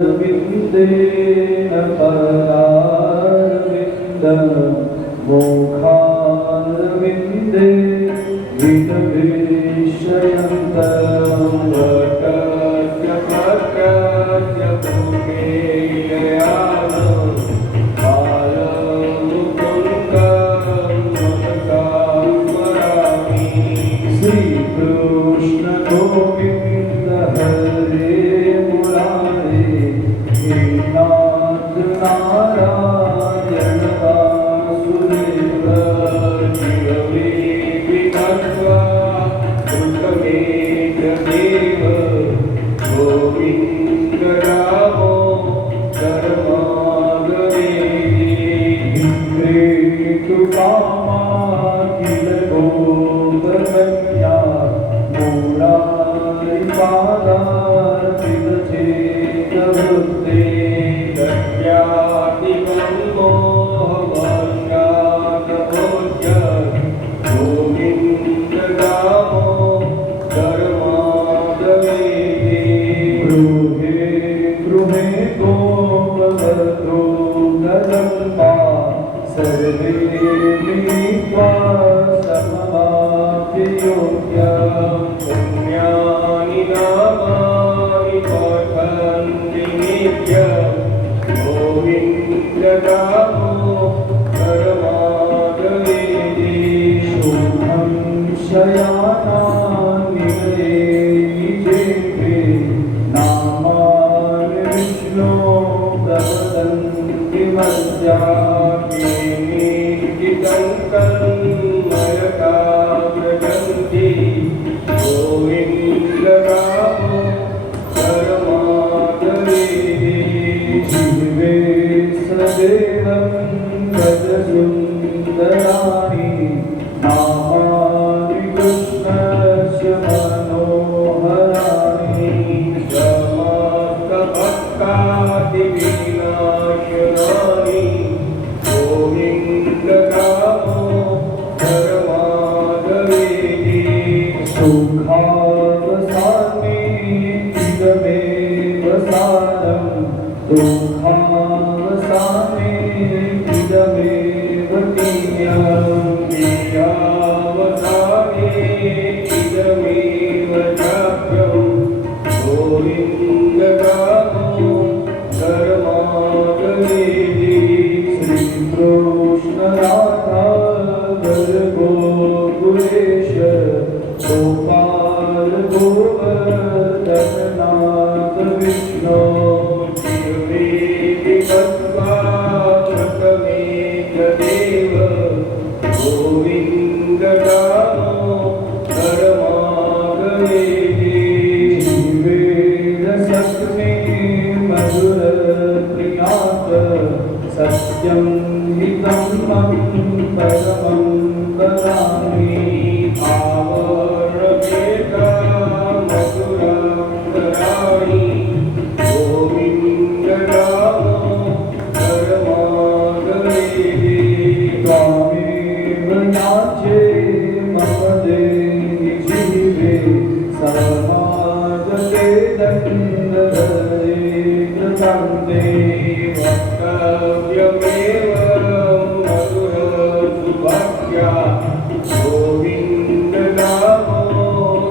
विन्देन परारविन्द मोक्षारविन्दे विषयन्तं वक्रस्य भूमेयानं कालमुकुन्दं मनसास्मरामि श्रीकृष्ण गोविन्द हरे नाथ नारायण वासुदेव जीवे विनत्वा कृतमेकदेव गोविन्द रामो धर्मागरे इन्द्रे तु कामाखिल गोपकन्या मूढानि पादार्पितचेतवृत्ते सर्वे मिलित्वा समवाप्ययोग्यं पुण्यानि नामानि पठन्ति नित्यं गोविन्द रामो धर्मागरे शुभं शयानानि निजेन्द्रे नामानि विष्णो प्रवदन्ति मध्याह्ने मयकाव्रजन्ति गोविन्द रामो धर्मागरे जीवे सदेवं भजसुन्दराणि नामानि कृष्णस्य मनोहराणि समस्तभक्तादिविनाशनानि गोविन्द रामो धर्मागरे सुखावसाने इदमेव सारं दुःखावसाने इदमेव तिर्यं प्रियावसाने इदमेव चाप्यं गोविन्द रामो धर्मागरे श्रीकृष्ण राधा गोकुलेश गोपाल गोवर्धननाथ विष्णु जीवे विभक्त्वा प्रथमेकदेव गोविन्द रामो धर्मागरे जीवे रसग्ने मधुरप्रियात् सत्यं हितं मम परमं वदामि आवरणेका मधुरान्तराणि गोविन्द रामो धर्मागरे त्वामेव याचे मम देहि जीवे समागते दण्डधरे कृतान्ते वक्तव्यमेव मधुरसुभाष्या गोविन्द रामो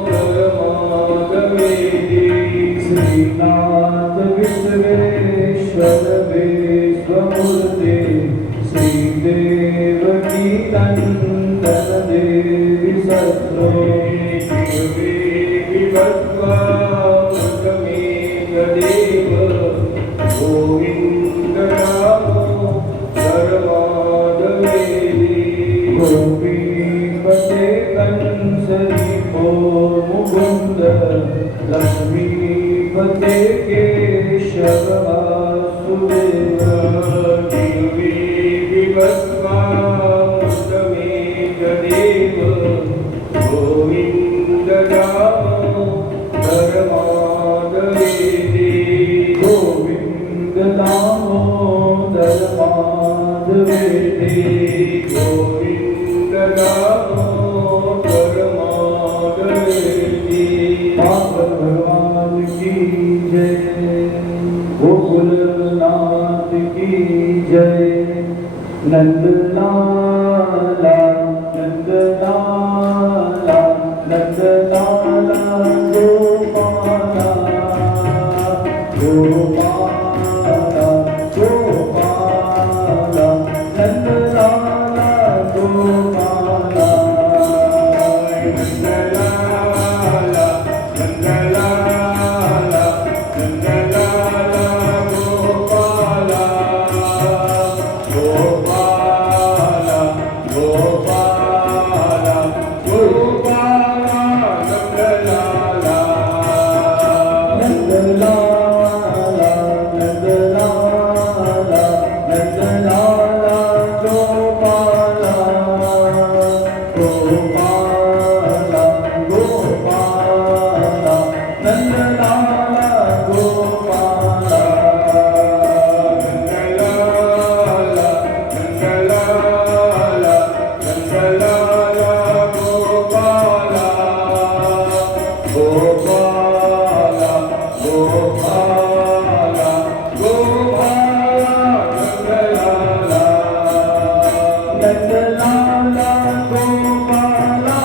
धर्मागरे श्रीनाथ विश्वेश्वर विश्वमूर्ते श्रीदेवकी नन्दन देवी सत्रो शिवे विभक्त्वा प्रथमेकदेव गोविन्द रामो धर्मागरे गोपीपते कंसरिपो मुकुन्द लक्ष्मीपते केशव वासुदेव जीवे विभक्त्वा प्रथमेकदेव गोविन्द रामो धर्मागरे गोविन्द दामोदर माधवे गोविन्द दामोदर माधवे भगवान की जय। गोकुलनाथ की जय। नंदलाला नंदलाला नंदलाला गोपाला गोपाला गोपाला नंदलाला गोपाला नंदलाला नंदलाला नंदलाला गोपाला गोपाला गोपाला गोपाला नंदलाला नंदलाला नंदलाला नंदलाला गोपाला गोपाला गोपाला नंदलाला गोपाला नंदलाला नंदलाला नंदलाला गोपाला गोपाला गोपाला गोपाला नंदलाला नंदलाला गोपाला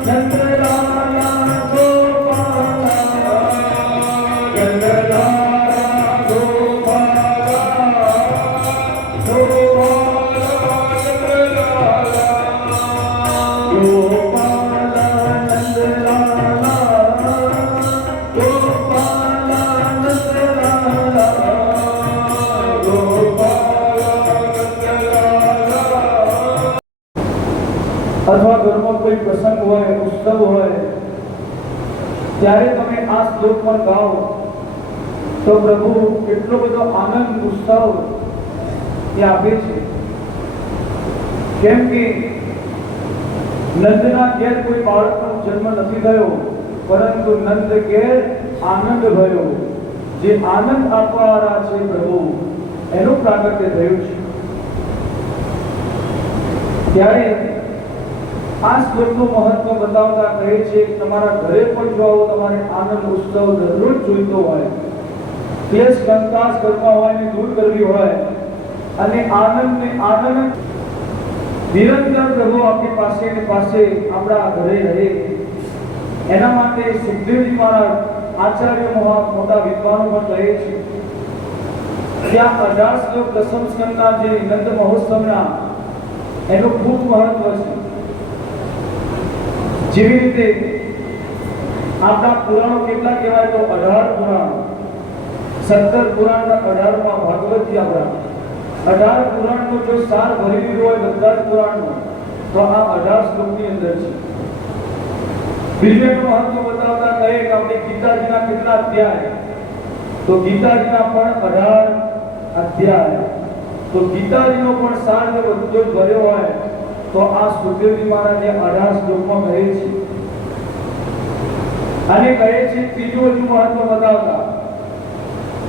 नंदलाला गोपाला नंदलाला गोपाला गोपाला नंदलाला गोपाला नंदलाला गोपाला नंदलाला गोपाला नंदलाला। अथवा ઘરમાં કોઈ પ્રસંગ હોય ઉત્સવ હોય ત્યારે તમે આ શ્લોક પણ ગાઓ તો પ્રભુ કેટલો બધો આનંદ ઉત્સવ એ આપે છે। કેમ કે નંદના ઘેર કોઈ બાળકનો જન્મ નથી થયો પરંતુ નંદ ઘેર આનંદ ભયો। જે આનંદ આપવાવાળા છે પ્રભુ એનું પ્રાગટ્ય થયું છે। ત્યારે આ શ્લોકનું મહત્વ બતાવતા કહે છે કે તમારા ઘરે પણ જો આવો તમારે આનંદ ઉત્સવ દરરોજ જોઈતો હોય, ક્લેશ કંકાસ કરવા હોય ને દૂર કરવી હોય અને આનંદ ને આનંદ નિરંતર પ્રભુ આપણી પાસે ને પાસે આપણા ઘરે રહે એના માટે સુખદેવજી મહારાજ આચાર્ય મોટા વિદ્વાનો પણ કહે છે। ત્યાં 18 શ્લોક દસમ સ્કંદના જે નંદ મહોત્સવના એનું ખૂબ મહત્વ છે। જેવી રીતે આપણા પુરાણો કેટલા કહેવાય તો 18 પુરાણ, 17 પુરાણના 18માં ભાગવતજી આપણા 18 પુરાણનો જો સાર ભરી દીધો હોય બધા જ પુરાણનો તો આ 18 શ્લોકની અંદર છે। બીજું એનું મહત્વ બતાવતા કહે કે આપણે ગીતાજીના કેટલા અધ્યાય તો ગીતાજીના પણ 18 અધ્યાય તો ગીતાજીનો પણ સાર જો બધો જ ભર્યો હોય તો આ સુખદેવજી મહારાજે 18 શ્લોકમાં કહે છે। અને કહે છે ત્રીજું હજુ મહત્વ બતાવતા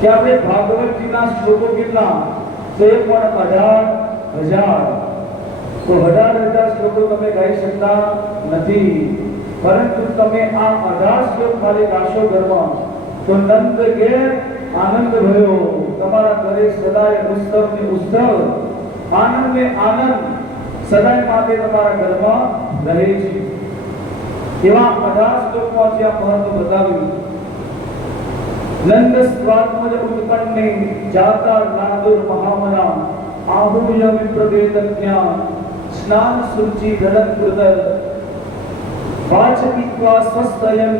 કે આપણે ભાગવતજીના શ્લોકો કેટલા તે પણ 18,000 તો 18,000 શ્લોકો તમે ગાઈ શકતા નથી પરંતુ તમે આ 18 શ્લોક ખાલી ગાશો ઘરમાં તો નંદ ઘેર આનંદ ભયો। તમારા ઘરે સદાય ઉત્સવ ને ઉત્સવ, આનંદ ને આનંદ સદાય માટે તમારા ઘરમાં રહે છે। એવા 18 શ્લોકમાં જે આ મહત્વ બતાવ્યું। નંદ સ્વાત્મજ ઉત્પન્ને જાતા નાદુર મહામના આહુય વિપ્રવેદજ્ઞા સ્નાન સુચિ ધનકૃત વાચપિત્વા સ્વસ્તયં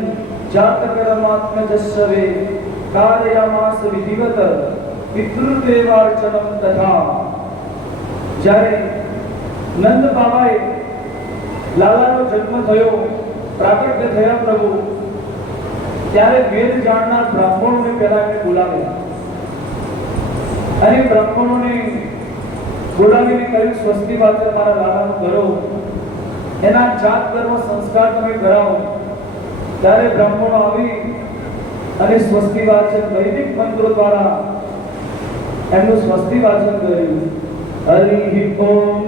જાતકર્માત્મજસ્યવે કાર્યમાસ વિધિવત પિતૃદેવાર્ચનમ તથા। જ્યારે નંદ બાબાએ લાલાનો જન્મ થયો, પ્રાગટ્ય થયા પ્રભુ, ત્યારે વેદ જાણનાર બ્રાહ્મણોને પહેલા એમને બોલાવ્યા અને બ્રાહ્મણોને બોલાવીને કહ્યું સ્વસ્તિ વાચન મારા લાલાનું કરો, એના જાત કર્મ સંસ્કાર તમે કરાવો। ત્યારે બ્રાહ્મણો આવી અને સ્વસ્તિ વાચન વૈદિક મંત્રો દ્વારા એમનું સ્વસ્તિ વાચન કર્યું। હરિ ઓમ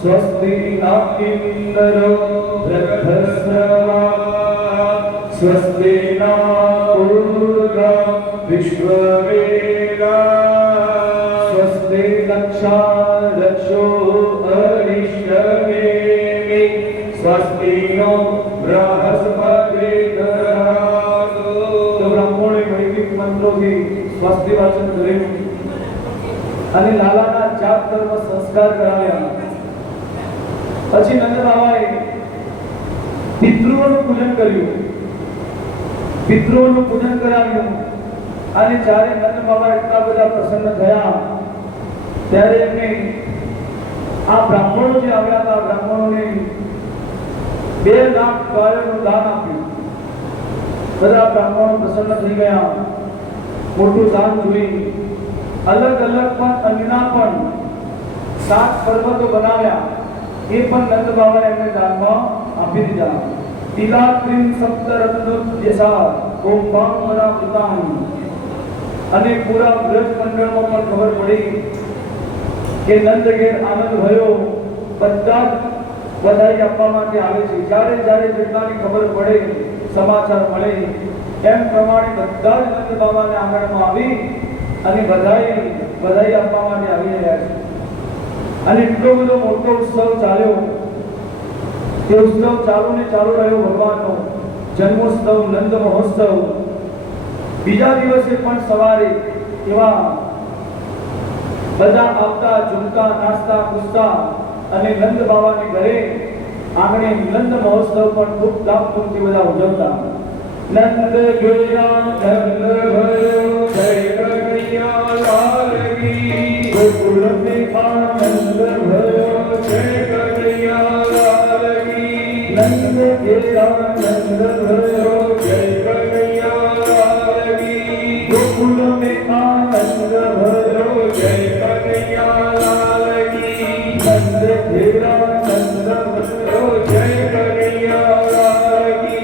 સ્વસ્તિ ના ઇન્દ્ર વૃદ્ધસ્રવા સ્વસ્તિ ના ઉર્ગા विश्ववेदा स्वस्ति रक्षा रक्षो अरिष्टनेमि स्वस्ति नो बृहस्पति दधातु। तो બ્રાહ્મણોએ વૈદિક મંત્રોથી સ્વસ્તિ વાચન કર્યું અને લાલાના જાપ કર્મ સંસ્કાર કરાવ્યા. પછી નંદ બાબાએ પિતૃઓનું પૂજન કર્યું, પિતૃઓનું પૂજન કરાવ્યું અને જ્યારે નંદ બાબા એટલા બધા પ્રસન્ન થયા ત્યારે એમને આ બ્રાહ્મણો જે આવ્યા હતા બ્રાહ્મણોને 2 લાખ ગાયોનું દાન આપ્યું. બધા બ્રાહ્મણો પ્રસન્ન થઈ ગયા. મોટું દાન જોઈ અલગ અલગ પણ અન્નના પણ 7 પર્વતો બનાવ્યા. એ પણ નંદ બાબાએ એમને દાનમાં આપી દીધા. તિલાત્રિન સપ્તરત્નોદ્યસા ગોપાંગરા વૃતાન. અને પૂરા બ્રજ મંડળમાં પણ ખબર પડી કે નંદ ઘેર આનંદ ભયો. બધા જ બધાઈ આપવા માટે આવે છે. જ્યારે જ્યારે જેટલાની ખબર પડે સમાચાર મળે એમ પ્રમાણે બધા જ નંદ બાબાને આંગણમાં આવી અને બધાઈ આપવા માટે આવી રહ્યા છે. અને એટલો બધો મોટો ઉત્સવ ચાલ્યો. તે ઉત્સવ ચાલુ ને ચાલુ રહ્યો. ભગવાનનો જન્મોત્સવ નંદ મહોત્સવ. બીજા દિવસે પણ સવારે એવા બધા આવતા ઝૂમતા નાસ્તા કૂદતા અને નંદ બાબાને ઘરે આંગણે નંદ મહોત્સવ પણ ખૂબ ધામધૂમથી બધા ઉજવતા. નંદ ગયા નંદ ભયો જય કનૈયા લાલ કી. ગોકુળ में आनंद भयो जय कन्हैया लाल की. नंद ગયા नंद भयो जय कन्हैया लाल की. गोकुल में आनंद भयो जय कन्हैया लाल की. नंद ગયા नंद भयो जय कन्हैया लाल की.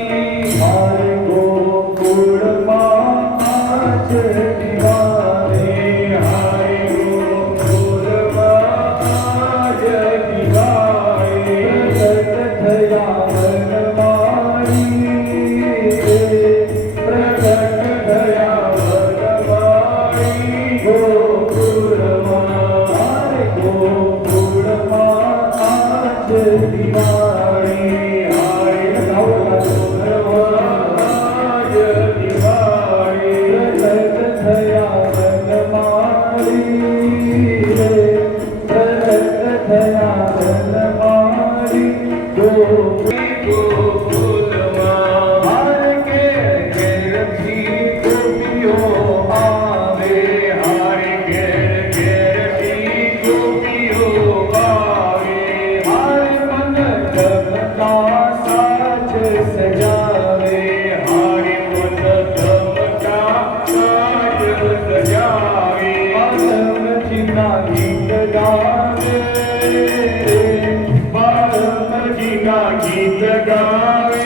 हाय गोकुल માં આજ દિવાને. હાય गोकुल માં આજ દિવાને. પ્રગટ થયા વનમાળી. પ્રગટ થયા વનમાળી. ગોકુળમાં. હાય ગોકુળમાં આજ દિવાળી. હાય ગોકુળમાં આજ દિવાળી. પ્રગટ થયા વનમાળી. પ્રગટ થયા વનમાળી. ગોકુળમાં. હાય ઘેર ઘેરથી ગોપીઓ આવે. હાય ઘેર ઘેરથી ગોપીઓ આવે. હાય મન ગમતા સાજ સજાવે. હાય મન ગમતા સાજ સજાવે. બાળમજીના ગીત ગાવે. બાળમજીના ગીત ગાવે.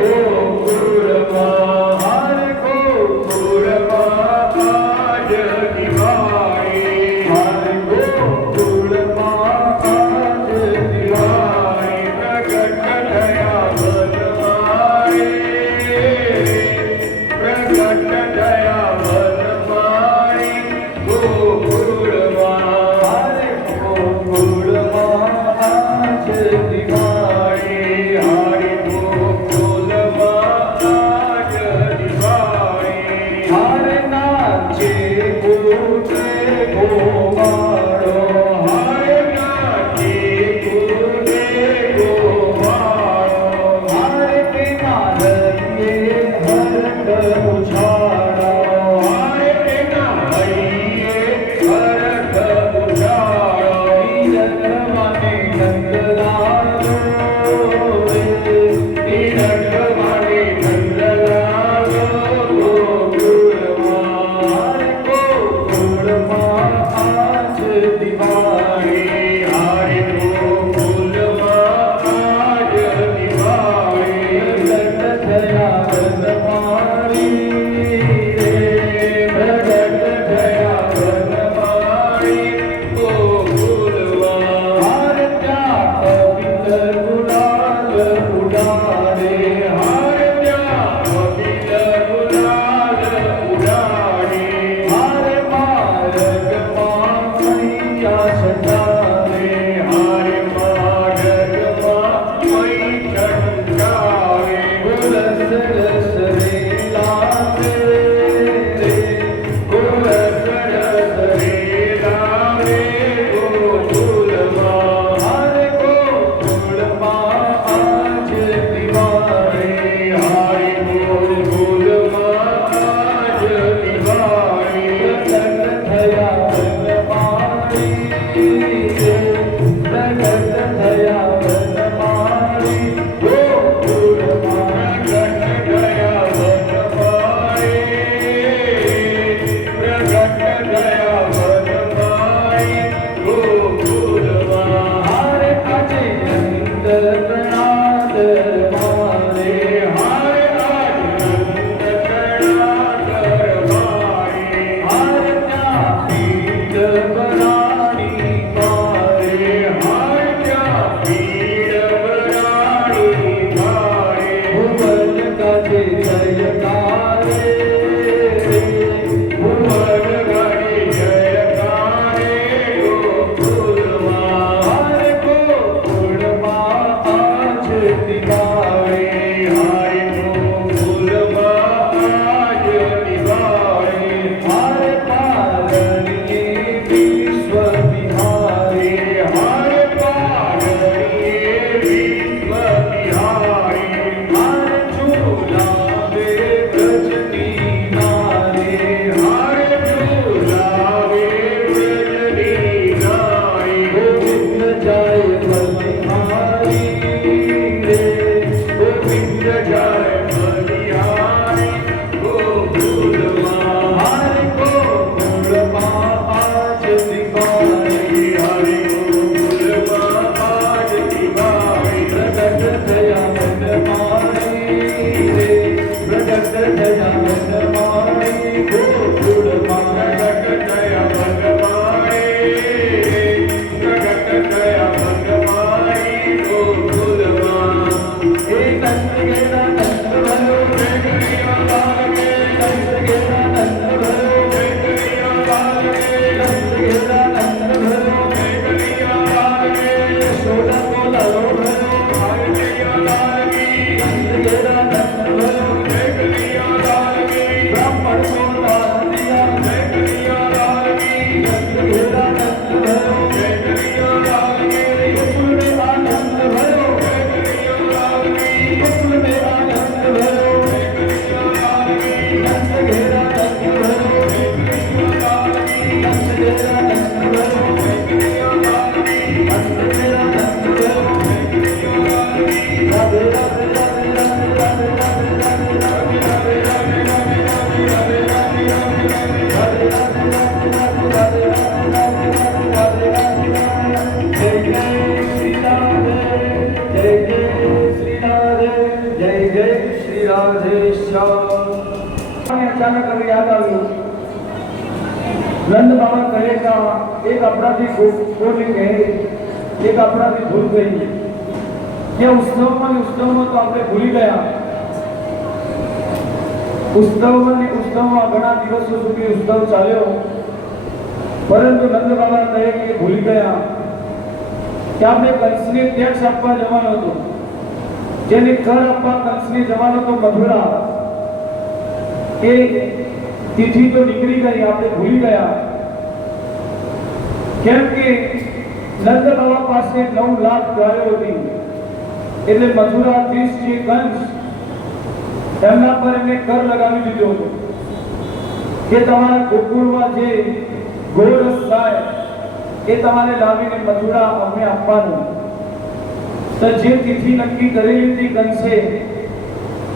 ગોકુળમાં. હાય ગોકુળમાં આજ દિવાળી. હાય ગોકુળમાં આજ દિવાળી. પ્રગટ થયા વનમાળી. પ્રગટ થયા વનમાળી. ગોકુળમાં. હાય ગોકુળમાં આજ દિવાળી. હાય ગોકુળમાં નંદ બાબા કહે કે એક આપણાથી કોને કહે, એક આપણાથી ભૂલ થઈ કે ઉત્સવમાં તો આપણે ભૂલી ગયા. ઉત્સવમાં ઘણા દિવસો સુધી ઉત્સવ ચાલ્યો, પરંતુ નંદ બાબા કહે કે ભૂલી ગયા કે આપણે કંસને ટેક્સ આપવા જવાનો હતો, જેને કર આપવા કંસને જવાનો હતો મથુરા, એ તિથિ તો નીકળી ગઈ, આપણે ભૂલી ગયા. કેમ કે નંદ બાબા પાસે 9 લાખ ગાયો હતી, એટલે મથુરાધીશ જે કંસ એમના પર એમને કર લગાવી દીધો હતો કે તમારા ગોકુળમાં જે ગોરસ થાય એ તમારે લાવીને મથુરા અમને આપવાનું. તો જે તિથિ નક્કી કરેલી હતી કંસે,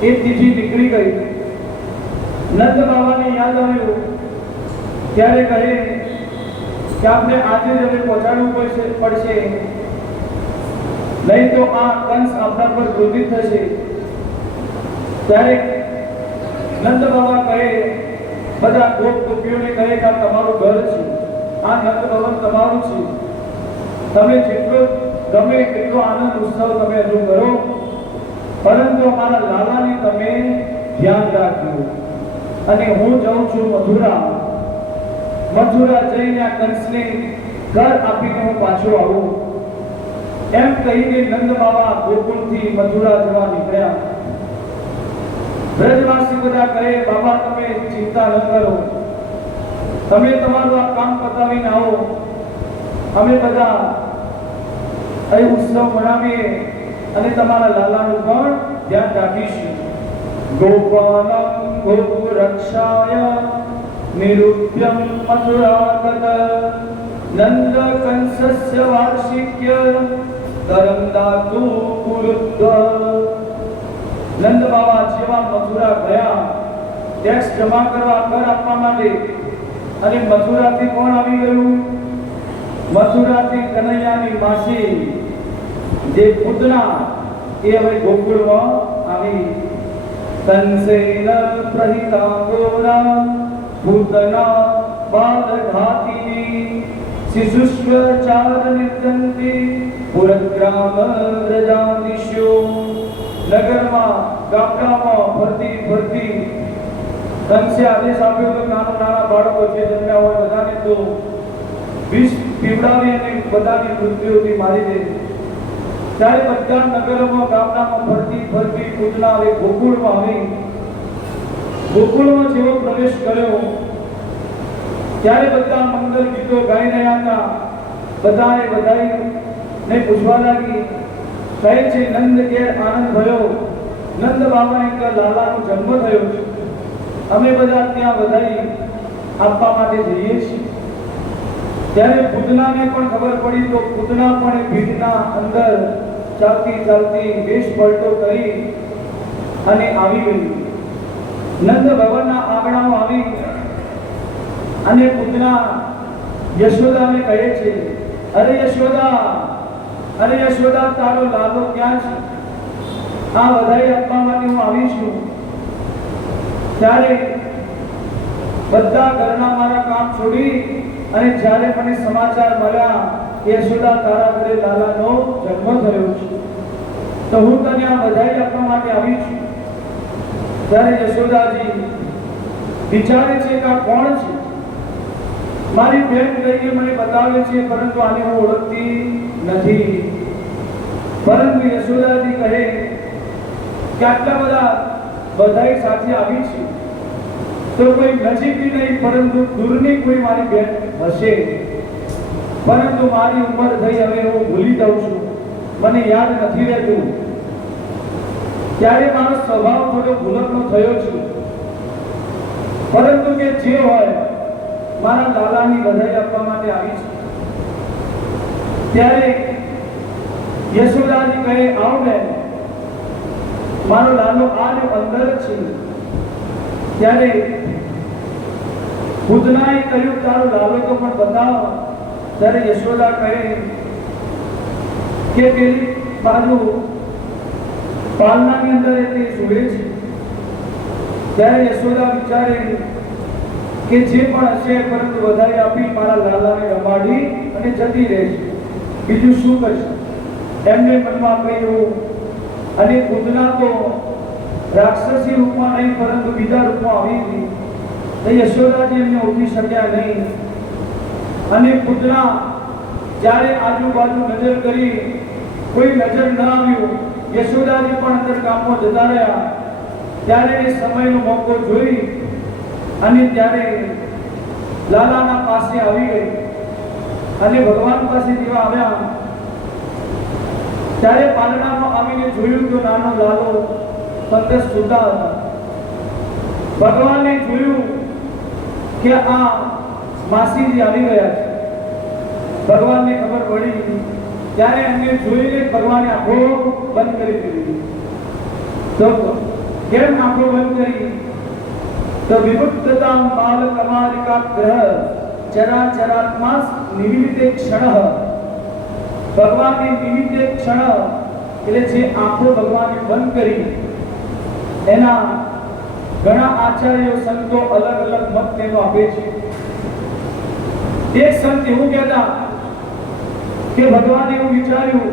એ તિથિ નીકળી ગઈ. નંદ બાબાને યાદ આવ્યું ત્યારે કહે કે આપણે આજે જ હવે પહોંચાડવું પડશે, નહીં તો આ કંસ આપણા પર ક્રોધિત થશે. ત્યારે નંદ બાબા કહે, બધા ગોપીઓને કહે કે આ તમારું ઘર છે, આ નંદ ભવન તમારું છે, તમે જેટલો ગમે એટલો આનંદ ઉત્સવ તમે હજુ કરો, પરંતુ અમારા લાલાની તમે ધ્યાન રાખજો. અને હું જાઉં છું મથુરા જઈને આ કંસને ઘર આપીને હું પાછો આવું. એમ કહીને નંદ બાબા ગોકુળથી મથુરા જવા નીકળ્યા. બ્રજવાસી બધા કહે, બાબા તમે ચિંતા ન કરો, તમે તમારું આ કામ પતાવીને આવો, અમે બધા અહીં ઉત્સવ મનાવીએ અને તમારા લાલાનું પણ ધ્યાન રાખીશું. ગોપાલમ ગોરક્ષાય નિરૂપ્યમ મથુરાગત નંદ કંસસ્ય વાર્ષિક્ય કરમ દાતુ કુરુદ્ધ. નંદ બાબા જેવા મથુરા ગયા ટેક્સ જમા કરવા, કર આપવા માટે, અને મથુરાથી કોણ આવી ગયું? મથુરાથી કનૈયાની માસી જે પૂતના, એ હવે ગોકુળમાં આવી. કંસેન પ્રહિતા ગોરા પૂતના બાલઘાતિની શિશુષ્વચાર નિર્જંતિ પુરગ્રામ વ્રજાદિશો. નગરમાં ગામડામાં ફરતી કંસે આદેશ આપ્યો કે નાના બાળકો જે જન્મ્યા હોય બધાને તો વિષ પીવડાવી અને બધાની મૃત્યુથી મારી દે. ત્યારે બધા નગરોમાં ગામડામાં ફરતી પૂતના હવે ગોકુળમાં આવી. ગોકુળમાં જેવો પ્રવેશ કર્યો ત્યારે બધા મંગલ ગીતો ગાઈ રહ્યા હતા. બધાએ બધાને પૂછવા લાગી, કહે છે નંદ ઘેર આનંદ થયો, નંદ બાબાને લાલાનો જન્મ થયો છે, અમે બધા ત્યાં વધાઈ આપવા માટે જઈએ છીએ. ત્યારે પૂતનાને પણ ખબર પડી, તો પૂતના પણ ભીડના અંદર ચાલતી વેશ પલટો કરી અને આવી ગઈ. નંદ ભવનના આંગણામાં આવી અને પૂતના યશોદાને કહે છે, અરે યશોદા તારો લાલો ક્યાં છે? આ વધાઈ આપવા માટે હું આવી છું. ત્યારે બધા ઘરના મારા કામ છોડી અને જ્યારે મને સમાચાર મળ્યા કે યશોદા તારા ઘરે લાલાનો જન્મ થયો છે, તો હું તને આ વધાઈ આપવા માટે આવી છું. ત્યારે યશોદાજી વિચારે છે કે આ કોણ છે? મારી બેન કહીને મને બતાવે છે, પરંતુ આને હું ઓળખતી નથી. પરંતુ યશોદાજી કહે કે આટલા બધા બધાઈ સાથે આવી છે, તો કોઈ નજીકની નહીં પરંતુ દૂરની કોઈ મારી બેન હશે. પરંતુ મારી ઉંમર થઈ, હવે હું ભૂલી જાઉં છું, મને યાદ નથી રહેતું. ત્યારે મારો સ્વભાવ થોડો ભૂલકનો થયો છે, પરંતુ કે જે હોય મારા લાલાની વધાઈ આપવા માટે આવી છે. ત્યારે યશોદાજી કહે, આવ ને, મારો લાલો આ અંદર છે. ત્યારે પૂતનાએ કહ્યું, તારો લાલો તો પણ બતાવ. ત્યારે યશોદા કહે કે પેલી બાજુ પાલનાની અંદર તે સૂવે છે. ત્યારે યશોદા વિચારે કે જે પણ હશે પરંતુ વધારે આપી મારા લાલાને રમાડી અને જતી રહેશે, બીજું શું કરશે? એમને મનમાં કહ્યું. અને પૂતના તો રાક્ષસી રૂપમાં નહીં પરંતુ બીજા રૂપમાં આવી હતી. તો યશોદાજી એમને ઓળખી શક્યા નહીં. અને પૂતના જ્યારે આજુબાજુ નજર કરી, કોઈ નજર ન આવ્યું, યશોદાજી પણ અંદર કામમાં જતા રહ્યા. ત્યારે એ સમયનો મોકો જોઈ અને ત્યારે લાલાના પાસે આવી ગઈ. અને ભગવાન પાસે જેવા આવ્યા ત્યારે પાલનામાં આવીને જોયું તો નાનો લાલો અંદર સૂતા હતા. ભગવાને જોયું કે આ માસીજી આવી ગયા છે. ભગવાનને ખબર પડી ત્યારે એમને જોઈને ભગવાને આંખો બંધ કરી દીધી. તો કેમ આંખો બંધ કરી? તો વિમુક્તતા બાલ કમારિકા ગ્રહ ચરાચરાત્મા નિમિત્તે ક્ષણ. ભગવાનની નિમિત્તે ક્ષણ એટલે જે આંખો ભગવાને બંધ કરી, એના ઘણા આચાર્યો સંતો અલગ અલગ મત તેનો આપે છે. એક સંત એવું કહેતા કે ભગવાને એવું વિચાર્યું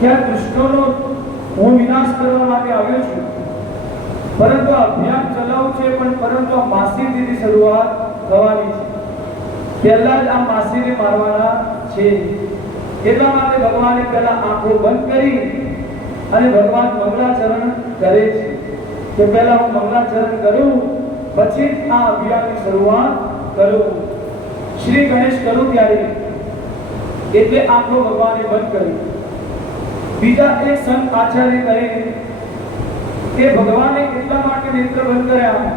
કે આ દુષ્ટોનો હું વિનાશ કરવા માટે આવ્યો છું, પરંતુ અભિયાન ચલાવું છે પરંતુ આ માસીથી શરૂઆત થવાની છે. પહેલા જ આ માસીને મારવાના છે. એટલા માટે ભગવાને પહેલા આંખો બંધ કરી અને ભગવાન મંગળાચરણ કરે છે કે પહેલા હું મંગળાચરણ કરું પછી આ અભિયાનની શરૂઆત કરું. શ્રી ગણેશ કરું ત્યારે એટલે આંખો ભગવાને બંધ કરી. બીજા એક સંત આચાર્ય કહે કે ભગવાને એટલા માટે નેત્ર બંધ કર્યા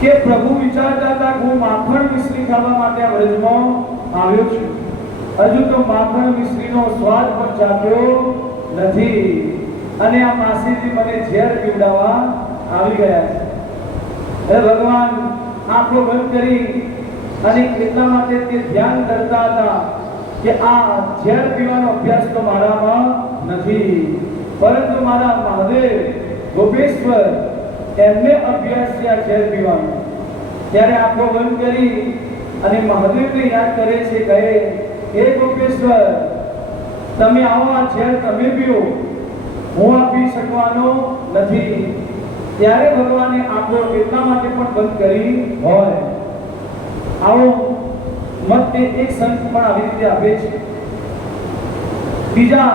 કે પ્રભુ વિચારતા હતા કે હું માખણ મિશ્રી ખાવા માટે આ વ્રજમાં આવ્યો છું, હજુ તો માખણ મિશ્રીનો સ્વાદ પણ ચાખ્યો નથી અને આ માસીજી મને ઝેર પીવડાવવા આવી ગયા છે. હે ભગવાન આંખો બંધ કરી અને એટલા માટે તે ધ્યાન કરતા હતા કે આ ઝેર પીવાનો અભ્યાસ તો મારામાં નથી, પરંતુ મારા મહાદેવ ગોપેશ્વર એમને અભ્યાસ છે આ ઝેર પીવાનો. ત્યારે આંખો બંધ કરી અને મહાદેવને યાદ કરે છે, કહે હે ગોપેશ્વર તમે આવો, આ ઝેર તમે પીઓ, હું આ પી શકવાનો નથી. ત્યારે ભગવાને આંખો એટલા માટે પણ બંધ કરી હોય. આવો મત એક સંત પણ આવી રીતે આપે છે. બીજા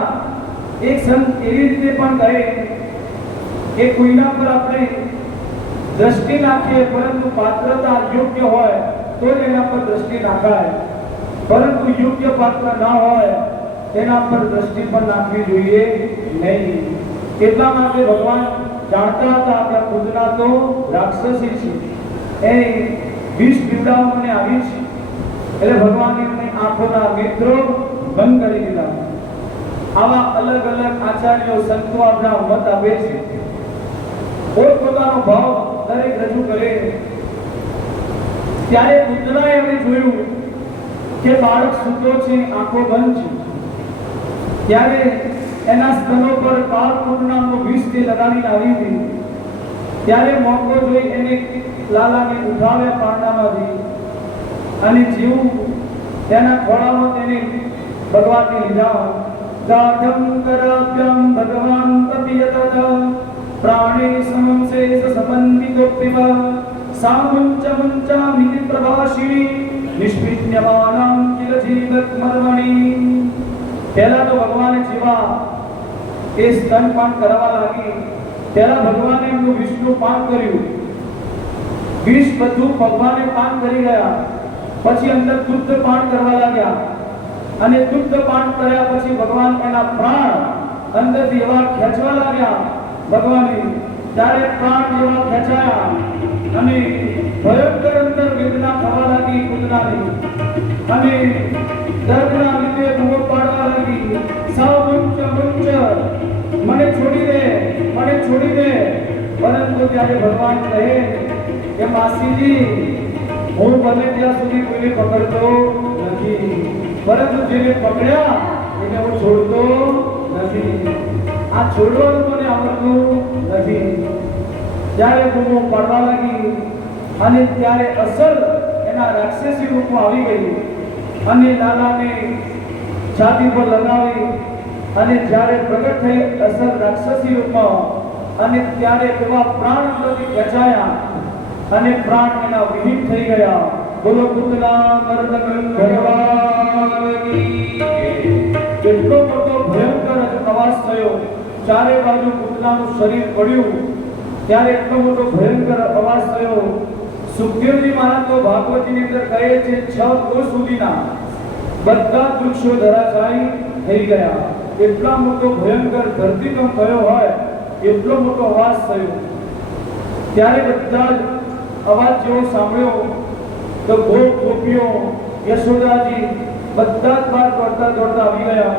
એક સંત એવી રીતે પણ કહે કે કોઈના પર આપણે દ્રષ્ટિ નાખીએ પરંતુ પાત્રતા યોગ્ય હોય તો જ એના પર દ્રષ્ટિ નાખાય, પરંતુ યોગ્ય પાત્ર ના હોય તેના પર દ્રષ્ટિ પણ નાખવી જોઈએ નહીં. એટલા માટે ભગવાન જાણતા હતા કે પૂતના તો રાક્ષસી છે, એ વિષ પીવડાવવા મને આવી છે. એટલે ભગવાને એમની આંખોના નેત્રો બંધ કરી દીધા. આવા અલગ અલગ આચાર્યો સંતો આપણા મત આપે છે, પોતપોતાનો ભાવ દરેક રજૂ કરે. ત્યારે પૂતનાએ એમણે જોયું કે બાળક સૂતો છે, આંખો બંધ છે. ત્યારે એના સ્તનો પર કાળકૂટ નામનો વિષ તે લગાડીને આવી હતી. ત્યારે મોકો જોઈ એને લાલાને ઉઠાવ્યા પાંડામાંથી અને જેવું તેના ખોળામાં તેને ભગવાનને લીધા. ગાઢમ કરાભ્યમ ભગવાન કપિયતત પ્રાણે સમમ શેષ સંબંધિતો પ્રિવ સામુંચ મુંચામિતિ પ્રભાષિણી નિષ્પિન્યમાનાં કિલ જીવત મર્મણી. પહેલા તો ભગવાને જેવા એ સ્તનપાન કરવા લાગી, પહેલા ભગવાને એમનું વિષનું પાન કર્યું. વિષ બધું ભગવાને પાન કરી ગયા. પછી અંદર દુગ્ધ પાન કરવા લાગ્યા અને દુગ્ધ પાન કર્યા પછી ભગવાન એના પ્રાણ અંદરથી એવા ખેંચવા લાગ્યા ભગવાને. ત્યારે પ્રાણ એવા ખેંચાયા અને ભયંકર અંદર વેદના થવા લાગી પૂતનાની અને દર્દના લીધે બૂમો પાડવા લાગી, સામુંચ મુંચ મને છોડી દે, મને છોડી દે. પરંતુ ત્યારે ભગવાન કહે કે માસીજી હું બને ત્યાં સુધી કોઈને પકડતો નથી, પરંતુ જેને પકડ્યા એને હું છોડતો નથી. આ છોડવાનું મને આવડતું નથી. જ્યારે બૂમો પાડવા લાગી અને ત્યારે અસલ એના રાક્ષસી રૂપમાં આવી ગઈ અને લાલાને છાતી પર લગાવી અને જ્યારે પ્રગટ થઈ અસલ રાક્ષસી રૂપમાં અને ત્યારે એવા પ્રાણ અંદરથી ખેંચાયા અને પ્રાણ એના વિહીન થઈ ગયા. બોલો પૂતના મર્દન ભગવાન કી. એટલો મોટો ભયંકર અવાજ થયો, ચારે બાજુ પૂતનાનું શરીર પડ્યું. ત્યારે એટલો મોટો ભયંકર અવાજ થયો. સુખદેવજી મહારાજ તો ભાગવતની અંદર કહે છે 6 કોશ સુધીના બધા વૃક્ષો ધરાશાયી થઈ ગયા. એટલા મોટો ભયંકર ધરતીકંપ થયો હોય એટલો મોટો અવાજ થયો. ત્યારે બધા જ અવાજ જેવો સાંભળ્યો તો ગોપીઓ યશોદાજી બધા જ બહાર દોડતા દોડતા આવી ગયા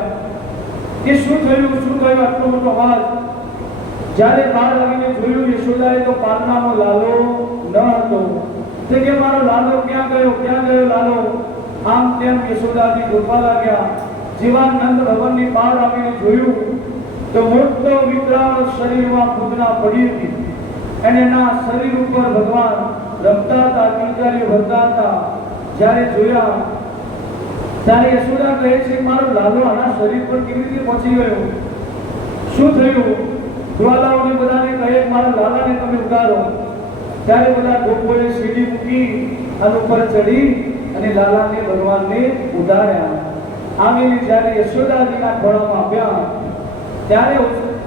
કે શું થયું આટલો મોટો અવાજ. જ્યારે બહાર આવીને જોયું યશોદાએ તો પારણાનો લાલો ન હતો. તે કે મારો લાલો ક્યાં ગયો લાલો? આમ તેમ યશોદાજી ગોતવા લાગ્યા. જેવા નંદ ભવનની બહાર આવીને જોયું તો મોટો વિકરાળ શરીરમાં પૂતના પડી હતી અને એના શરીર ઉપર ભગવાન રમતા હતા, કિલકારીઓ ભરતા હતા. જ્યારે જોયા ત્યારે યશોદા કહે છે મારો લાલો આના શરીર પર કેવી રીતે પહોંચી ગયો? શું થયું? ગ્વાલાઓને બધાને કહે મારા લાલાને તમે ઉતારો. ત્યારે બધા ગોપોએ સીડી મૂકી અને ઉપર ચડી અને લાલાને ભગવાનને ઉતાર્યા. આવીને જ્યારે યશોદાજીના ખોળામાં આપ્યા ત્યારે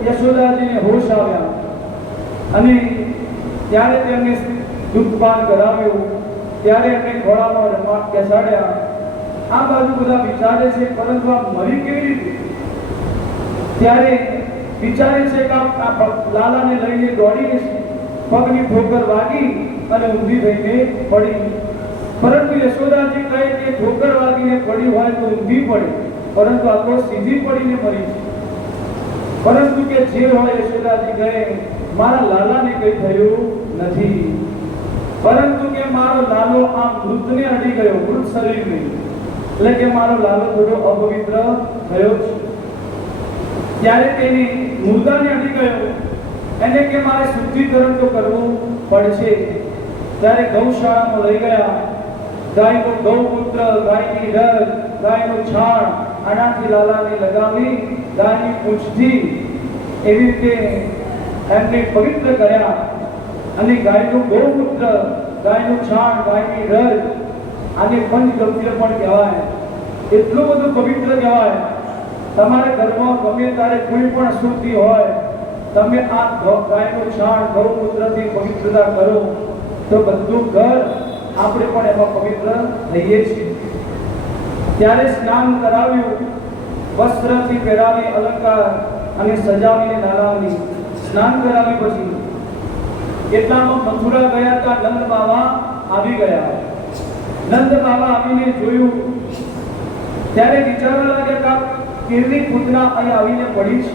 યશોદાજીને હોશ આવ્યા અને ત્યારે તેમને દૂધપાન કરાવ્યું. ત્યારે એમને ખોળામાં રમવા બેસાડ્યા. આ બાજુ બધા વિચારે છે પરંતુ આ મરી કેવી રીતે? ત્યારે વિચારે છે કે આ લાલાને લઈને દોડીને પગની ઠોકર વાગી અને ઊંધી થઈને પડી. પરંતુ યશોદાજી કહે કે ઠોકર વાગીને પડી હોય તો ઊંધી પડે, પરંતુ આ તો સીધી પડીને મરી છે. પરંતુ કે જે હોય યશોદાજી કહે મારા લાલાને કંઈ થયું નથી, પરંતુ કે મારો લાલો આ મૃતને અડી ગયો, મૃત શરીરને, એટલે કે મારો લાલો થોડો અપવિત્ર થયો છે. ત્યારે તેની મુર્દાને અડી ગયો, એને કે મારે શુદ્ધિકરણ તો કરવું પડશે. ત્યારે ગૌશાળામાં લઈ ગયા. ગાયનો ગૌમૂત્ર, ગાયની રગ, ગાયનું છાણ આનાથી લાલાને લગાવી ગાયની પૂંછથી એવી રીતે એમને પવિત્ર કર્યા. અને ગાયનું ગૌમૂત્ર, ગાયનું છાણ, ગાયની રગ આને પંચગવ્ય પણ કહેવાય. એટલું બધું પવિત્ર કહેવાય. તમારે ઘરમાં ગમે ત્યારે કોઈ પણ અશુદ્ધિ હોય, તમે આ ગાયનું છાણ, ગૌમૂત્રથી પવિત્રતા કરો તો બધું ઘર આપણે પણ એમાં પવિત્ર થઈએ છીએ. ત્યારે સ્નાન કરાવ્યું, વસ્ત્રથી પહેરાવી અલંકાર અને સજાવીને લાલાની સ્નાન કરાવી. પછી એટલામાં મથુરા ગયા હતા. નંદ બાવા આવી ગયા. નંદ બાવા આવીને જોયું ત્યારે વિચારવા લાગ્યા કે કેવી પૂતના અહીં આવીને પડી છે.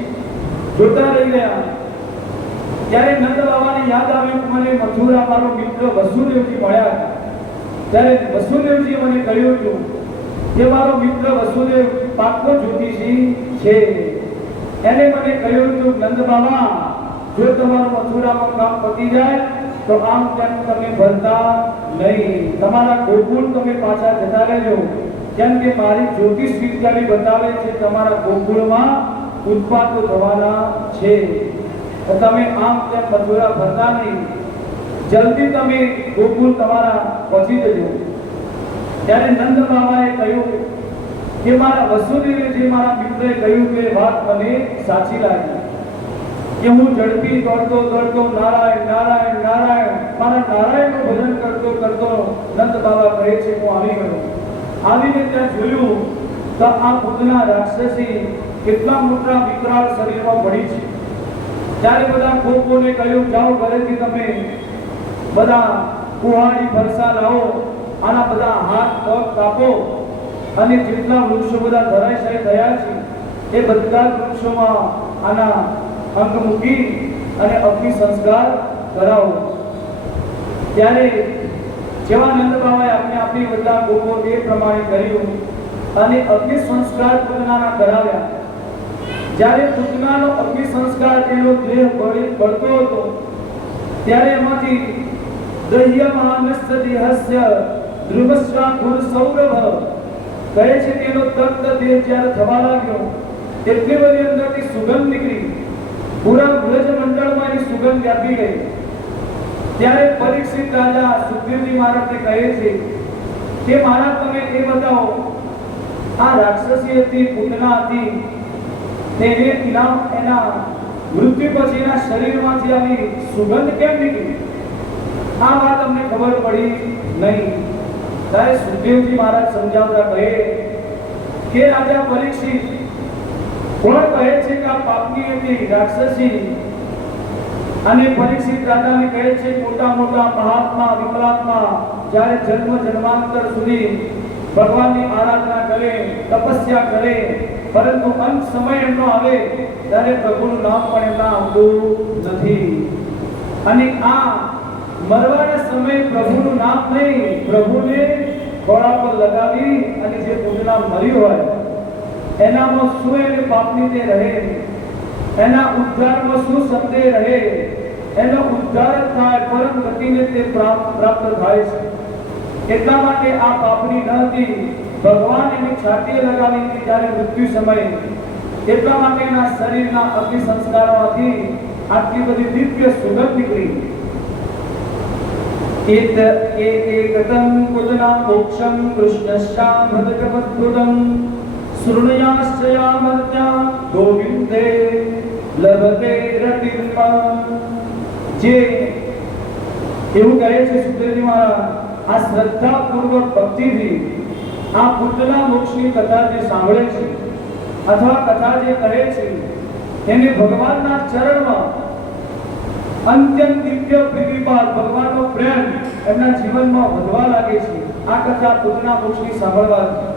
જોતા રહી ગયા. ત્યારે નંદ બાવાને યાદ આવ્યું કે મને મથુરા મારો મિત્ર વસુદેવજી મળ્યા. ત્યારે વસુદેવજી મને કહ્યું હતું કે મારો મિત્ર વસુદેવ પાકો જ્યોતિષી છે. એને મને કહ્યું હતું નંદ બાવા જો તમારું મથુરામાં કામ પતી જાય તો આમ તેમ તમે ભરતા નહીં, તમારા ગોકુળ તમે પાછા જતા રહેજો. કેમ કે મારી જ્યોતિષ વિદ્યાની બતાવે છે તમારા ગોકુળમાં ઉત્પાદો થવાના છે. તો તમે આમ તેમ મથુરા ભરતા નહીં, જલ્દી તમે ગોકુળ તમારા પહોંચી જજો. ત્યારે નંદ બાબાએ કહ્યું કે મારા વસુદેવે જે મારા મિત્રએ કહ્યું કે વાત મને સાચી લાગી કે હું ઝડપી દોડતો નારાયણ નારાયણ નારાયણ મારા નારાયણનું ભજન કરતો નંદ બાબા કહે છે હું આવી ગયો. આવીને ત્યાં જોયું તો આ પૂતના રાક્ષસી કેટલા મોટા વિકરાળ શરીરમાં પડી છે. ત્યારે બધા ગોપોને કહ્યું જાઓ ઘરેથી તમે બધા કુહાડી ફરસા લાવો, આના બધા હાથ પગ કાપો અને જેટલા વૃક્ષો બધા ધરાશાયી થયા છે એ બધા વૃક્ષોમાં આના અંગ મૂકી અને અગ્નિ સંસ્કાર કરાવો. ત્યારે જેવા નંદ બાબાએ આપણી બધા ગોપો એ પ્રમાણે કર્યું અને અગ્નિ સંસ્કાર પૂતનાના કરાવ્યા. જ્યારે પૂતનાનો અગ્નિ સંસ્કાર એનો દેહ બળતો હતો ત્યારે એમાંથી દહ્યમાનસ્ય દેહસ્ય ધ્રુવસ્વાકુર સૌરભ કહે છે કે એનો તપ્ત દેહ જ્યારે થવા લાગ્યો એટલી બધી અંદરથી સુગંધ નીકળી, પૂરા વ્રજ મંડળમાં એની સુગંધ વ્યાપી ગઈ. ત્યારે પરીક્ષિત રાજા સુખદેવજી મહારાજને કહે છે કે મહારાજ તમે એ બતાવો, આ રાક્ષસી હતી, પૂતના હતી, તેને એના મૃત્યુ પછી એના શરીરમાંથી આવી સુગંધ કેમ નીકળી? આ વાત અમને ખબર પડી નહીં. ત્યારે સુખદેવજી મહારાજ સમજાવતા કહે કે રાજા પરીક્ષિત, કોણ કહે છે કે આ પાપની હતી, રાક્ષસી? અને પરીક્ષિત રાજાને કહે છે મોટા મોટા મહાત્મા વિકલાત્મા જ્યારે જન્મ જન્માંતર સુધી ભગવાનની આરાધના કરે, તપસ્યા કરે, પરંતુ અંત સમય એમનો આવે ત્યારે પ્રભુનું નામ પણ એમના આવતું નથી. અને આ મરવાના સમયે પ્રભુનું નામ નહીં, પ્રભુને ખોળા પર લગાવી અને જે પૂતના મરી હોય એનામાં શું એને પાપની તે રહે, એના ઉદ્ધારમાં શું સંદેહ રહે, એનો ઉદ્ધાર થાય, પરમ ગતિને તે પ્રાપ્ત થાય છે. એટલા માટે આ પાપની ન હતી, ભગવાન એની છાતીએ લગાવી હતી જ્યારે મૃત્યુ સમયે. એટલા માટે એના શરીરના અગ્નિ સંસ્કારોમાંથી આટલી બધી દિવ્ય સુગંધ નીકળી. એકતમ કુદના મોક્ષમ કૃષ્ણશ્યામ ભદકપદ્ભુતમ શૃણુયાશ્ચયામર્ત્યા ગોવિંદે લભતે રતિર્મમ. જે એવું કહે છે સુખદેવજી મહારાજ, આ શ્રદ્ધાપૂર્વક ભક્તિથી આ પૂતના મોક્ષની કથા જે સાંભળે છે અથવા કથા જે કહે છે એને ભગવાનના ચરણમાં અંત્યંત દિવ્ય પ્રીતિપાદ ભગવાનનો પ્રેમ એમના જીવનમાં વધવા લાગે છે. આ કથા પૂતના મોક્ષની સાંભળવાથી.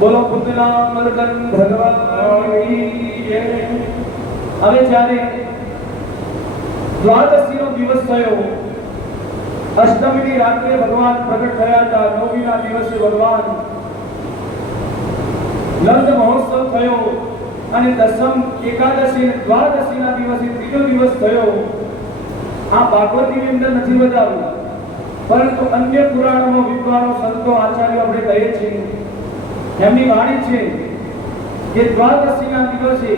બોલો પૂતના મર્દન ભગવાનની જય. હવે જ્યારે દ્વાદશીનો દિવસ થયો, અષ્ટમીની રાત્રે ભગવાન પ્રગટ થયા હતા, નવમીના દિવસે ભગવાન નંદ મહોત્સવ થયો અને દસમ એકાદશી દ્વાદશીના દિવસે ત્રીજો દિવસ થયો. આ ભાગવતીની અંદર નથી બતાવ્યું, પરંતુ અન્ય પુરાણોમાં વિદ્વાનો, સંતો, આચાર્યો આપણે કહીએ છીએ, એમની વાણી છે કે દ્વાદશીના દિવસે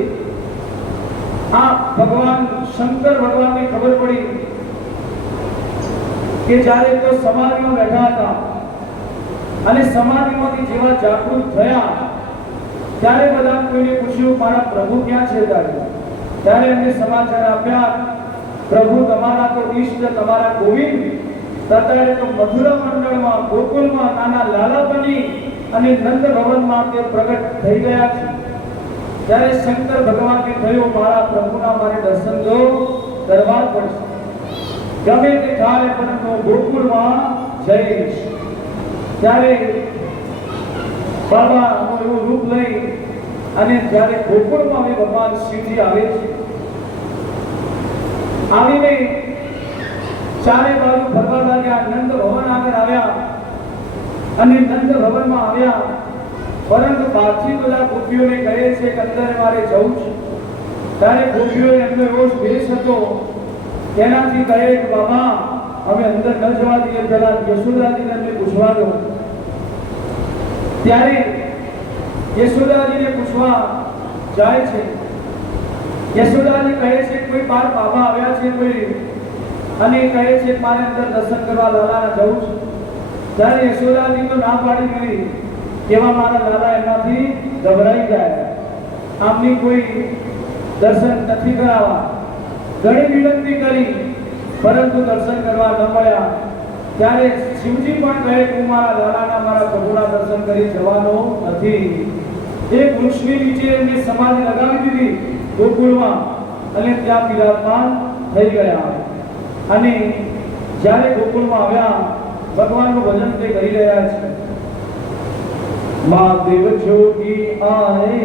આ ભગવાન શંકર ભગવાનને ખબર પડી કે જ્યારે તો સમાધિમાં બેઠા હતા અને સમાધિમાંથી જેવા જાગૃત થયા ત્યારે બધા કોઈને પૂછ્યું મારા પ્રભુ ક્યાં છે? ત્યારે એમને સમાચાર આપ્યા, પ્રભુ તમારા તો ઈષ્ટ, તમારા ગોવિંદ અત્યારે તો મથુરા મંડળમાં, ગોકુલમાં નાના લાલા બની અને નંદ ભવનમાં તે પ્રગટ થઈ ગયા છે. ત્યારે શંકર ભગવાનને થયું મારા પ્રભુના મારે દર્શન જો કરવા પડશે, ગમે તે થાય પરંતુ ગોકુળમાં જઈશ. ત્યારે બાબા એવું રૂપ લઈ અને જ્યારે ગોકુળમાં ભગવાન શિવજી આવે છે, આવીને ચારે બાજુ ફરવા લાગ્યા, નંદ ભવન આગળ આવ્યા અને નંદ ભવનમાં આવ્યા. પરંતુ બહારથી બધા ગોપીઓને કહે છે કે અંદર મારે જવું છે. ત્યારે ગોપીઓ એમનો એવો વેશ હતો તેનાથી કહે કે બાબા અમે અંદર ન જવા દઈએ, પહેલા યશોદાજીને અમને પૂછવા દો. ત્યારે યશોદાજીને પૂછવા જાય છે. યશોદાજી કહે છે કોઈ બાર બાબા આવ્યા છે કોઈ, અને કહે છે મારે અંદર દર્શન કરવા લાલા જવું છે. ત્યારે યશોદાજી તો ના પાડી દીધી, એવા મારા લાલા એનાથી ગભરાઈ જાય, આમની કોઈ દર્શન નથી કરાવવા. ઘણી વિનંતી કરી પરંતુ દર્શન કરવા ન મળ્યા. ત્યારે શિવજી પણ કહે હું મારા લાલાના, મારા પ્રભુના દર્શન કરી જવાનો નથી. એક વૃક્ષની નીચે એમને સમાધિ લગાવી દીધી ગોકુળમાં અને ત્યાં બિરાજમાન થઈ ગયા. અને જ્યારે ગોકુળમાં આવ્યા ભગવાનનું ભજન તે કરી રહ્યા છે. મહાદેવ જોગી આए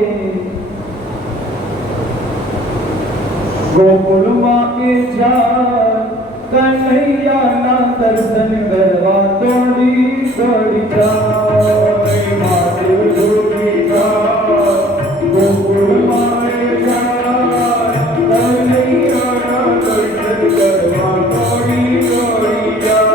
ગોકુળમાં એ જા કનૈયાના દર્શન કરવા દોડી દોડી જાય. મહાદેવ જોગી ગોકુળમાં એ જા કનૈયાના દર્શન કરવા દોડી દોડી જાય.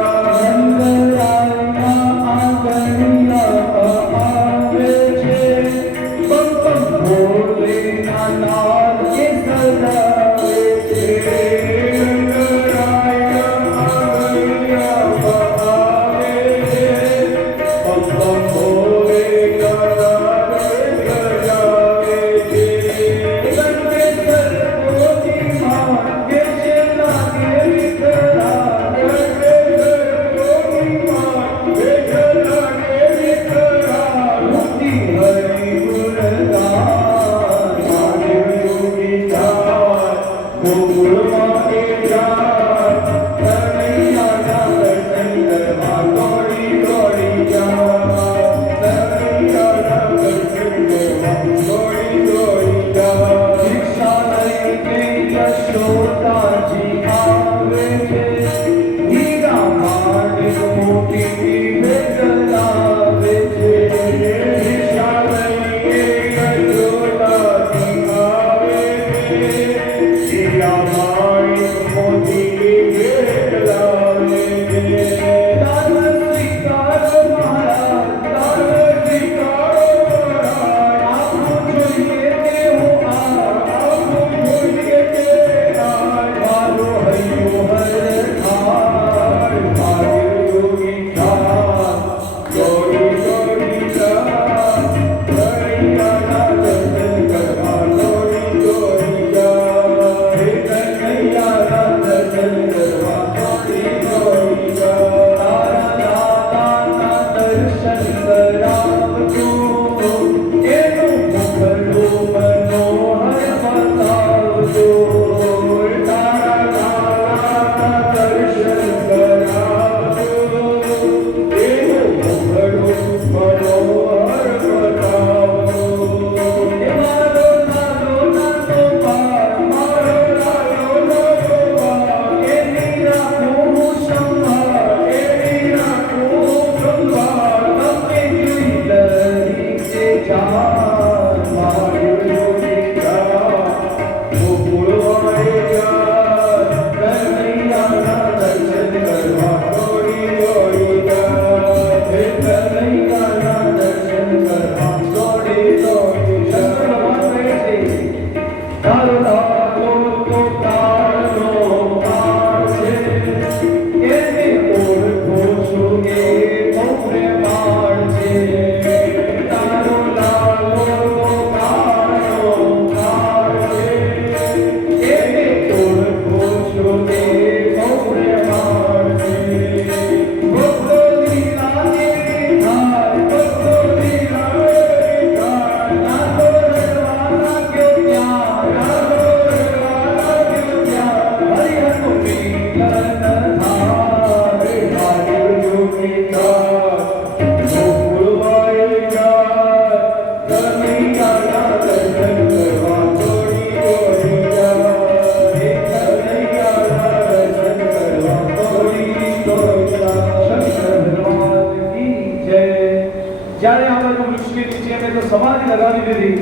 જ્યારે આ બાજુ વૃક્ષની નીચે અમે તો સમાધિ લગાવી દીધી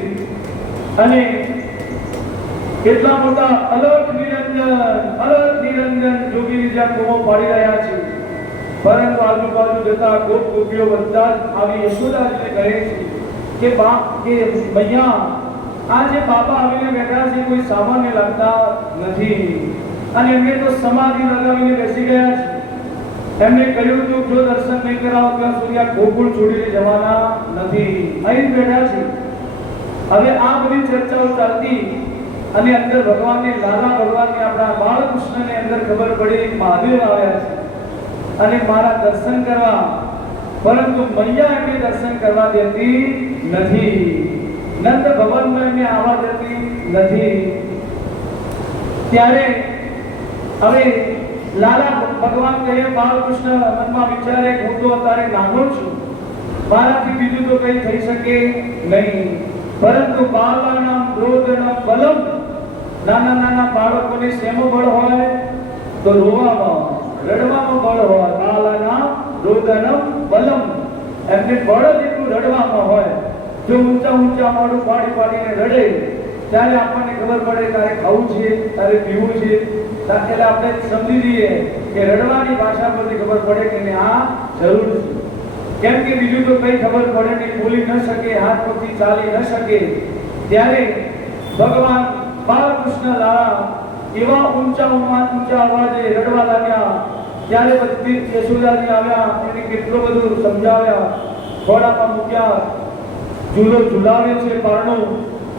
અને કેટલા મોટા અલગ નિરંજન જોગીની જ્યાં કોમો પાડી રહ્યા છે, પરંતુ આજુબાજુ જતા ગોપ ગોપીઓ બધા આવી યશોદાજીને કહે છે કે મૈયા આ જે બાબા આવીને બેઠા છે કોઈ સામાન્ય લાગતા નથી, અને એમને તો સમાધિ લગાવીને બેસી ગયા છે. એમને કહ્યું હતું જો દર્શન નહીં કરાવો ત્યાં સુધી આ ગોકુળ છોડીને જવાના નથી, અહીં બેઠા છે. હવે આ બધી ચર્ચાઓ ચાલતી અને અંદર ભગવાનને લાલા ભગવાનને આપણા બાળકૃષ્ણને અંદર ખબર પડી મહાદેવ આવ્યા છે અને મારા દર્શન કરવા, પરંતુ મૈયા એમને દર્શન કરવા દેતી નથી, નંદ ભવનમાં એમને આવવા દેતી નથી. ત્યારે હવે લાલા ભગવાન કહે બાળકૃષ્ણ મનમાં વિચારે હું તો અત્યારે નાનો છું, મારાથી બીજું તો કંઈ થઈ શકે નહીં, પરંતુ બાલાનામ ક્રોધનમ બલમ, નાના નાના બાળકોને શેનો બળ હોય તો રોવામાં રડવામાં બળ હોય. બાલાનામ ક્રોધનમ બલમ, એમને બળ જ એટલું રડવામાં હોય. જો ઊંચા મોઢું પાડીને રડે ત્યારે આપણને ખબર પડે તારે ખાવું છે, તારે પીવું છે, એટલે આપણે સમજી લઈએ કે રડવાની ભાષા પરથી ખબર પડે કે આ જરૂર છે. કેમ કે બીજું તો કઈ ખબર પડે નહીં, બોલી ન શકે, હાથ પગથી ચાલી ન શકે. ત્યારે ભગવાન બાલકૃષ્ણ લાલા એવા ઊંચા અવાજે રડવા લાગ્યા. ત્યારે બધી યશોદાજી આવ્યા, એને કેટલું બધું સમજાવ્યા, ઘોડામાં મૂક્યા, ઝૂલો ઝુલાવે છે પારણું,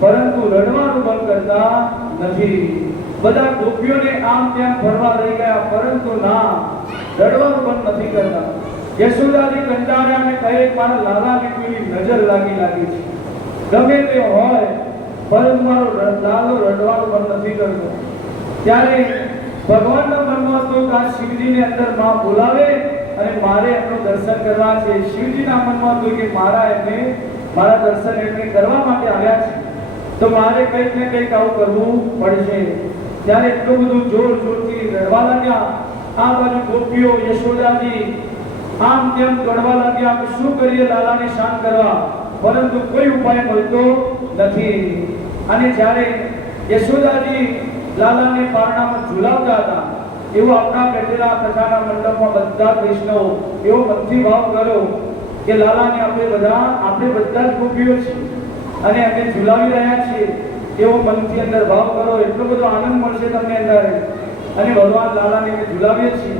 પરંતુ રડવાનું બંધ કરતા નથી. બધા ગોપીઓને આમ તેમ ફરવા રહી ગયા, પરંતુ ના, રડવાનું બંધ નથી કરતા. યશોદાજી કંટાળ્યા અને કહે મારા લાલાને કોઈની નજર લાગી છે, ગમે તે હોય પરંતુ મારો લાલો રડવાનું બંધ નથી કરતો. ત્યારે ભગવાનના મનમાં તો આ શિવજીને અંદર માં બોલાવે અને મારે એમનું દર્શન કરવા છે. શિવજીના મનમાં તો કે મારા દર્શન એમને કરવા માટે આવ્યા છે, તો મારે કંઈક ને કંઈક આવું કરવું પડશે. ત્યારે એટલું બધું જોરથી રડવા લાગ્યા. આ બાજુ ગોપીઓ યશોદાજી આમ તેમ દોડવા લાગ્યા કે શું કરીએ લાલાને શાંત કરવા, પરંતુ કોઈ ઉપાય મળતો નથી. અને જ્યારે યશોદાજી લાલાને પારણામાં ઝુલાવતા હતા, એવો આપણા બેઠેલા કથાના મંડપમાં બધા કૃષ્ણો એવો મનથી ભાવ કર્યો કે લાલાને આપણે બધા જ ગોપીઓ છીએ અને એમને ઝુલાવી રહ્યા છીએ, એવો મનથી અંદર ભાવ કરો. એટલો બધો આનંદ મળશે તમને અંદર. અને ભગવાન લાલાને ઝુલાવીએ છીએ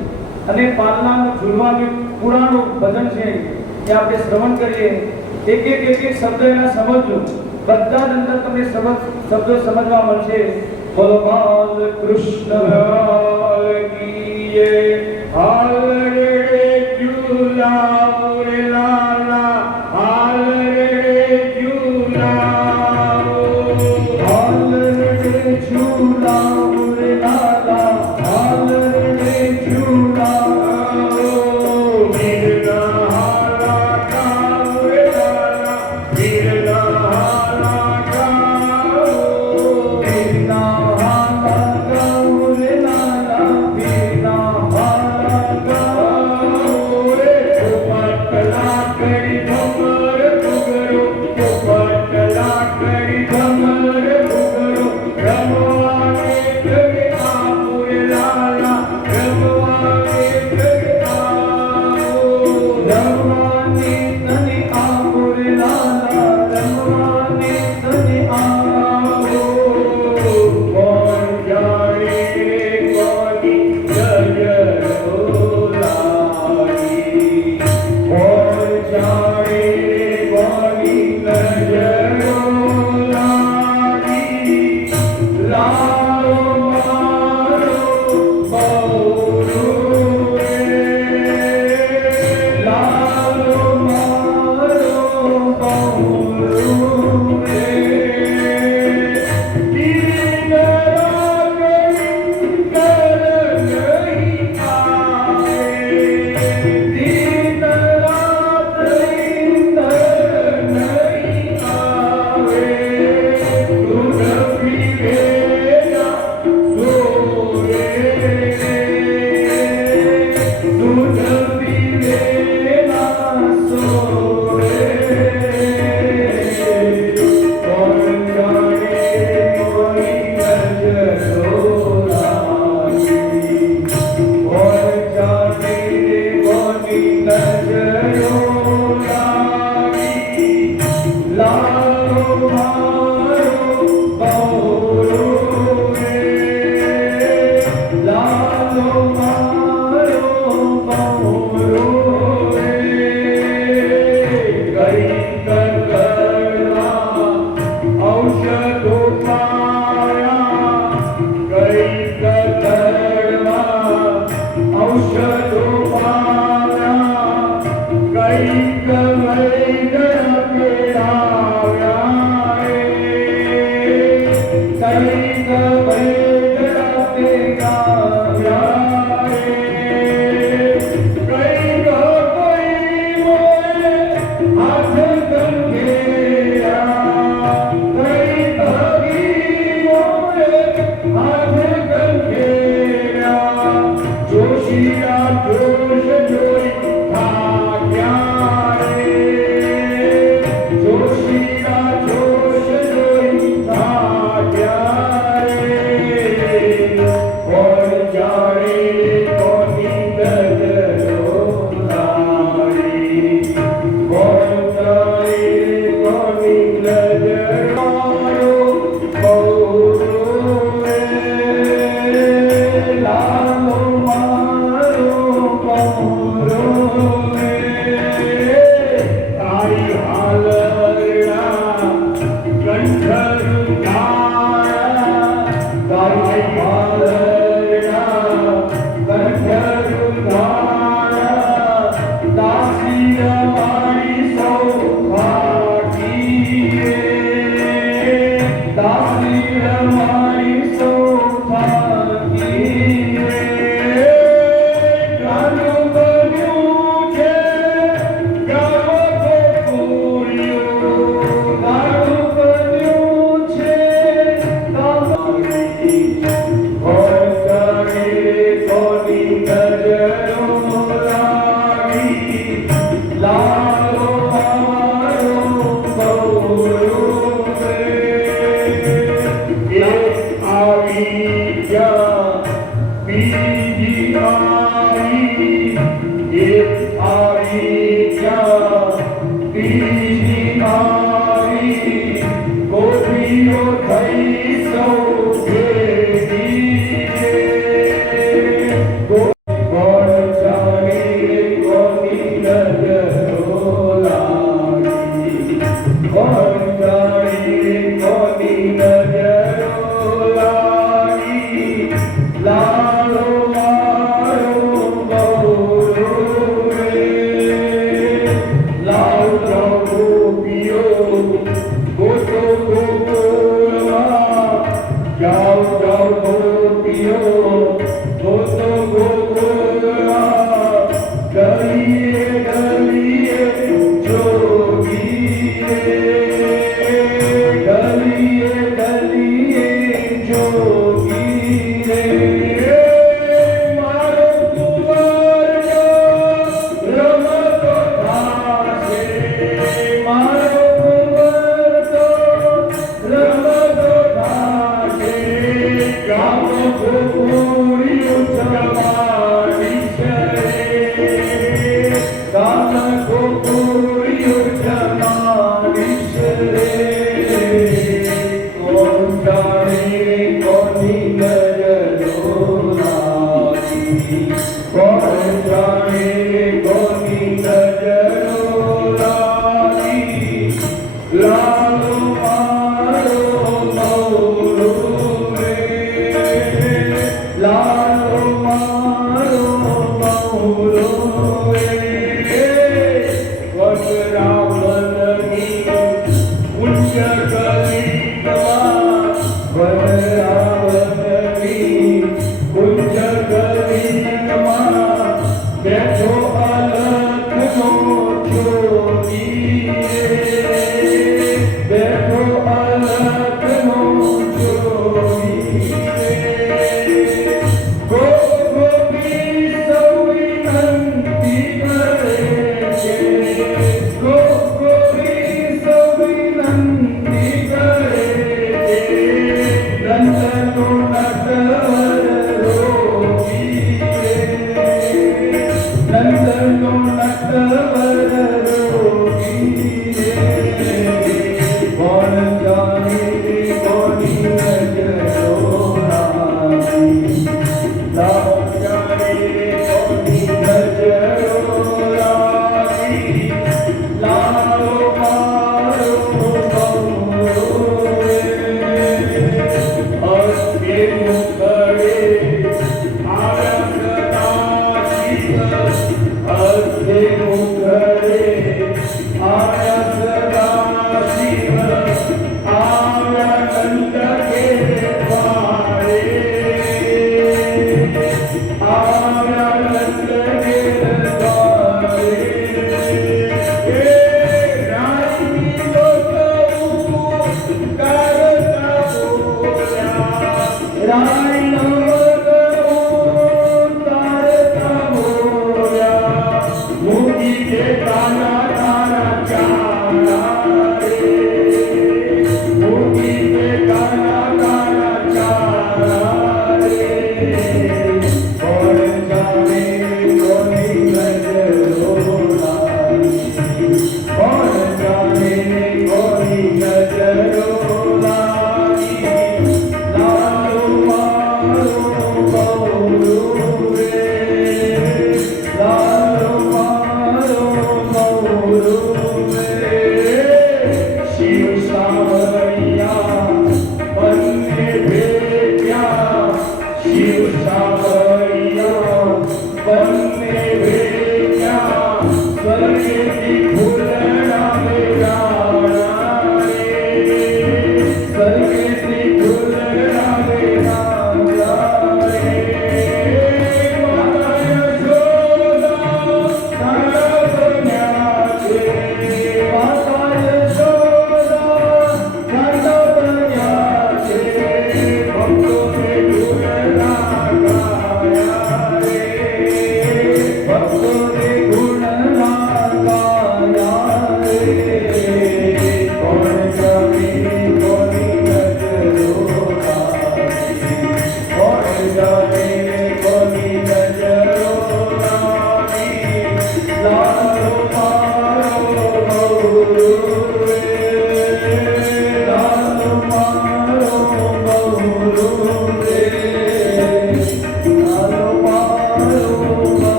અને પાલનાનું ઝૂલવાનું પુરાણું ભજન છે એ આપણે શ્રવણ કરીએ. એક શબ્દ એના સમજજો, બધા જ અંદર તમને શબ્દો સમજવા મળશે. બોલો બાલ કૃષ્ણ કી જય. હાલ રે ઝુલાવ રે લાલા, હાલ રે ઝુલાવ, હાલ રે ઝુલાવ રે લાલા, હાલ રે ઝુલાવ. Bye. Love,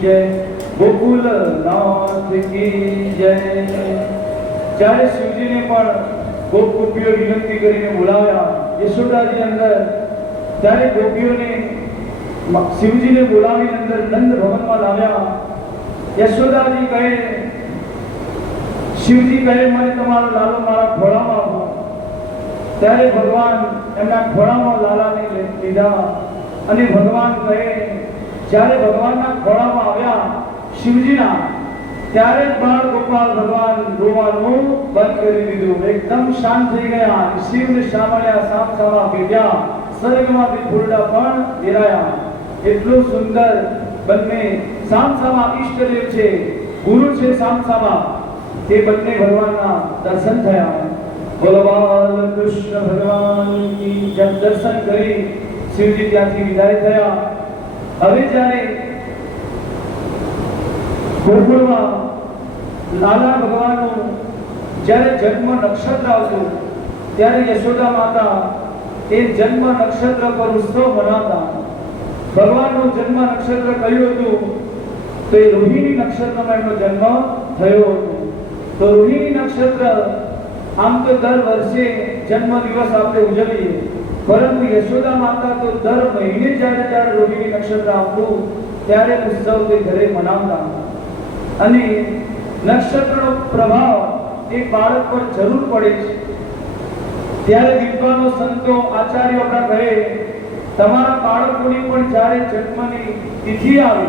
જય, ગોકુલ નાથ કી જય। જ્યારે શિવજીને પણ ગોપીઓ વિનંતી કરીને બોલાવ્યા યશોદાજી અંદર, ત્યારે ગોપીઓને શિવજીને બોલાવીને અંદર નંદ ભવનમાં લાવ્યા। યશોદાજી કહે, શિવજી કહે મને તમારો લાલો મારા ખોળામાં આપો। ત્યારે ભગવાન એમના ખોળામાં લાલાને લીધા અને ભગવાન કહે, જ્યારે ભગવાનના ખોળામાં આવ્યા શિવજીના, ત્યારે જ બાળ ગોપાલ ભગવાન રોવાનું બંધ કરી દીધું, એકદમ શાંત થઈ ગયા। શિવને સાંભળ્યા, સામ સામા ભેટ્યા, સ્વર્ગમાંથી ફૂલડા પણ વેરાયા। એટલું સુંદર બંને સામ સામા ઈષ્ટદેવ છે, ગુરુ છે સામ સામા, તે બંને ભગવાનના દર્શન થયા। બોલો બાલ કૃષ્ણ ભગવાન કી જય। દર્શન કરી શિવજી ત્યાંથી વિદાય થયા। હવે જ્યારે ગોકુળમાં લાલા ભગવાનનું જ્યારે જન્મ નક્ષત્ર આવતું, ત્યારે યશોદા માતા એ જન્મ નક્ષત્ર પર ઉત્સવ મનાવતા। ભગવાનનું જન્મ નક્ષત્ર કયું હતું તો એ રોહિણી નક્ષત્રમાં એમનો જન્મ થયો હતો। તો રોહિણી નક્ષત્ર આમ તો દર વર્ષે જન્મ દિવસ આપણે ઉજવીએ, પરંતુ યશોદા માતા તો દર મહિને જ્યારે જ્યારે રોહિણી નક્ષત્ર આવતું ત્યારે ઉત્સવ તે ઘરે મનાવતા। અને નક્ષત્રનો પ્રભાવ એક બાળક પર જરૂર પડે છે। ત્યારે વિદ્વાનો, સંતો, આચાર્યો આપણા કહે, તમારા બાળકોની પણ જ્યારે જન્મની તિથિ આવે,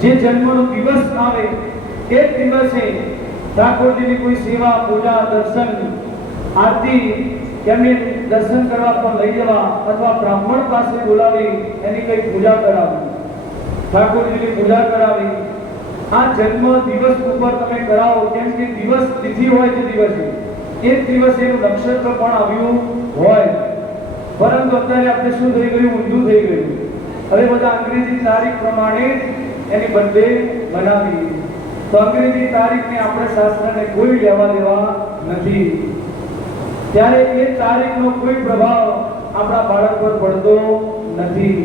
જે જન્મનો દિવસ આવે, એ જ દિવસે ઠાકોરજીની કોઈ સેવા, પૂજા, દર્શન, આરતી એમને દર્શન કરવા પણ લઈ જવા, અથવા બ્રાહ્મણ પાસે બોલાવી એની કઈ પૂજા કરાવી, ઠાકોરજીની પૂજા કરાવી। આ જન્મ દિવસ ઉપર તમે કરાવો, કેમ કે દિવસ તિથિ હોય છે દિવસે, એ જ દિવસે એનું નક્ષત્ર પણ આવ્યું હોય। પરંતુ અત્યારે આપણે શું થઈ ગયું, ઊંધું થઈ ગયું। હવે બધા અંગ્રેજી તારીખ પ્રમાણે એની બર્થડે બનાવી, તો અંગ્રેજી તારીખને આપણે શાસ્ત્રને કોઈ લેવા દેવા નથી। ત્યારે એ તારીખનો કોઈ પ્રભાવ આપણા બાળક પર પડતો નથી।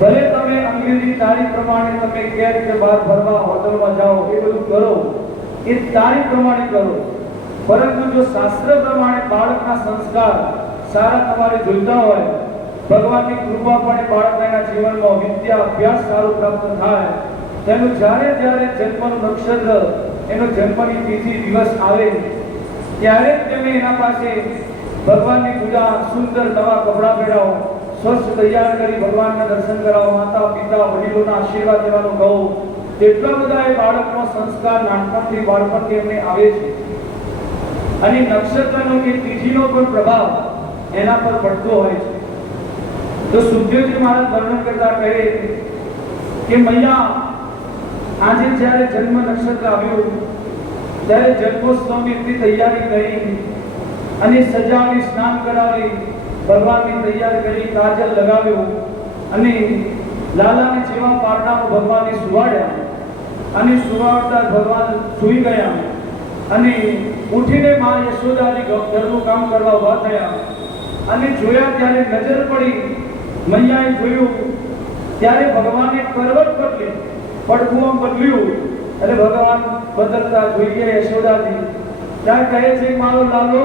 ભલે તમે અંગ્રેજી તારીખ પ્રમાણે તમે ક્યાંક કે બહાર ફરવા, હોટલમાં જાઓ, એ બધું કરો, એ તારીખ પ્રમાણે કરો, પરંતુ જો શાસ્ત્ર પ્રમાણે બાળકના સંસ્કાર સારા તમારે જોઈતા હોય, ભગવાનની કૃપા પણ બાળકના જીવનમાં વિદ્યા, અભ્યાસ સારો પ્રાપ્ત થાય, તેનું જ્યારે જ્યારે જન્મનું નક્ષત્ર, એનો જન્મની તિથિ દિવસ આવે, ત્યારે તમે એના પાસે ભગવાનની પૂજા, સુંદર નવા કપડાં પહેરાવો, સ્વસ્થ તૈયાર કરી ભગવાનના દર્શન કરાવો, માતા પિતા વડીલોના આશીર્વાદ લેવાનું કહો। એટલા બધા એ બાળકનો સંસ્કાર નાનપણથી બાળપણથી એમને આવે છે, અને નક્ષત્રનો કે તિથિનો પણ પ્રભાવ એના પર પડતો હોય છે। તો સુખદેવજી મહારાજ વર્ણન કરતા કહે કે મૈયા, આજે જ્યારે જન્મ નક્ષત્ર આવ્યું, ત્યારે જન્મોત્સવની એટલી તૈયારી કરી અને સજાવી, સ્નાન કરાવી, ભગવાનની તૈયાર કરી, કાજલ લગાવ્યો અને લાલાને જેવા પારણામાં ભગવાનને સુવાડ્યા, અને સુવાડતા ભગવાન સૂઈ ગયા, અને ઉઠીને માં યશોદાજી ઘરનું કામ કરવા ઊભા થયા, અને જોયા ત્યારે નજર પડી, મૈયાએ જોયું ત્યારે ભગવાને કરવટ બદલી, પડખું બદલ્યું, અને ભગવાન બદલતા જોઈએ યશોદાજી, ત્યાં કહે છે મારો લાલો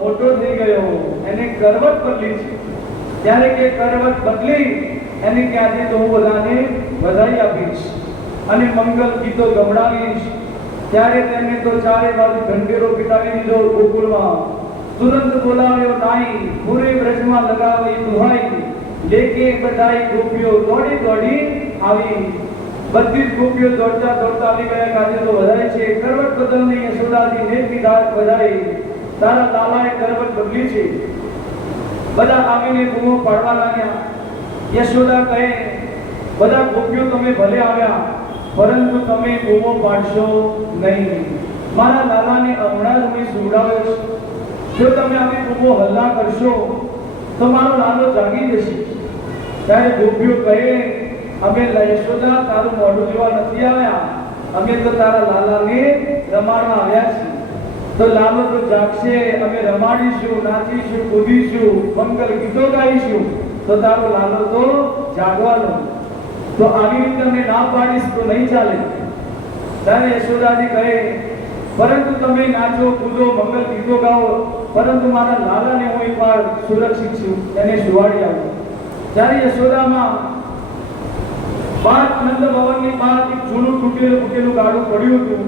મોટો થઈ ગયો, એને કરવટ બદલી છે। ત્યારે કે કરવટ બદલી એને ક્યાંથી તો હું બધાને વધાઈ આપીશ અને મંગલ ગીતો ગવડાવીશ। ત્યારે તેને તો ચારે બાજુ ઘંટેરો પીટાવી દીધો ગોકુળમાં, તુરંત બોલાવ્યો નાઈ, પૂરે બ્રજમાં લગાવી દુહાઈ, લેકે બધાઈ ગોપીઓ દોડી દોડી આવી। બધી જ ગોપીઓ દોડતા દોડતા આવી ગયા, કાજે તો વધાય છે, કરવટ બદલની યશોદાજી ને પીધાત વધાઈ, તારા લાલાએ કરવટ બદલી છે। બધા આવીને બૂમો પાડવા લાગ્યા। યશોદા કહે, બધા ગોપીઓ તમે ભલે આવ્યા, પરંતુ તમે બૂમો પાડશો નહીં, મારા લાલાને હમણાં જ મેં સુવડાવ્યો છે, જો તમે આવી બૂમો હલ્લા કરશો તો મારો લાલો જાગી જશે। ત્યારે ગોપીઓ કહે, અમે યશોદા તારું મોઢું જોવા નથી આવ્યા, અમે તો તારા લાલાને રમાડવા આવ્યા છીએ, તો લાલો તો જાગશે, અમે રમાડીશું, નાચીશું, કૂદીશું, મંગલ ગીતો ગાઈશું, તો તારો લાલો તો જાગવાનો। તો આવી રીતે અમે ના પાડીશ તો નહીં ચાલે. ત્યારે યશોદાજી કહે, પરંતુ તમે નાચો કૂદો મંગલ ગીતો ગાઓ, પરંતુ મારા લાલાને હું એકવાર સુરક્ષિત છું, એને સુવાડી આવું. ત્યારે યશોદામાં નંદ ભવનની બહાર એક જૂનું તૂટેલું ગાડું પડ્યું હતું,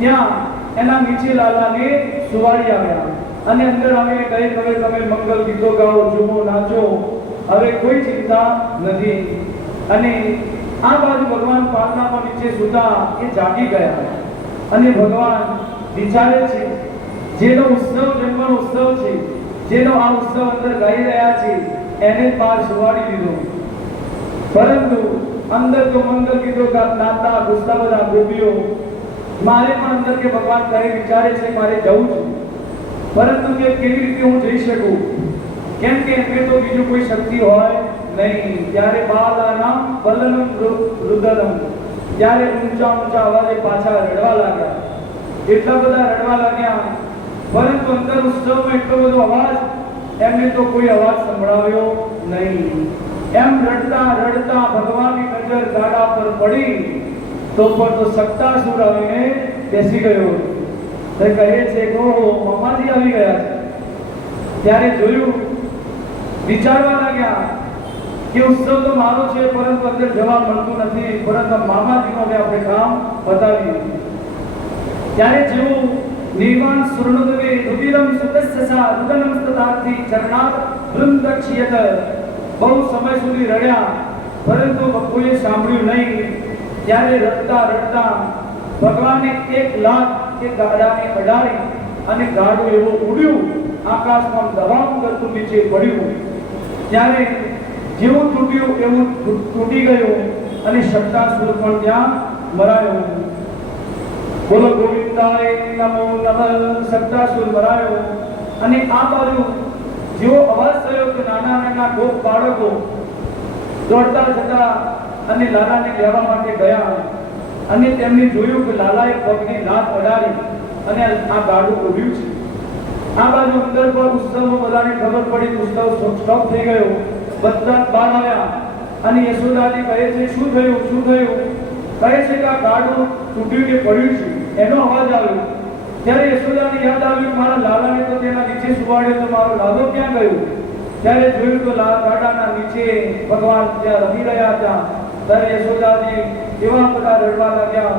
ત્યાં એના નીચે લાલાને સુવાડી આવ્યા અને અંદર આવીને કહે, હવે તમે મંગલ ગીતો ગાઓ, ઝૂમો, નાચો, હવે કોઈ ચિંતા નથી. અને આ બાજુ ભગવાન પાલનામાં નીચે સુતા એ જાગી ગયા અને ભગવાન વિચારે છે, જેનો ઉત્સવ જન્મનો ઉત્સવ છે, જેનો આ ઉત્સવ અંદર ગાઈ રહ્યા છે, એને બહાર સુવાડી દીધો. પરંતુ અંદર તો મંગલ ગીતો ગાતા ઘૂસતા બધા ગોપીઓ. મારે પણ અંદર કે ભગવાન કહે વિચારે છે મારે જવું છે, પરંતુ કે કેવી રીતે હું જઈ શકું, કેમ કે એમને તો બીજું કોઈ શક્તિ હોય નહીં. ત્યારે બાલાનામ બલનમ રુદરમ, ત્યારે ઊંચા અવાજે પાછા રડવા લાગ્યા. એટલા બધા રડવા લાગ્યા, પરંતુ અંદર ઉત્સવમાં એટલો બધો અવાજ, એમને તો કોઈ અવાજ સંભળાવ્યો નહીં. એમ રડતા રડતા ભગવાનની નજર ગાડા પર પડી તો પર તો સક્તાસુર આવીને બેસી ગયો. તે કહે છે કે ઓહો, મામાજી આવી ગયા છે. ત્યારે જોયું, વિચારવા લાગ્યા કે ઉત્સવ તો મારો છે, પરંતુ અંદર જવા મળતું નથી, પરંતુ મામાજીનો આપણે કામ બતાવી. ત્યારે જેવું નિર્વાણ સુરણોદવે રુધિરમ સુતસ્સા રુદનમ સ્તતાર્થી ચરણાર વૃંદક્ષિયત, બહુ સમય સુધી રડ્યા, પરંતુ કોઈએ સાંભળ્યું નહીં. ત્યારે રડતા રડતા ભગવાને એક લાખ કે ગાડાને અડાડી અને ગાડું એવું ઉડ્યું, આકાશમાં દબાણ કરતું નીચે પડ્યું. ત્યારે જેવું તૂટ્યું એવું તૂટી ગયું અને સક્તાસુર પણ ત્યાં મરાયો. બોલો ગોવિંદાય નમો નમઃ. સક્તાસુર મરાયો. અને આ બાજુ જેવો અવાજ થયો કે નાના નાના ગોપ બાળકો દોડતા જતા અને લાલાને લેવા માટે ગયા અને તેમને જોયું કે લાલાએ પગની લાત અડાડી અને આ ગાડું ઉડ્યું છે. આ બાજુ અંદર પર ઉત્સવમાં બધાને ખબર પડી, ઉત્સવ સ્ટોપ થઈ ગયો. બધા બહાર આવ્યા અને યશોદાજી કહે છે, શું થયું, શું થયું? કહે છે કે આ ગાડું તૂટ્યું કે પડ્યું છે, એનો અવાજ આવ્યો. ત્યારે યશોદાને યાદ આવ્યું, મારા લાલાને તો તેના નીચે સુવાડ્યો, તો મારો લાલો ક્યાં ગયો? ત્યારે જોયું તો ગાડાના નીચે ભગવાન ત્યાં રમી રહ્યા હતા. ત્યારે યશોદાજી એવા બધા રડવા લાગ્યા,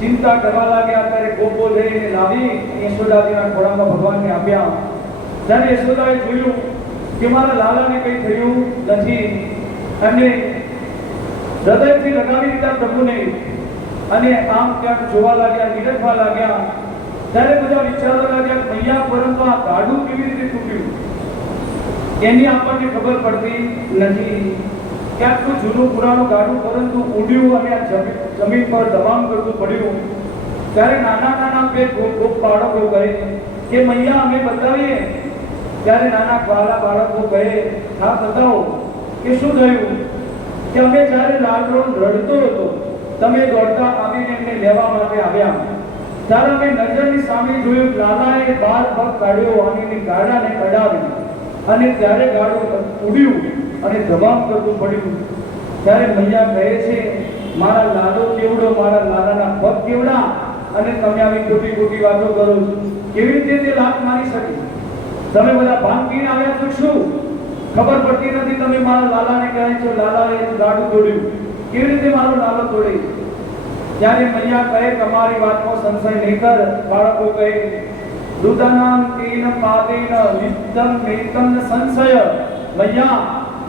ચિંતા કરવા લાગ્યા. ત્યારે ગોપો લઈને લાવી યશોદાજીના ખોળામાં ભગવાનને આપ્યા. ત્યારે યશોદાએ જોયું કે મારા લાલાને કંઈ થયું નથી. એમને હૃદયથી લગાવી દીધા પ્રભુને અને આમ ક્યાંક જોવા લાગ્યા, નિરખવા લાગ્યા. ત્યારે બધા વિચારવા લાગ્યા, ભૈયા પરંતુ આ ગાડું કેવી રીતે તૂટ્યું એની આપણને ખબર પડતી નથી. ક્યાંક તો જૂનું પુરાણું ગાડું પરંતુ ઉડ્યું અને આ જમીન પર દબાણ કરતું પડ્યું. ત્યારે નાના નાના બે ગોપ બાળકો કહે કે મૈયા અમે બતાવીએ. ત્યારે નાના બાળકો કહે, હા બતાવો, કે શું થયું? કે અમે જ્યારે લાડો રડતો હતો, તમે દોડતા આવીને એમને લેવા માટે આવ્યા. ત્યારે અમે નજરની સામે જોયું, લાલાએ 12 પગ કાઢ્યો અને ગાડાને અડાવી અને ત્યારે ગાડું ઉડ્યું અને દબાણ કરતું પડ્યું. ત્યારે મૈયા કહે છે, મારા લાલો કેવડો, મારા લાલાના પગ કેવડા, અને તમે આવી ખોટી ખોટી વાતો કરો છો. કેવી રીતે તે લાત મારી શકે? તમે બધા ભાંગ પીને આવ્યા છો, શું ખબર પડતી નથી? તમે મારા લાલાને કહે છો લાલાએ ગાડું તોડ્યું, કેવી રીતે મારો લાલો તોડે? ત્યારે મૈયા કહે, તમારી વાતમાં સંશય નહીં કર. બાળકો કહે, રુદનામ તેન પાદેન વિદ્ધમ મેતમ સંશય. મૈયા,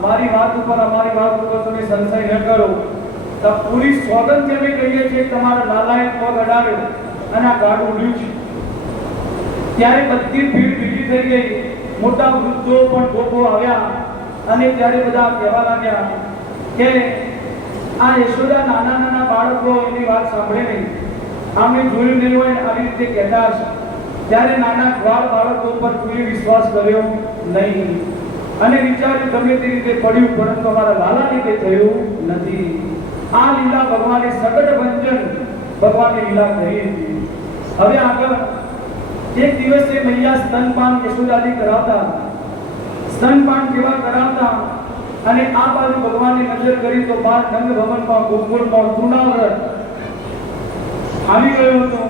મારી વાત ઉપર, અમારી વાત ઉપર તમે સંશય ન કરો. તો પૂરી સોગંદ અમે કહીએ છીએ તમારા લાલાએ પગ અડાડ્યો અને આ ગાડું ઉડ્યું છે. ત્યારે બધી ભીડ ભેગી થઈ ગઈ. મોટા વૃદ્ધો પણ ગોપો આવ્યા અને ત્યારે બધા કહેવા લાગ્યા કે આ યશોદા નાના નાના બાળકો એની વાત સાંભળે નહીં, આમને જોયું નહીં હોય આવી રીતે કહેતા હશે. ત્યારે નાના ગ્વાલ બાળકો પર કોઈ વિશ્વાસ કર્યો નહીં અને વિચાર્યું ગમે તે રીતે પડ્યું, પરંતુ અમારા લાલાને તે થયું નથી. આ લીલા ભગવાને સગડ ભંજન ભગવાને લીલા કરી હતી. હવે આગળ એક દિવસે મૈયા સ્તનપાન યશોદાજી કરાવતા. સ્તનપાન જેવા કરાવતા અને આ બાજુ ભગવાનની નજર કરી તો બાર નંદ ભવનમાં ગોકુળમાં તૃણાવ્રત આવી ગયો હતો.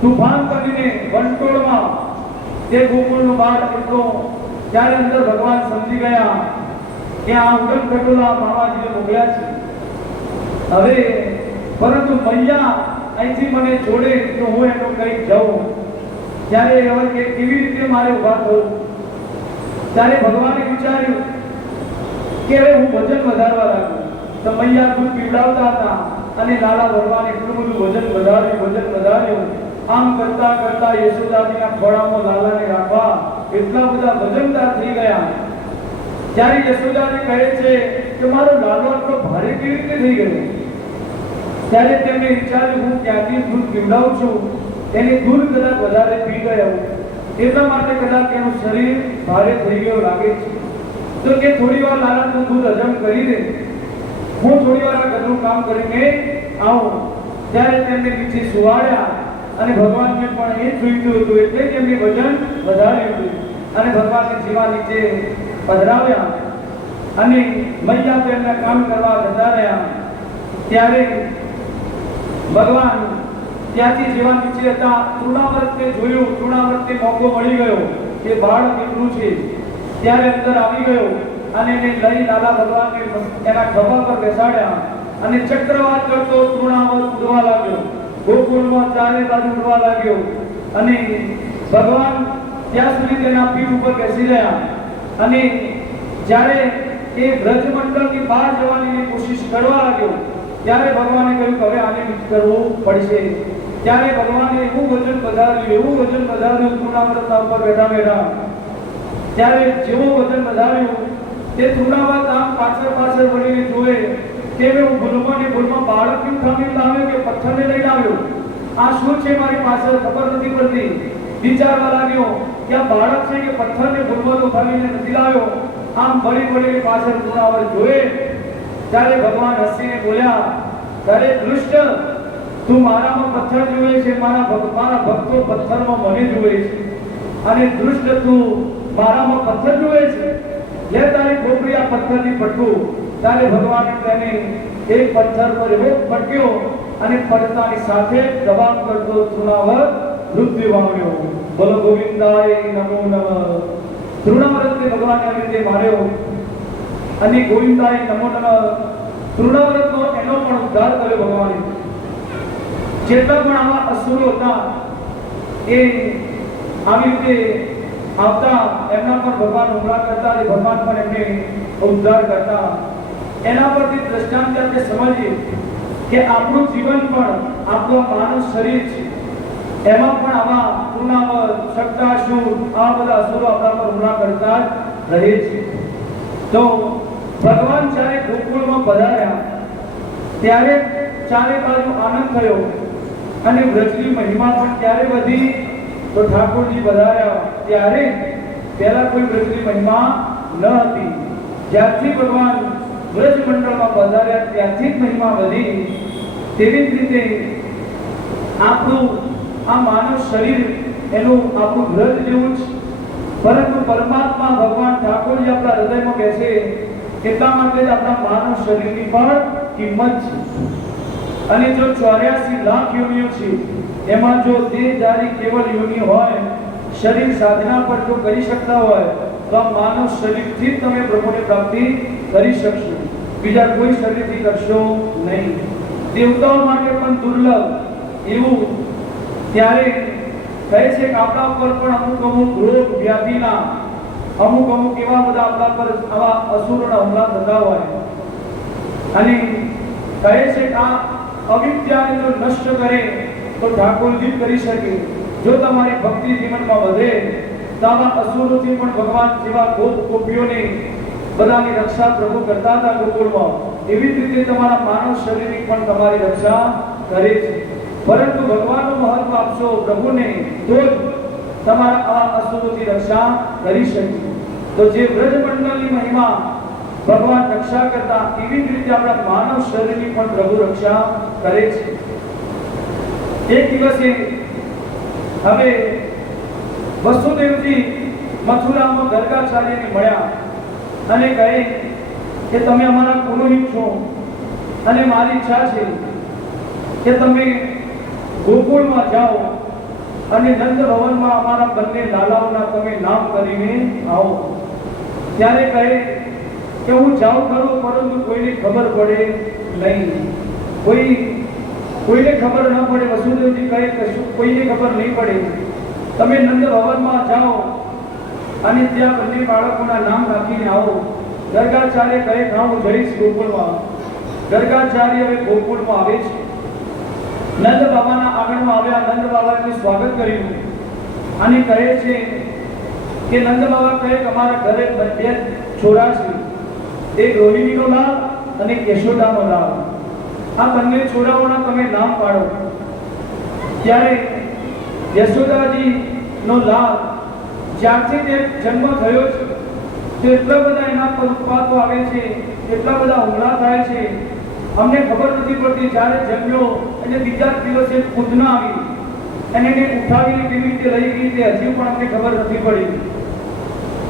તુફાન કરીને વંટોળમાં તે ગોકુળનો બાળ એટલો ત્યારે અંદર ભગવાન સમજી ગયા કે આ ઉડન ખટોલા મામાજીએ મોકલ્યા છે. હવે પરંતુ મૈયા અહીંથી મને જોડે તો હું એનો કઈ જાઉં. ત્યારે હવે કે કેવી રીતે મારે ઉભા થવું. ત્યારે ભગવાને વિચાર્યું કે હવે હું વજન વધારવા લાગ્યો. તો મૈયા દૂધ પીવડાવતા હતા અને લાલા ભગવાન એટલું બધું વજન વધાર્યું. આમ કરતા કરતા યશોદાજીના ખોળામાં લાલાને રાખવા એટલા બધા વજનદાર થઈ ગયા. ત્યારે યશોદાજી કહે છે કે મારો લાલો આટલો ભારે કેવી રીતે થઈ ગયો. ત્યારે તેમને વિચાર્યું હું ક્યાંથી દૂધ પીવડાવું છું, એને દૂધ કદાચ વધારે પી ગયો એટલા માટે કદાચ એનું શરીર ભારે થઈ ગયો લાગે છે. તો કે થોડી વાર લાલા તું દૂધ હજમ કરી દે, હું થોડી વાર આ ઘરનું કામ કરીને આવું. ત્યારે તેમને નીચે સુવાડ્યા અને ભગવાનને પણ એ જોઈતું હતું એટલે જ એમને વજન વધાર્યું અને ભગવાનને જીવા નીચે પધરાવ્યા અને મૈયા તેમના કામ કરવા જતા રહ્યા. ત્યારે ભગવાન ત્યાંથી જીવા નીચે હતા. તૃણાવ્રતને જોયું, તૃણાવ્રતને મોકો મળી ગયો કે બાળ કેટલું છે. ત્યારે અંદર આવી ગયો અને એને લઈ લાલા ભગવાનને એના ખભા પર બેસાડ્યા અને ચક્રવાત કરતો તૃણાવ્રત ઉડવા લાગ્યો. ગોકુળમાં ચારે બાજુ ઉડવા લાગ્યો અને ભગવાન ત્યાં સુધી તેના પીઠ ઉપર બેસી રહ્યા અને જ્યારે એ બ્રજમંડળની બહાર જવાની કોશિશ કરવા લાગ્યો ત્યારે ભગવાને કહ્યું કે હવે આને કરવું પડશે. ત્યારે ભગવાને એવું વજન વધાર્યું તૃણાવ્રતના ઉપર બેઠા બેઠા. ત્યારે જેવું વજન વધાર્યું તે તૃણાવ્રત આમ પાછળ વળીને જોવે કે હું ભૂલમાં બાળકને ઉઠાવીને લાવ્યો કે પથ્થરને લઈને આવ્યો. આ શું છે મારી પાછળ ખબર નથી પડતી. વિચારવા લાગ્યો કે આ બાળક છે કે પથ્થરને ભૂલમાં ઉઠાવીને નથી લાવ્યો. આમ વળી પાછળ તૃણાવ્રત જોવે. ત્યારે ભગવાન હસીને બોલ્યા, અરે દુષ્ટ, તું મારામાં પથ્થર જુએ છે, મારા ભક્તો પથ્થરમાં મને જુએ છે. અને દુષ્ટ તું મારામાં પથ્થર જુએ છે, લે તારી ખોપરી આ પથ્થરની પટકું. ત્યારે ભગવાને તેને એક પથ્થર પર એવો પટક્યો અને પડતાની સાથે દબાણ કરતો તૃણાવ્રત મૃત્યુ પામ્યો. બોલો ગોવિંદાય નમો નમઃ. તૃણાવ્રતને ભગવાને આવી રીતે માર્યો અને ગોવિંદાય નમો નમઃ તૃણાવ્રતનો એનો પણ ઉદ્ધાર કર્યો ભગવાને. જેટલા પણ આવા અસુરો હતા એ આવી રીતે આવતા એમના પર ભગવાન હુમલા કરતા અને ભગવાન પણ એમને ઉદ્ધાર કરતા. એના પરથી દ્રષ્ટાંત આપણે સમજીએ કે આપણું જીવન પણ આપણું માનવ શરીર છે, એમાં પણ આવા તૃણાવ્રત, શક્તાસુર આ બધા અસુરો આપણા પર હુમલા કરતા જ રહે છે. તો ભગવાન જ્યારે ગોકુળમાં પધાર્યા ત્યારે ચારે બાજુ આનંદ થયો અને વ્રજની મહિમા પણ ત્યારે વધી. તો ઠાકોરજી પધાર્યા ત્યારે પહેલા કોઈ વ્રજની મહિમા ન હતી. જ્યારથી ભગવાન વ્રજ મંડળમાં પધાર્યા ત્યારથી જ મહિમા વધી. તેવી જ રીતે આપણું આ માનવ શરીર એનું આપણું વ્રજ જેવું જ, પરંતુ પરમાત્મા ભગવાન ઠાકોરજી આપણા હૃદયમાં બેસે એટલા માટે જ આપણા માનવ શરીરની પણ કિંમત છે. અને જો 84 લાખ યોનિઓ છે એમાં જો દેહધારી કેવલ યોનિ હોય, શરીર સાધના પર જો કરી શકતા હોય તો આ માનવ શરીરથી જ તમે પ્રભુની પ્રાપ્તિ કરી શકશો, બીજા કોઈ શરીરથી કરશો નહીં. દેવતાઓ માટે પણ દુર્લભ એવું. ત્યારે કહે છે કે આપણા ઉપર પણ અમુક રોગ વ્યાધિના અમુક એવા બધા આપણા પર આવા અસુરોના હુમલા થતા હોય અને કહે છે કે આ અવિદ્યાને જો નષ્ટ કરે તો ઠાકોરજી કરી શકે. જો તમારી ભક્તિ જીવનમાં વધે તો આવા અસુરોથી પણ ભગવાન જેવા ગોપીઓને બધાની રક્ષા પ્રભુ કરતા હતા ગોકુળમાં, એવી જ રીતે તમારા માનવ શરીરની પણ તમારી રક્ષા કરે છે. પરંતુ ભગવાનનું મહત્વ આપશો પ્રભુને તો જ તમારા આવા અસુરોથી રક્ષા કરી શકે. તો જે વ્રજમંડળની મહિમા ભગવાન રક્ષા કરતા એવી જ રીતે આપણા માનવ શરીરની પણ પ્રભુ રક્ષા કરે છે. એક દિવસે હવે વસુદેવજી મથુરામાં ગર્ગાચાર્યને મળ્યા અને કહે કે તમે અમારા પુરોહિત છો અને મારી ઈચ્છા છે કે તમે ગોકુળમાં જાઓ અને નંદ ભવનમાં અમારા બંને લાલાઓના તમે નામ કરીને આવો. ત્યારે કહે કે હું જાઉં ખરું, પરંતુ કોઈને ખબર પડે નહીં. કોઈને ખબર ન પડે. વસુદેવજી કહે કશું કોઈને ખબર નહીં પડે. તમે નંદ ભવનમાં જાઓ અને ત્યાં બંને બાળકોના નામ રાખીને આવો. ગર્ગાચાર્ય કહે હા હું જઈશ ગોકુળમાં. ગર્ગાચાર્ય હવે ગોકુળમાં આવે છે. નંદ બાબાના આંગણમાં આવ્યા. નંદ બાબાએ સ્વાગત કર્યું અને કહે છે કે નંદ બાબા કહે કે અમારા ઘરે બે છોરા છે, એક રોહિણીનો લાલ અને એક યશોદાનો લાલ. આ બંને છોરાઓના તમે નામ પાડો. ત્યારે યશોદાજી નો લાલ જ્યારથી તે જન્મ થયો છે તે એટલા બધા એના પર ઉત્પાતો આવે છે, એટલા બધા હુમલા થાય છે, અમને ખબર નથી પડતી. જ્યારે જન્મ્યો અને બીજા દિવસે પૂતના આવી અને એને ઉઠાવીને કેવી રીતે લઈ ગઈ તે હજી પણ અમને ખબર નથી પડી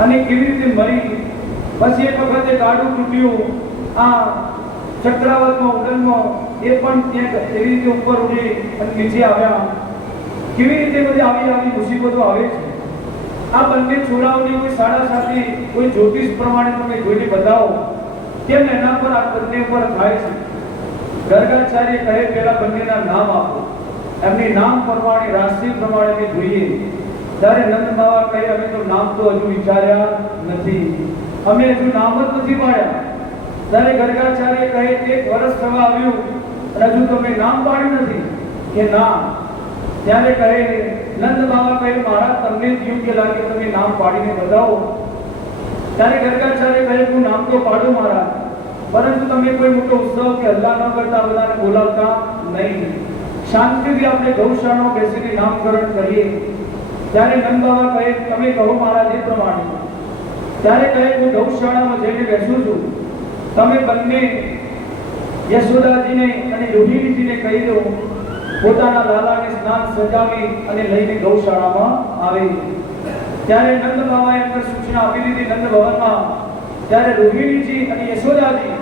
અને કેવી રીતે મરી. પછી એક વખતે ગાડું તૂટ્યું આ ચક્રાવતમાં ઉડનમાં, એ પણ ત્યાં એવી રીતે ઉપર ઉડી અને નીચે આવ્યા. કેવી રીતે બધી આવી મુસીબતો આવે છે. આ બંને છોરાઓની કોઈ શાળા સાથે કોઈ જ્યોતિષ પ્રમાણે તમે જોઈને બતાવો કેમ એના પર આ બંને પર થાય છે. ગર્ગાચાર્ય કહે પહેલા બંનેના નામ આપો. એમની નામ પ્રમાણે રાશિ પ્રમાણે જોઈએ. ત્યારે નંદ બાબા કહે અમે તો નામ તો હજુ વિચાર્યા નથી, અમે હજુ નામ જ નથી પાડ્યા. ત્યારે ગર્ગાચાર્ય કહે એક વર્ષ થવા આવ્યું અને હજુ તમે નામ પાડ્યું નથી કે ના. ત્યારે કહે નંદ બાબા કહે મારા તમને યોગ્ય લાગે તમે નામ પાડીને બતાવો. ત્યારે ગર્ગાચાર્ય કહે હું નામ તો પાડું મારા, પરંતુ તમે કોઈ મોટો ઉત્સવ કે હલ્લા ન કરતા, બધાને બોલાવતા નહીં. શાંતિથી આપણે ગૌશાળામાં બેસીને નામકરણ કરીએ. ત્યારે નંદ બાબા કહે તમે કહો મારા જે પ્રમાણે. ત્યારે કહે હું ગૌશાળામાં જઈને બેસું છું, તમે બંને યશોદાજીને અને રોહિણીજીને કહી દો પોતાના લાલાને સ્નાન સજાવી અને લઈને ગૌશાળામાં આવે. ત્યારે નંદ બાબાએ અંદર સૂચના આપી દીધી નંદ ભવનમાં. ત્યારે રોહિણીજી અને યશોદાજી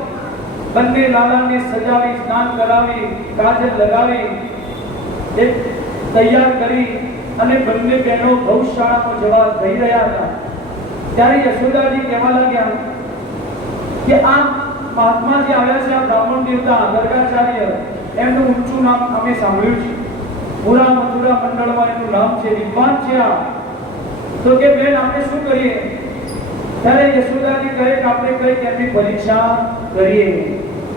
બંને લાલાને સજાવી, સ્નાન કરાવી, કાજલ લગાવી, એક તૈયાર કરી અને બંને બહેનો ગૌશાળામાં જવા જઈ રહ્યા હતા. ત્યારે યશોદાજી કહેવા લાગ્યા કે આ મહાત્મા જે આવ્યા છે, આ બ્રાહ્મણ દેવતા ગર્ગાચાર્ય, એમનું ઊંચું નામ અમે સાંભળ્યું છે. પુરા મથુરા મંડળમાં એનું નામ છે, વિદ્વાન છે આ. તો કે બેન આપણે શું કરીએ? ત્યારે યશોદાજી કહે કે આપણે કઈ એમની પરીક્ષા કરીએ.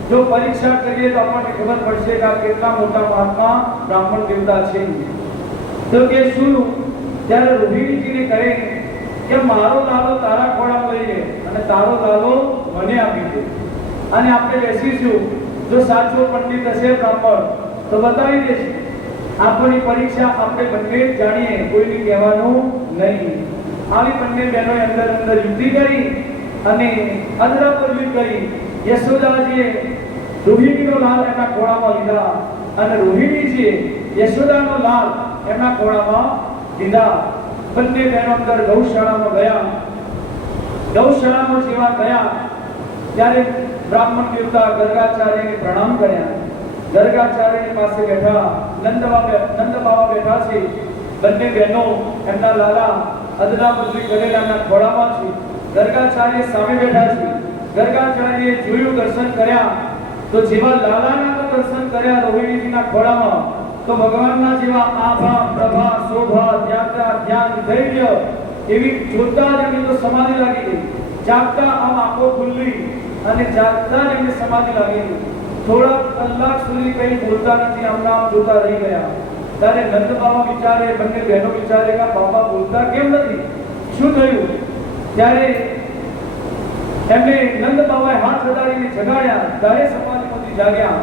જો પરીક્ષા કરીએ તો આપણને ખબર પડશે કે આ કેટલા મોટા મહાત્મા બ્રાહ્મણ દેવતા છે. તો કે શું? ત્યારે રોહિણીજીને કહે કે મારો લાલો તારા ખોળામાં લઈ લે અને તારો લાલો મને આપી દે અને આપણે બેસીશું. જો સાચો પંડિત હશે બ્રાહ્મણ તો બતાવી દેશે. આપણી પરીક્ષા આપણે બંને જાણીએ, કોઈને કહેવાનું નહીં. આવી બંને બહેનોએ અંદર યુક્તિ કરી અને અદરાપરવી કરી. યશોદાજીએ રોહિણીનો લાલ એમના ખોળામાં લીધા અને રોહિણીજીએ યશોદાનો લાલ એમના ખોળામાં લીધા. બંને બહેનો અંદર ગૌશાળામાં ગયા. ગૌશાળામાં જેવા ગયા ત્યારે બ્રાહ્મણ દેવતા ગર્ગાચાર્યને પ્રણામ કર્યા. ગર્ગાચાર્યની પાસે બેઠા નંદ બાબા બેઠા છે. બંને બહેનો એમના લાલા અદલાબદલી કરેલા એમના ખોળામાં છે. ગર્ગાચાર્ય સામે બેઠા છે. ગર્ગાચાર્યએ જોયું, દર્શન કર્યા તો જેવા લાલાના દર્શન કર્યા રોહિણીજીના ખોળામાં, તો ભગવાનના જેવા આભા, પ્રભા, શોભા, યાત્રા, ધ્યાન, ધૈર્ય એવી જોતા જ એમની તો સમાધિ લાગી ગઈ. જાગતા આમ આંખો ખુલ્લી અને જાગતા જ એમને સમાધિ લાગી ગઈ. થોડા કલાક સુધી કઈ બોલતા નથી, આમના આમ જોતા રહી ગયા. ત્યારે નંદ બાબા વિચારે, બંને બહેનો વિચારે કે બાબા બોલતા કેમ નથી, શું થયું? ત્યારે એમને નંદ બાબાએ હાથ વધારીને જગાડ્યા. ત્યારે સમાધિમાંથી જાગ્યા.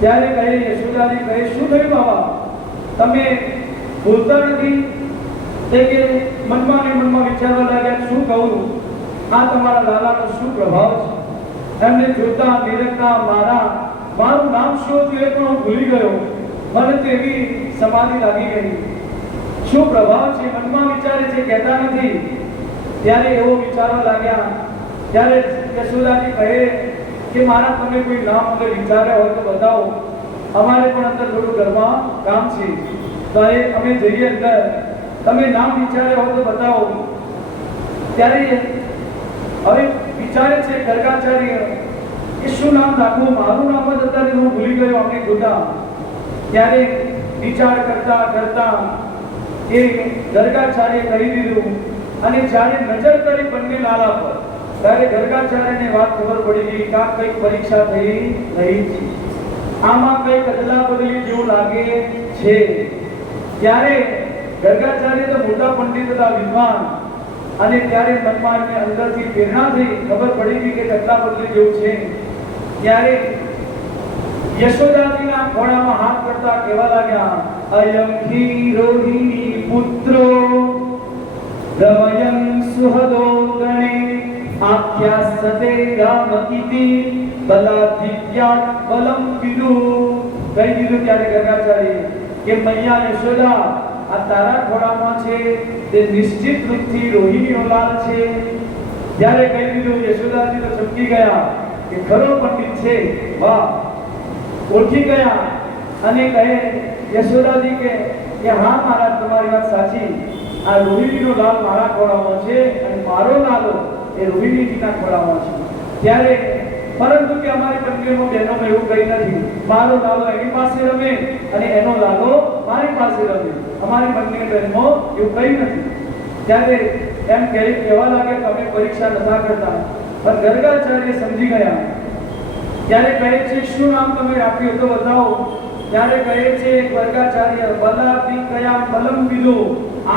ત્યારે કહે યશોદાજી કહે શું થયું બાબા, તમે બોલતા નથી? તે કે મનમાં ને મનમાં વિચારવા લાગ્યા શું કહું, આ તમારા લાલાનો શું પ્રભાવ છે? એમને જોતા નિરખતા મારું નામ શું હતું એ પણ હું ભૂલી ગયો. મને તો એવી સમાધિ લાગી ગઈ. શું પ્રભાવ છે? મનમાં વિચારે છે, કહેતા નથી. ત્યારે એવો વિચારવા લાગ્યા ત્યારે યશોદાજી કહે કે મારા તમે કોઈ નામ અગર વિચાર્યા હોય તો બતાવો, અમારે પણ અંદર થોડું ઘરમાં કામ છે, તો અમે જઈએ અંદર, તમે નામ વિચાર્યા હોય તો બતાવો. ત્યારે હવે વિચારે છે ગર્ગાચાર્ય કે શું નામ રાખવું, મારું નામ જ અત્યારે હું ભૂલી ગયો આપણે જોતા. ત્યારે વિચાર કરતા કરતા એ ગર્ગાચાર્ય કહી દીધું, અને જ્યારે નજર કરી બંને લાલા પર, ત્યારે ગર્ગાચાર્યને વાત ખબર પડી ગઈ કે આ કઈક પરીક્ષા થઈ રહી છે, આમાં કઈક અદલા બદલી જેવું લાગે છે. ત્યારે ગર્ગાચાર્ય તો મોટા પંડિત હતા, વિદ્વાન, અને ત્યારે મનમાં એમને અંદરથી પ્રેરણા થઈ, ખબર પડી ગઈ કે અદલા બદલી જેવું છે. ત્યારે યશોદાજીના ખોળામાં હાથ કરતા કહેવા લાગ્યા, અયમ હિ રોહિણી પુત્રો રમયન સુહદો ગણે આખ્યાસતે રામકીતિ બલાદિત્યાત બલમ વિદુ. કહી દીધું ત્યારે ગર્ગાચાર્ય કે મૈયા યશોદા, આ તારા ખોળામાં છે તે નિશ્ચિત રૂપથી રોહિણીનો લાલ છે. જ્યારે કહી દીધું યશોદાજી તો ચમકી ગયા કે ખરો પંડિત છે, વાહ, ઓળખી ગયા. અને કહે યશોદાજી કે હા મહારાજ, તમારી વાત સાચી, આ રોહિણીનો લાલ મારા ખોળામાં છે અને મારો લાલો એ રોહિણીજીના ખોળામાં છે. ત્યારે પરંતુ કે અમારી બંનેમાં બહેનોમાં એવું કંઈ નથી, મારો લાલો એની પાસે રમે અને એનો લાલો મારી પાસે રમે, અમારી બંને બહેનમાં એવું કંઈ નથી. ત્યારે એમ કહેવા લાગે કે અમે પરીક્ષા નતા કરતા. પણ ગર્ગાચાર્ય સમજી ગયા. ત્યારે કહે છે શું નામ તમે રાખ્યું તો બતાવો. ત્યારે કહે છે ગર્ગાચાર્ય બલાદી કયા બલમ વિદો,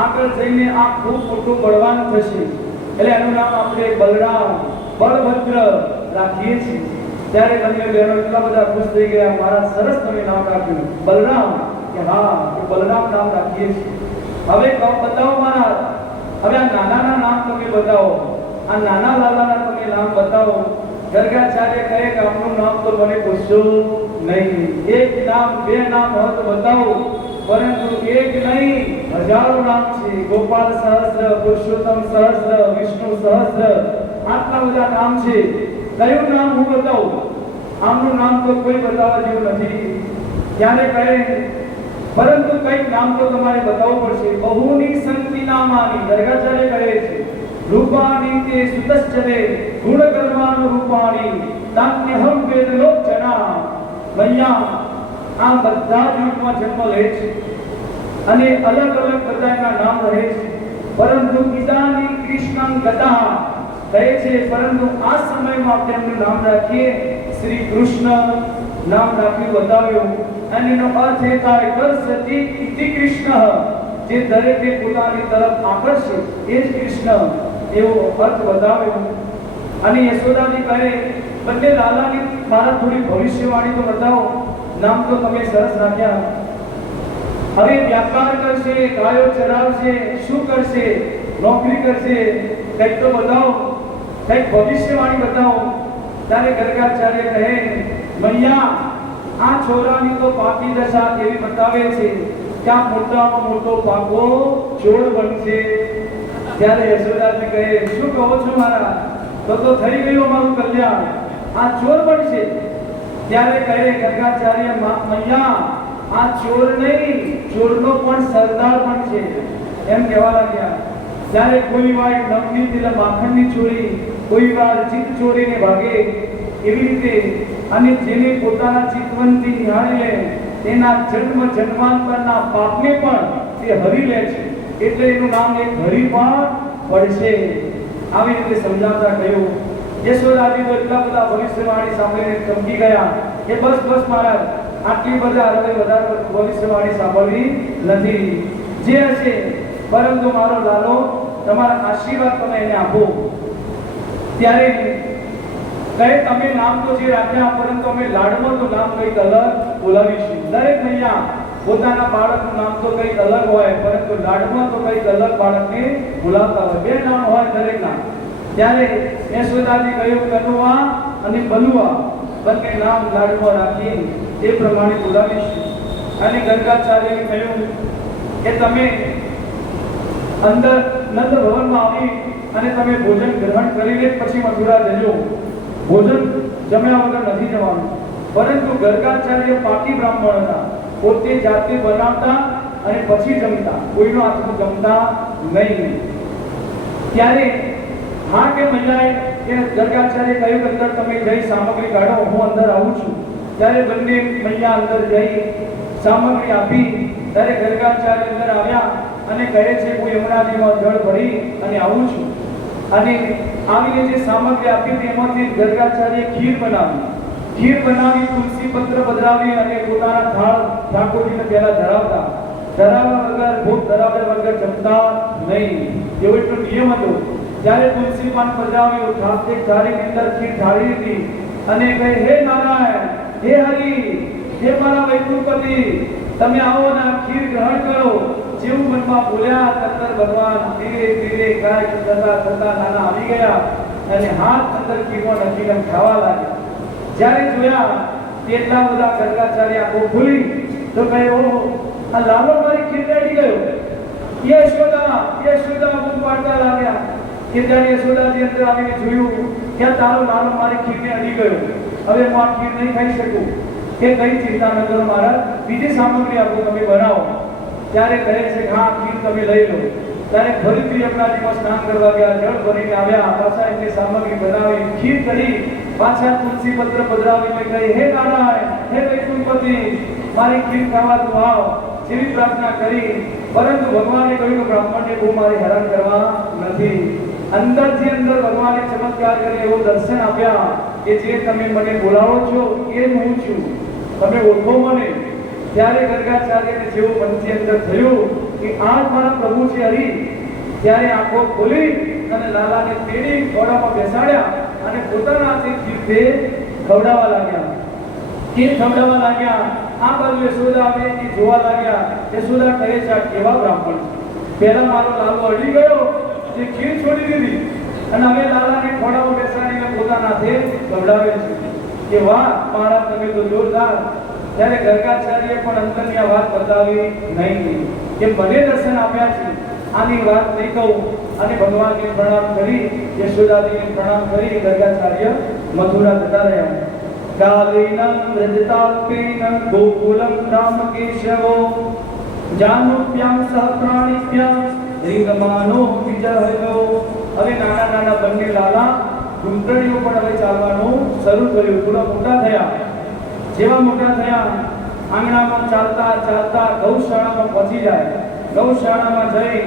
આગળ જઈને આ ખૂબ મોટું બળવાન થશે, એટલે એનું નામ આપણે બલરામ બળભદ્ર રાખીએ છીએ. ત્યારે બંને બહેનો એટલા બધા ખુશ થઈ ગયા, મારા સરસ તમે નામ રાખ્યું બલરામ, કે હા બલરામ નામ રાખીએ છીએ. હવે બતાવો મહારાજ, હવે આ નાનાના નામ તમે બતાવો, આ નાના લાલાના તમે નામ બતાવો. ગર્ગાચાર્ય કહે કે આપનું નામ તો મને પૂછશો નહીં, એક નામ બે નામ હોય તો બતાવો, પરંતુ એક નહીં હજારો નામ છે. ગોપાલ સહસ્ત્ર, પુરુષોત્તમ સહસ્ત્ર, વિષ્ણુ સહસ્ત્ર, આટલા બધા નામ છે, કયું નામ હું બતાવું? આમનું નામ તો કોઈ બતાવવા જેવું નથી. ત્યારે કહે પરંતુ કઈક નામ તો તમારે બતાવવું પડશે. બહુની સંતિ નામાની, ગર્ગાચાર્ય કહે છે રૂપાણી તે સુતશ્ચરે ગુણ કર્માન રૂપાણી તાન્યહમ વેદલોક જના. મૈયા આ બધા જ યુગમાં જન્મ લે છે અને અલગ અલગ બધાના નામ રહે છે, પરંતુ ઇદાની કૃષ્ણ ગતા કહે છે, પરંતુ આ સમયમાં આપણે એમનું નામ રાખીએ શ્રી કૃષ્ણ નામ રાખ્યું, બતાવ્યું. અને એનો અર્થ એ થાય કરસતી ઇતિ કૃષ્ણ, જે દરેકે પોતાની તરફ આકર્ષે એ જ કૃષ્ણ, એવો અર્થ બતાવ્યો. અને યશોદાજી કહે બંને લાલાની મારા થોડી ભવિષ્યવાણી તો બતાવો, નામ તો તમે સરસ રાખ્યા, હવે વ્યાપાર કરશે, ગાયો ચરાવશે, શું કરશે, નોકરી કરશે, કંઈક તો બતાવો, કંઈક ભવિષ્યવાણી બતાવો. ત્યારે ગર્ગાચાર્ય કહે મૈયા આ છોરાની તો પાકી દશા એવી બતાવે છે કે આ મોટામાં મોટો પાકો ચોર બનશે. ત્યારે યશોદાજી કહે શું કહો છો મારા, તો થઈ ગયું અમારું કલ્યાણ, આ ચોર બનશે. ત્યારે કહે ગર્ગાચાર્ય મૈયા આ ચોર નહીં, ચોરનો પણ સરદાર બનશે, એમ કહેવા લાગ્યા. જ્યારે કોઈ વાર નમની એટલે માખણની ચોરી, કોઈ વાર ચિત્ત ચોરીને ભાગે, એવી રીતે. અને જેને પોતાના ચિત્તવનથી નિહાળી લે તેના જન્મ જન્માંતરના પાપને પણ તે હરી લે છે, એટલે એનું નામ એક હરી પણ પડશે. આવી રીતે સમજાવતા કહ્યું. યશોદાજી તો એટલા બધા ભવિષ્યવાણી સાંભળીને ચમકી ગયા કે બસ બસ મહારાજ, આટલી બધા હવે વધારે ભવિષ્યવાણી સાંભળવી નથી, જે હશે, પરંતુ મારો લાલો તમારા આશીર્વાદ તમે એને આપો. ત્યારે કહે તમે નામ તો જે રાખ્યા, પરંતુ અમે લાડમાં તો નામ કંઈક અલગ બોલાવીશું. દરેક મૈયા પોતાના બાળકનું નામ તો કંઈક અલગ હોય, પરંતુ લાડમાં તો કંઈક અલગ બાળકને બોલાવતા હોય, બે નામ હોય દરેકના. ત્યારે યશોદાજી કહ્યું કનુઆ અને બલુઆ બંને નામ લાડમાં રાખી એ પ્રમાણે બોલાવીશું. અને ગર્ગાચાર્યને કહ્યું કે તમે અંદર નંદ ભવનમાં આવી અને તમે ભોજન ગ્રહણ કરીને પછી મથુરા જજો. ભોજન જમ્યા વગર નથી જવાનું. પરંતુ ગર્ગાચાર્ય પાકી બ્રાહ્મણ હતા, પોતે જાતે બનાવતા અને પછી જમતા, કોઈનો હાથનું જમતા નહીં. ત્યારે હા કે મહિલાએ કે ગર્ગાચાર્ય કહ્યું કે અંદર તમે જઈ સામગ્રી કાઢો, હું અંદર આવું છું. ત્યારે બંને મહિલા અંદર જઈ સામગ્રી આપી. ત્યારે ગર્ગાચાર્ય અંદર આવ્યા અને કહે છે હું યમુનાજીમાં જળ ભરી અને આવું છું. અને આવીને જે સામગ્રી આપી તેમાંથી ગર્ગાચાર્ય ખીર બનાવી તુલસી પત્ર પધરાવી અને પોતાના થાળ ઠાકોરજીને પહેલા ધરાવતા વગર ભોગ ધરાવ્યા વગર જમતા નહીં, એવો એટલો નિયમ હતો. ત્યારે તુલસી પાન પધરાવ્યું, ઠાકોર થાળીની અંદર ખીર ઢાળી દીધી અને કહે હે નારાયણ, હે હરિ, હે મારા વૈકુંઠપતિ, તમે આવો અને આ ખીર ગ્રહણ કરો. જેવું મનમાં બોલ્યા તત્તર ભગવાન ધીરે ધીરે કાય થતા નાના આવી ગયા અને હાથ અંદર ખીરમાં નાખીને ખાવા લાગ્યા. જ્યારે જોયા એટલા બધા ગર્ગાચાર્ય આંખો ખુલી તો કહે ઓહો, આ લાલો મારી ખીર અડી ગયો. યશોદા બૂમ પાડતા લાગ્યા કે જ્યારે યશોદાજી અંદર આવીને જોયું કે તારો લાલો મારી ખીરને અડી ગયો, હવે હું આ ખીર નહીં ખાઈ શકું. કે કઈ ચિંતા ન કરો મહારાજ, બીજી સામગ્રી આપો, તમે બનાવો. ત્યારે કહે છે હા ખીર તમે લઈ લો. ત્યારે ફરીથી યમુનાજીમાં સ્નાન કરવા ગયા, જળ ભરીને આવ્યા, પાછા એમની સામગ્રી બનાવી ખીર કરી, પાછા તુલસી પત્ર પધરાવીને કહી હે નારાયણ, હે વૈકુંઠપતિ, મારી ખીર ખાવા તું આવ, જેવી પ્રાર્થના કરી. પરંતુ ભગવાને કહ્યું કે બ્રાહ્મણને બહુ મારે હેરાન કરવા નથી. અંદરથી અંદર ભગવાને ચમત્કાર કરી એવો દર્શન આપ્યા કે જે તમે મને બોલાવો છો એ હું છું, તમે ઓળખો મને. ત્યારે ગર્ગાચાર્યને જેવું મનથી અંદર થયું કે આ મારા પ્રભુ છે હરિ, ત્યારે આંખો ખોલી અને લાલાને તેડી ઘોડામાં બેસાડ્યા અને પોતાના હાથે ખીર ખવડાવવા લાગ્યા. આ બાજુ યશોદા આવે એ જોવા લાગ્યા. યશોદા કહે છે આ કેવા બ્રાહ્મણ છે, પહેલા મારો લાલો અડી ગયો, જે ખીર છોડી દીધી અને હવે લાલાને ઘોડામાં બેસાડીને પોતાના હાથે ખવડાવે છે. કે વાહ મહારાજ, તમે તો જોરદાર. ત્યારે ગર્ગાચાર્ય પણ અંતરની આ વાત બતાવી નહીં કે મને દર્શન આપ્યા છે, આની વાત નહીં કહું. અને ભગવાનને પ્રણામ કરી, યશોદાજીને પ્રણામ કરી ગર્ગાચાર્ય મથુરા જતા રહ્યા. કાલેનં વ્રજતાલ્પેન ગોકુલમ રામ કેશવો જાનુભ્યામ સહ પ્રાણીભ્યામ રીંગમાનો વિજહયો. હવે નાના બંને લાલા ઘૂંટણીઓ પણ હવે ચાલવાનું શરૂ કર્યું. થોડા મોટા થયા. જેવા મોટા થયા આંગણામાં ચાલતા ગૌશાળામાં પહોંચી જાય. ગૌશાળામાં જઈ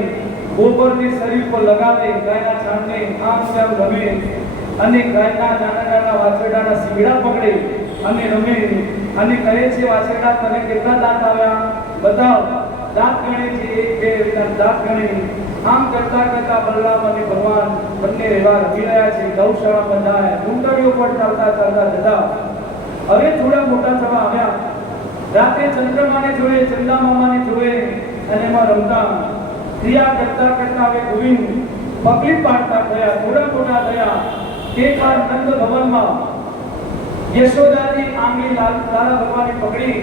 ગોબરને શરીર પર લગાવે, ગાયના છાણને આમ તેમ રમે અને ગાયના નાના વાછરડાના શીંગડા પકડે અને રમે અને કહે છે વાછરડા તને કેટલા દાંત આવ્યા બતાવ. દાંત ગણે છે, 1 2 દાંત ગણે. આમ કરતા બલરામ અને ભગવાન બંને રહેવા રમી રહ્યા છે. ગૌશાળામાં જાય, ઘૂંટણીઓ પર ચાલતા જતા. હવે થોડા મોટા થવા આવ્યા. રાતે ચંદ્રમાને જોડે, ચંદા મામાને જોડે અને એમાં રમતા. ક્રિયા કરતા હવે ગોવિંદ પગલી પાડતા થયા. થોડા મોટા થયા. એકવાર નંદ ભવનમાં યશોદાજી આંગળી લાલા ભગવાને પકડી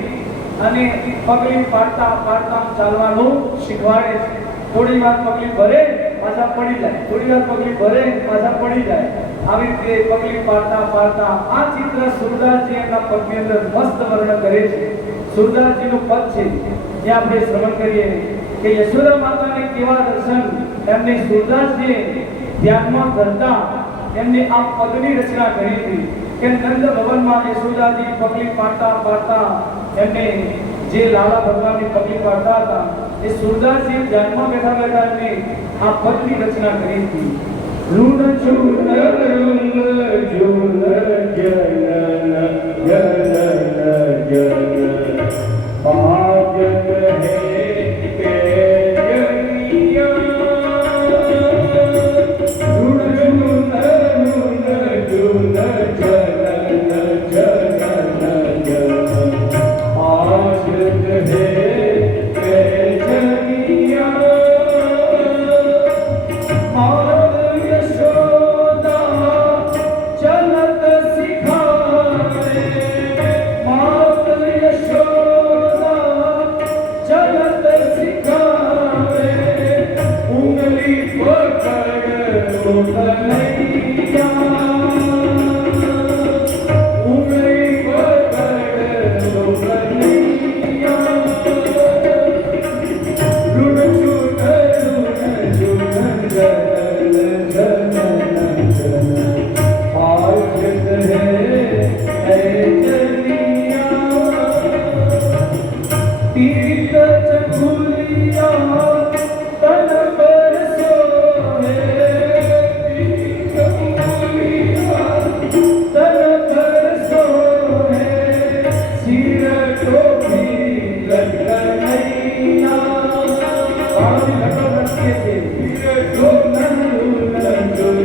અને પગલી પાડતા ચાલવાનું શીખવાડે છે. થોડી વાર પગલી ભરે પાછા પડી જાય, થોડી વાર પગલી ભરે પાછા પડી જાય. આવી રીતે પગલી પાડતા આ ચિત્ર સુરદાસજી એમના પગની અંદર મસ્ત વર્ણન કરે છે. સુરદાસજીનું પદ છે જે આપણે શ્રવણ કરીએ કે યશોદા માતાને કેવા દર્શન એમને સુરદાસજીએ ધ્યાનમાં કરતા એમને આ પદની રચના કરી હતી કે નંદ ભવનમાં યશોદાજી પગલી પાડતા એમને જે લાલા ભગવાનની પગલી પાડતા હતા એ સુરદાસજી ધ્યાનમાં બેઠા એમને આ પદની રચના કરી હતી. ઋણ ચૂન જુન तीर्थ चकुलिया तन पर सोहे, तीर्थ चकुलिया तन पर सोहे, सिर टोपी लटकनैया। बाबा जी लटक रखते थे, सिर टोपी लटकन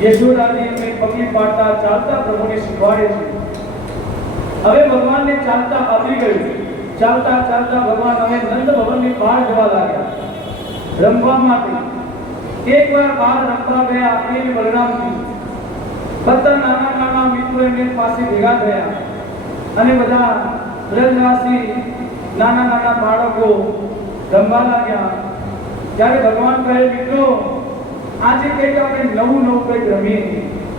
યશોદાજી એમને પગલી પાડતા ચાલતા પ્રભુને શીખવાડે છે. હવે ભગવાનને ચાલતા આવડી ગયું. ચાલતા ચાલતા ભગવાન હવે નંદ ભવનની બહાર જવા લાગ્યા રમવા માટે. એકવાર બહાર રમવા ગયા એ બલરામજી. બધા નાના નાના મિત્રો એમને પાસે ભેગા થયા અને બધા બ્રજવાસી નાના નાના બાળકો રમવા લાગ્યા. ત્યારે ભગવાન કહે, મિત્રો આજે કંઈક આપણે નવું નવું કંઈક રમીએ.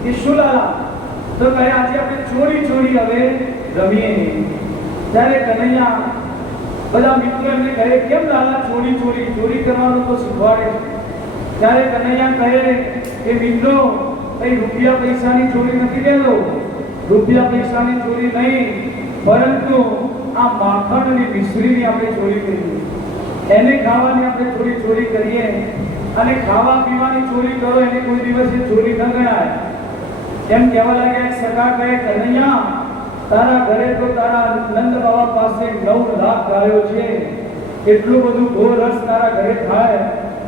કે શું લાલા? તો કહે, આજે આપણે ચોરી ચોરી હવે રમીએ. ત્યારે કનૈયા બધા મિત્રો એમને કહે, કેમ લાલા ચોરી ચોરી? ચોરી કરવાનું તો શીખવાડે. ત્યારે કનૈયા કહે કે મિત્રો, કઈ રૂપિયા પૈસાની ચોરી નથી લેતો. રૂપિયા પૈસાની ચોરી નહીં, પરંતુ આ માખણ અને મિશ્રીની આપણે ચોરી કરીએ. એને ખાવાની આપણે થોડી ચોરી કરીએ. અને ખાવા પીવાની ચોરી કરો એને કોઈ દિવસ ચોરી ન ગણાય. એમ કહેવા લાગ્યા. એક સખા કહે, કનૈયા તારા ઘરે તો તારા નંદ બાબા પાસે 9 લાખ ગાયો છે, એટલું બધું ગોરસ તારા ઘરે થાય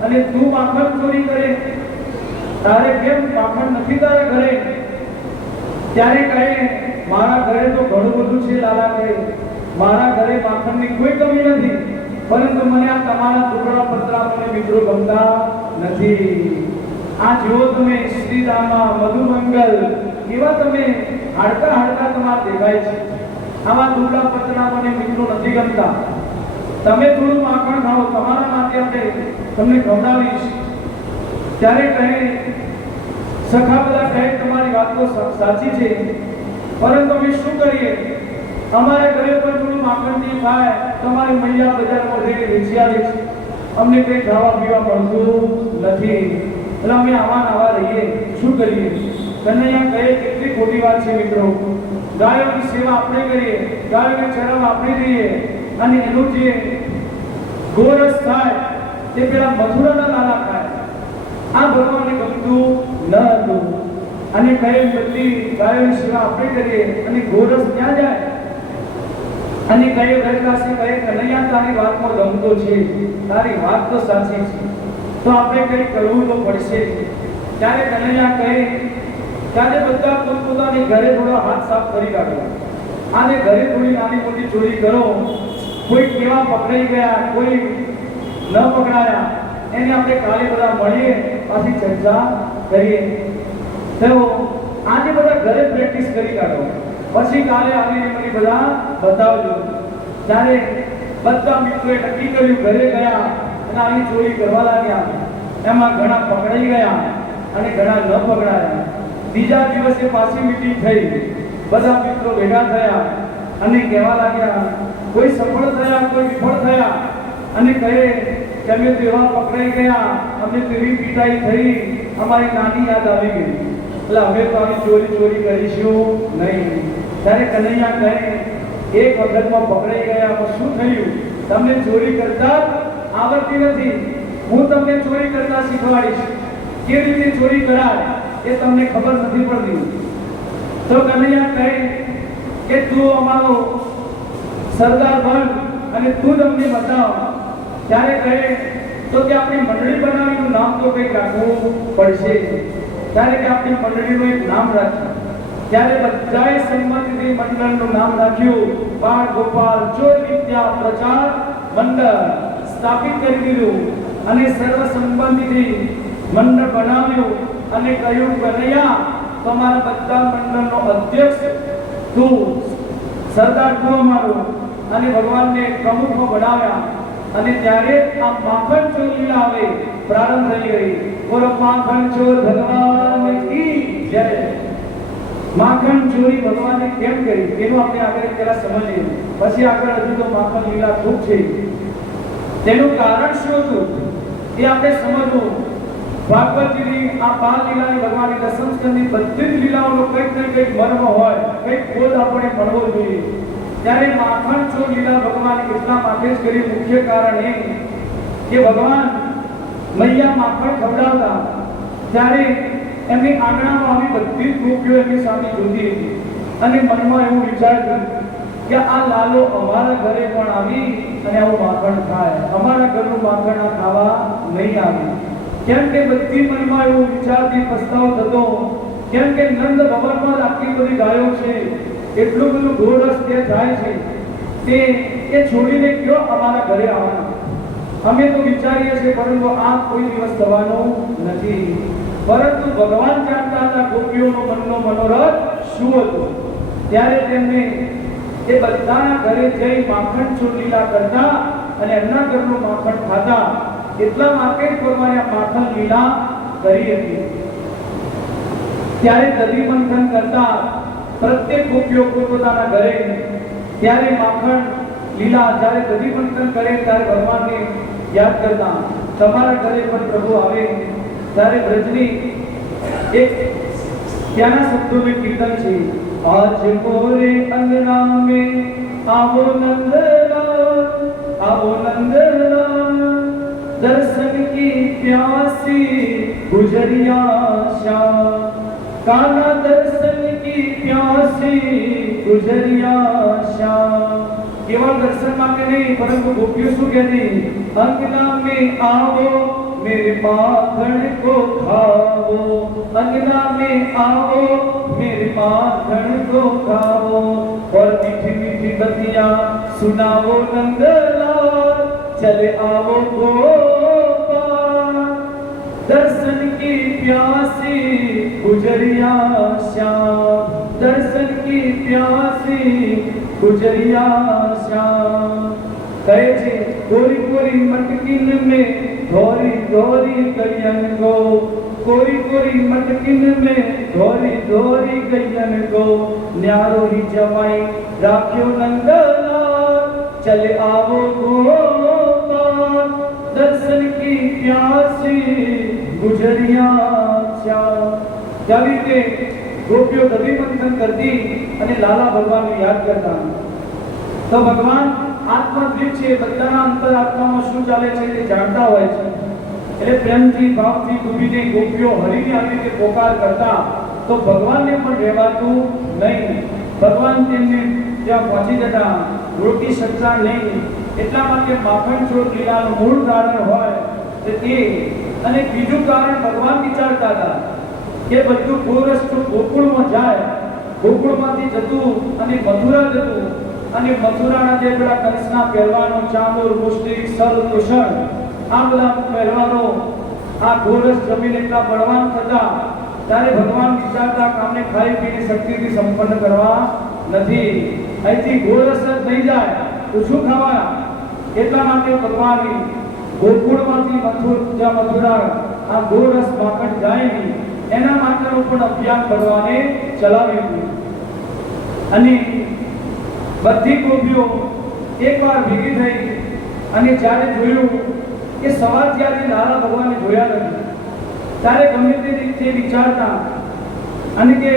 અને તું માખણ ચોરી કરે? તારે કેમ માખણ નથી તારા ઘરે? ત્યારે કહે, મારા ઘરે તો ઘણું બધું છે લાલા. કહે, મારા ઘરે માખણની કોઈ કમી નથી, પરંતુ મને આ તમારા ટુકડા પતરા મને મિત્રો ગમતા નથી. આ જો તમે શ્રીરામા મધુમંગલ એવા તમે હાડકા હાડકા તમારા દેખાય છે. આવા ટુકડા પતરા મને મિત્રો નથી ગમતા. તમે થોડું માખણ ખાઓ, તમારા માટે આપણે તમને ખવડાવીશ. ત્યારે કહે સખા બધા કહે, તમારી વાત તો સાચી છે, પરંતુ અમે શું કરીએ? અમારે ઘરે પણ થોડું માખણ નહીં થાય, તમારી મૈયા બજારમાં જઈને વેચી આવે છે, અમને કંઈ ખાવા પીવા મળતું નથી, એટલે અમે આવા રહીએ, શું કરીએ? કનૈયા કહે, કેટલી ખોટી વાત છે મિત્રો. ગાયોની સેવા આપણે કરીએ, ગાયોને ચરાવવા આપણે દઈએ, અને એનું જે ગોરસ થાય તે પેલા મથુરાના લાલા ખાય. આ ભગવાનને ગમતું ન હતું. અને કહે, બધી ગાયોની સેવા આપણે કરીએ અને ગોરસ ક્યાં જાય? અને કહે, વ્રજવાસી કહે, કનૈયા તારી વાતમાં ગમતો છે, તારી વાત તો સાચી છે, તો આપણે કંઈ કરવું તો પડશે. ત્યારે કનૈયા કહે, ત્યારે બધા પોતપોતાની ઘરે થોડો હાથ સાફ કરી કાઢો. આને ઘરે થોડી નાની મોટી ચોરી કરો. કોઈ કેવા પકડાઈ ગયા, કોઈ ન પકડાયા, એને આપણે કાલે બધા મળીએ, પાછી ચર્ચા કરીએ. તો આજે બધા ઘરે પ્રેક્ટિસ કરી કાઢો, પછી કાલે આવીને મને બધા બતાવજો. ત્યારે બધા મિત્રોએ નક્કી કર્યું, ઘરે ગયા અને આવી ચોરી કરવા લાગ્યા. એમાં ઘણા પકડાઈ ગયા અને ઘણા ન પકડાયા. બીજા દિવસે પાછી મીટિંગ થઈ, બધા મિત્રો ભેગા થયા અને કહેવા લાગ્યા, કોઈ સફળ થયા, કોઈ વિફળ થયા, અને કહે કે અમે તો એવા પકડાઈ ગયા, અમે તો એવી પીટાઈ થઈ, અમારી નાની યાદ આવી ગઈ, એટલે અમે તો આવી ચોરી કરીશું નહીં. ત્યારે કનૈયા કહે, એક વખતમાં પકડાઈ ગયા, પણ શું થયું? તમને ચોરી કરતા આવડતી નથી, હું તમને ચોરી કરતા શીખવાડીશ. કેવી રીતે ચોરી કરાય એ તમને ખબર નથી પડતી. તો કનૈયા કહે કે તું અમારો સરદાર બન અને તું જ અમને બતાવ. ત્યારે કહે તો કે આપણી મંડળી બનાવીનું નામ તો કંઈક રાખવું પડશે. ત્યારે કે આપણી મંડળીનું એક નામ રાખ્યું. ત્યારે બધાએ સંમતિથી મંડળનું નામ રાખ્યું, બાળ ગોપાલ ચોર વિદ્યા પ્રચાર મંડળ સ્થાપિત કરી દીધું અને સર્વ સંબંધીથી મંડળ બનાવ્યું અને કહ્યું, કનૈયા તમારા બધા મંડળનો અધ્યક્ષ તું, સરદાર તું અમારો, અને ભગવાનને પ્રમુખ બનાવ્યા. અને ત્યારે આ માખણ ચોર લીલા હવે પ્રારંભ થઈ ગઈ. બોલો માખણ ચોર ભગવાન કી જય. માખણ ચોરી ભગવાને કેમ કરી એનું આપણે આગળ પહેલા સમજીએ, પછી આગળ હજુ તો માખણ લીલા ખૂબ છે. તેનું કારણ શું હતું એ આપણે સમજવું. ભાગવતજીની આ બાલ લીલાની ભગવાનની દસમ સ્કંદની બધી જ લીલાઓનો કંઈક ને કંઈક મર્મ હોય, કંઈક બોધ આપણે મળવો જોઈએ. ત્યારે માખણ ચોર લીલા ભગવાને એટલા માટે જ કરી, મુખ્ય કારણ એ કે ભગવાન મૈયા માખણ ખવડાવતા ત્યારે એમની આંગણામાં આવી બધી જ ગોપીઓ એમની સામે જોતી હતી અને મનમાં એવું વિચાર્યું કે આ લાલો અમારા ઘરે પણ આવી અને આવું માખણ ખાય, અમારા ઘરનું માખણ આ ખાવા નહીં આવે. કેમ કે બધી મનમાં એવું વિચારથી પસ્તાવો થતો, કેમ કે નંદ ભવનમાં જ આટલી બધી ગાયો છે, એટલું બધું ગોરસ તે થાય છે, તે એ છોડીને કયો અમારા ઘરે આવવાના? અમે તો વિચારીએ છીએ, પરંતુ આ કોઈ દિવસ થવાનું નથી. પરંતુ ભગવાન જાણતા હતા ગોપીઓનો મનનો મનોરથ શું હતો. ત્યારે તેમને એ બધાના ઘરે જઈ માખણ ચોર લીલા કરતા અને એમના ઘરનું માખણ ખાતા. એટલા માટે જ ભગવાને માખણ લીલા કરી હતી. ત્યારે દધી મંથન કરતા પ્રત્યેક ગોપીઓ પોતાના ઘરે, ત્યારે માખણ લીલા જ્યારે દધી મંથન કરે ત્યારે ભગવાનને યાદ કરતા. તમારા ઘરે પણ પ્રભુ આવે ત્યારે બ્રજની એક ત્યાંના શબ્દોનું કીર્તન છે, આજ મોરે અંગના में आवो नंदलाल, आवो नंदलाल, दर्शन की प्यासी गुजरिया श्याम, काना दर्शन की प्यासी गुजरिया श्याम. केवल दर्शन मांगे नहीं, परंतु गोपियों શું કહેતી, अंगना में आओ मेरे माखण को खाओ, अंगना में आओ मेरे माखण को खाओ, और मीठी मीठी बतियां सुनाओ नंदलाल, चले आओ गोपाल, दर्शन की प्यासी गुजरिया श्याम, दर्शन की प्यासी गुजरिया श्याम. કહે છે કોરી કોરી મટકીન में ધોરી ધોરી કયન ગો, કોરી કોરી મટકીન में ધોરી ધોરી કયન ગો, ન્યારો હી જમાઈ રાખ્યો નંદલાલ, ચલે આવો ગોપાલ, દર્શન કી પ્યાસી ગુજરિયા શ્યામ. આવી રીતે ગોપીઓ દધી મંથન કરતી અને લાલા ભગવાનને યાદ કરતા. તો ભગવાન આત્મદ્વીપ છે, બધાના અંતરાત્મામાં શું ચાલે છે તે જાણતા હોય છે. એટલે પ્રેમથી ભાવથી ડૂબીને ગોપીઓ હરિને આવી રીતે પોકાર કરતા તો ભગવાનને પણ રહેવાતું નહીં. ભગવાન તેમને ત્યાં પહોંચી જતા, રોકી શકતા નહીં. એટલા માટે માખણ ચોર લીલાનું મૂળ કારણ હોય તે. અને બીજું કારણ ભગવાન વિચારતા હતા કે બધું ગોરસ તો ગોકુળમાં જાય, ગોકુળમાંથી જતું અને મથુરા જતું, અને મથુરાના જે પેલા કંસના પહેરવાનો ચાંદોર, મુષ્ટિક, સર, કુશળ, આ બધા પહેરવાનો આ ગોરસ જમીન એટલા બળવાન થતા. ત્યારે ભગવાન વિચારતા કામને ખાઈ પીને શક્તિથી સંપન્ન કરવા નથી, અહીંથી ગોરસ જ નહીં જાય તો શું ખાવાના? એટલા માટે ભગવાને ગોકુળમાંથી મથુરા આ ગોરસ માખણ જાય નહીં એના માટેનું પણ અભિયાન ભગવાને ચલાવ્યું. અને બધી ગોપીઓ એકવાર ભેગી થઈ અને જ્યારે જોયું કે સવાર જ્યારે લાલા ભગવાને જોયા નથી ત્યારે ગમે તે રીતે વિચારતા અને કે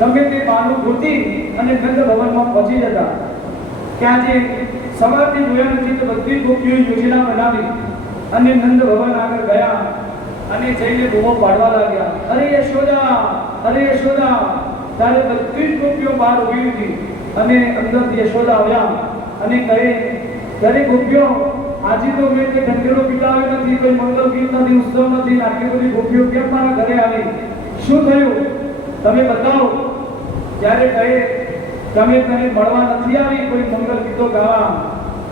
ગમે તે બહાનું ગોતી અને નંદ ભવનમાં પહોંચી જતા કે આજે સવારથી જોયા નથી તો બધી ગોપીઓ યોજના બનાવી અને નંદ ભવન આગળ ગયા અને જઈને બૂમો પાડવા લાગ્યા, અરે યશોદા, અરે યશોદા. ત્યારે બધી જ ગોપીઓ બહાર ઊભી હતી અને અંદર યશોદા આવ્યા અને કહે, દરેક ગોપીઓ આજે તો મેં કે ઢંકેલો પીટાવ્યો નથી, કોઈ મંગલ ગીત નથી, ઉત્સવ નથી, આટલી બધી ગોપીઓ કેમ મારા ઘરે આવી, શું થયું તમે બતાવો. ત્યારે કહે, તમે તને મળવા નથી આવી કોઈ મંગલ ગીતો ગાવા,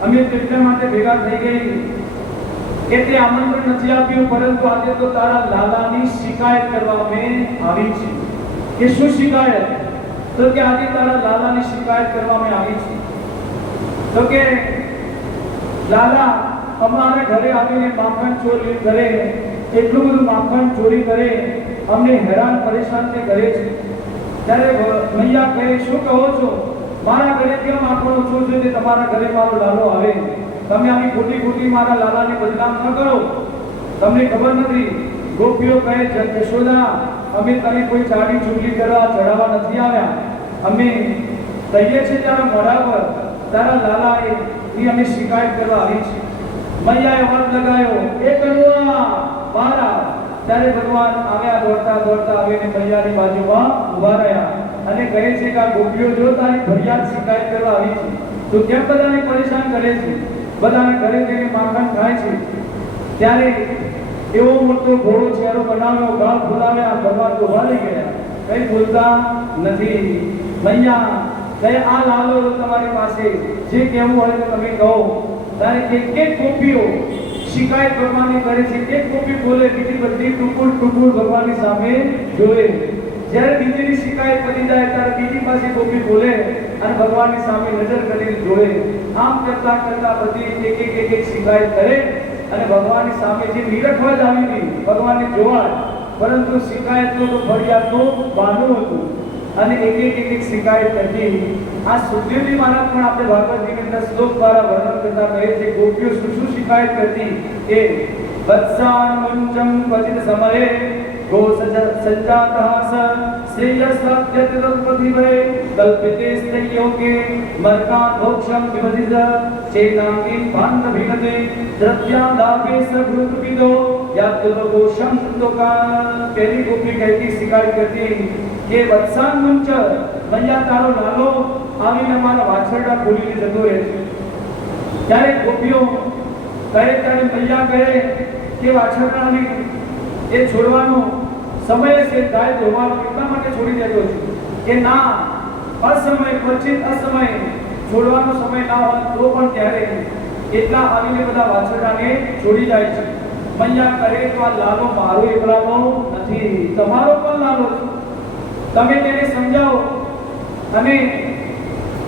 અમે એટલા માટે ભેગા થઈ ગઈ કે તે આમંત્રણ નથી આપ્યું, પરંતુ આજે તો તારા લાલાની શિકાયત કરવા મેં આવી છે. કે શું શિકાયત? તો કે આજે તારા લાલાની શિકાયત કરવા મેં આવી છે. તો કે લાલા અમારા ઘરે આવીને માખણ ચોરી કરે, એટલું બધું માખણ ચોરી કરે, અમને હેરાન પરેશાન તે કરે છે. ત્યારે મૈયા કહે, શું કહો છો? મારા ઘરે કેમ માખણ ઓછું છે તે તમારા ઘરે મારો લાલો આવે? તમે આવી ખોટી ખોટી મારા લાલાને બદનામ ન કરો, તમને ખબર નથી. ગોપીઓ કહે, યશોદા, અમે તને કોઈ ચાડી ચૂંટણી કરવા ચડાવવા નથી આવ્યા, અમે કહીએ છીએ તારા મોઢા પર તારા લાલાએ અમે શિકાયત કરવા આવી છે. મૈયાએ અવાજ લગાવ્યો, એ કનુઆ બહાર આવ. ત્યારે ભગવાન આવ્યા, દોડતા દોડતા આવીને મૈયાની બાજુમાં ઊભા રહ્યા અને કહે છે કે આ ગોપીઓ જો તારી ફરિયાદ શિકાયત કરવા આવી છે તો કેમ બધાને પરેશાન કરે છે, બધાને ઘરે જઈને માખણ ખાય છે. ત્યારે એવો મોટો ઘોડો ચહેરો બનાવ્યો, ગાળ ફૂલાવ્યા, ભગવાન તો ઊભા રહી ગયા, કઈ બોલતા નથી. મૈયા કહે, આ લાલો તમારી પાસે જે કહેવું હોય તો તમે કહો. ત્યારે એક ગોપીઓ શિકાયત ભગવાનની કરે છે, એક ગોપી બોલે, બીજી બધી ટુકુર ટુકુર ભગવાનની સામે જોવે. જ્યારે બીજીની શિકાયત કરી જાય ત્યારે બીજી પાસે ગોપી બોલે અને ભગવાનની સામે નજર કરીને જોવે. આમ કરતા કરતા બધી એક શિકાયત કરે અને ભગવાનની સામે જે નિરખવા જ આવી હતી ભગવાનને જોવા, પરંતુ શિકાયતનો તો ફરિયાદનું બહાનું હતું અને એક શિકાયત કરતી. આ સુખદેવજી મહારાજ પણ આપણે ભાગવતજીની અંદર શ્લોક દ્વારા વર્ણન કરતા કહે છે ગોપીઓ શું શું શિકાયત કરતી કે વત્સાન મુંચમ ક્વચિત સમયે ગો સજ્જાતઃ શ્રેયસ્વાદ્યતિરપતિભે કલ્પિતે સ્તૈયોગે મર્કાન ભોક્ષમ વિભજિત ચેનામિ બાંધભિનતે દ્રવ્યાદાપે સગૃતપિદો યાત્તગોષમ તોકા. પહેલી ગોપી કહેતી શિકાયત કરતી કે વત્સાન મુંચ, મૈયા તારો લાલો આવીને મારા વાછરડા ખોલીને જતો રહે છે. ત્યારે ગોપીઓ કહે, ત્યારે મૈયા કહે કે વાછરડાને એ છોડવાનો સમય છે, ગાય ધોવાનો એટલા માટે છોડી દેતો છે કે ના અસમય ક્વચિત અસમય છોડવાનો સમય ના હોય તો પણ ત્યારે એટલા આવીને બધા વાછરડાને છોડી જાય છે. મૈયા કહે, તો આ લાલો મારો એકલાનો નથી, તમારો પણ લાલો છે. તમે તેને સમજાવો અને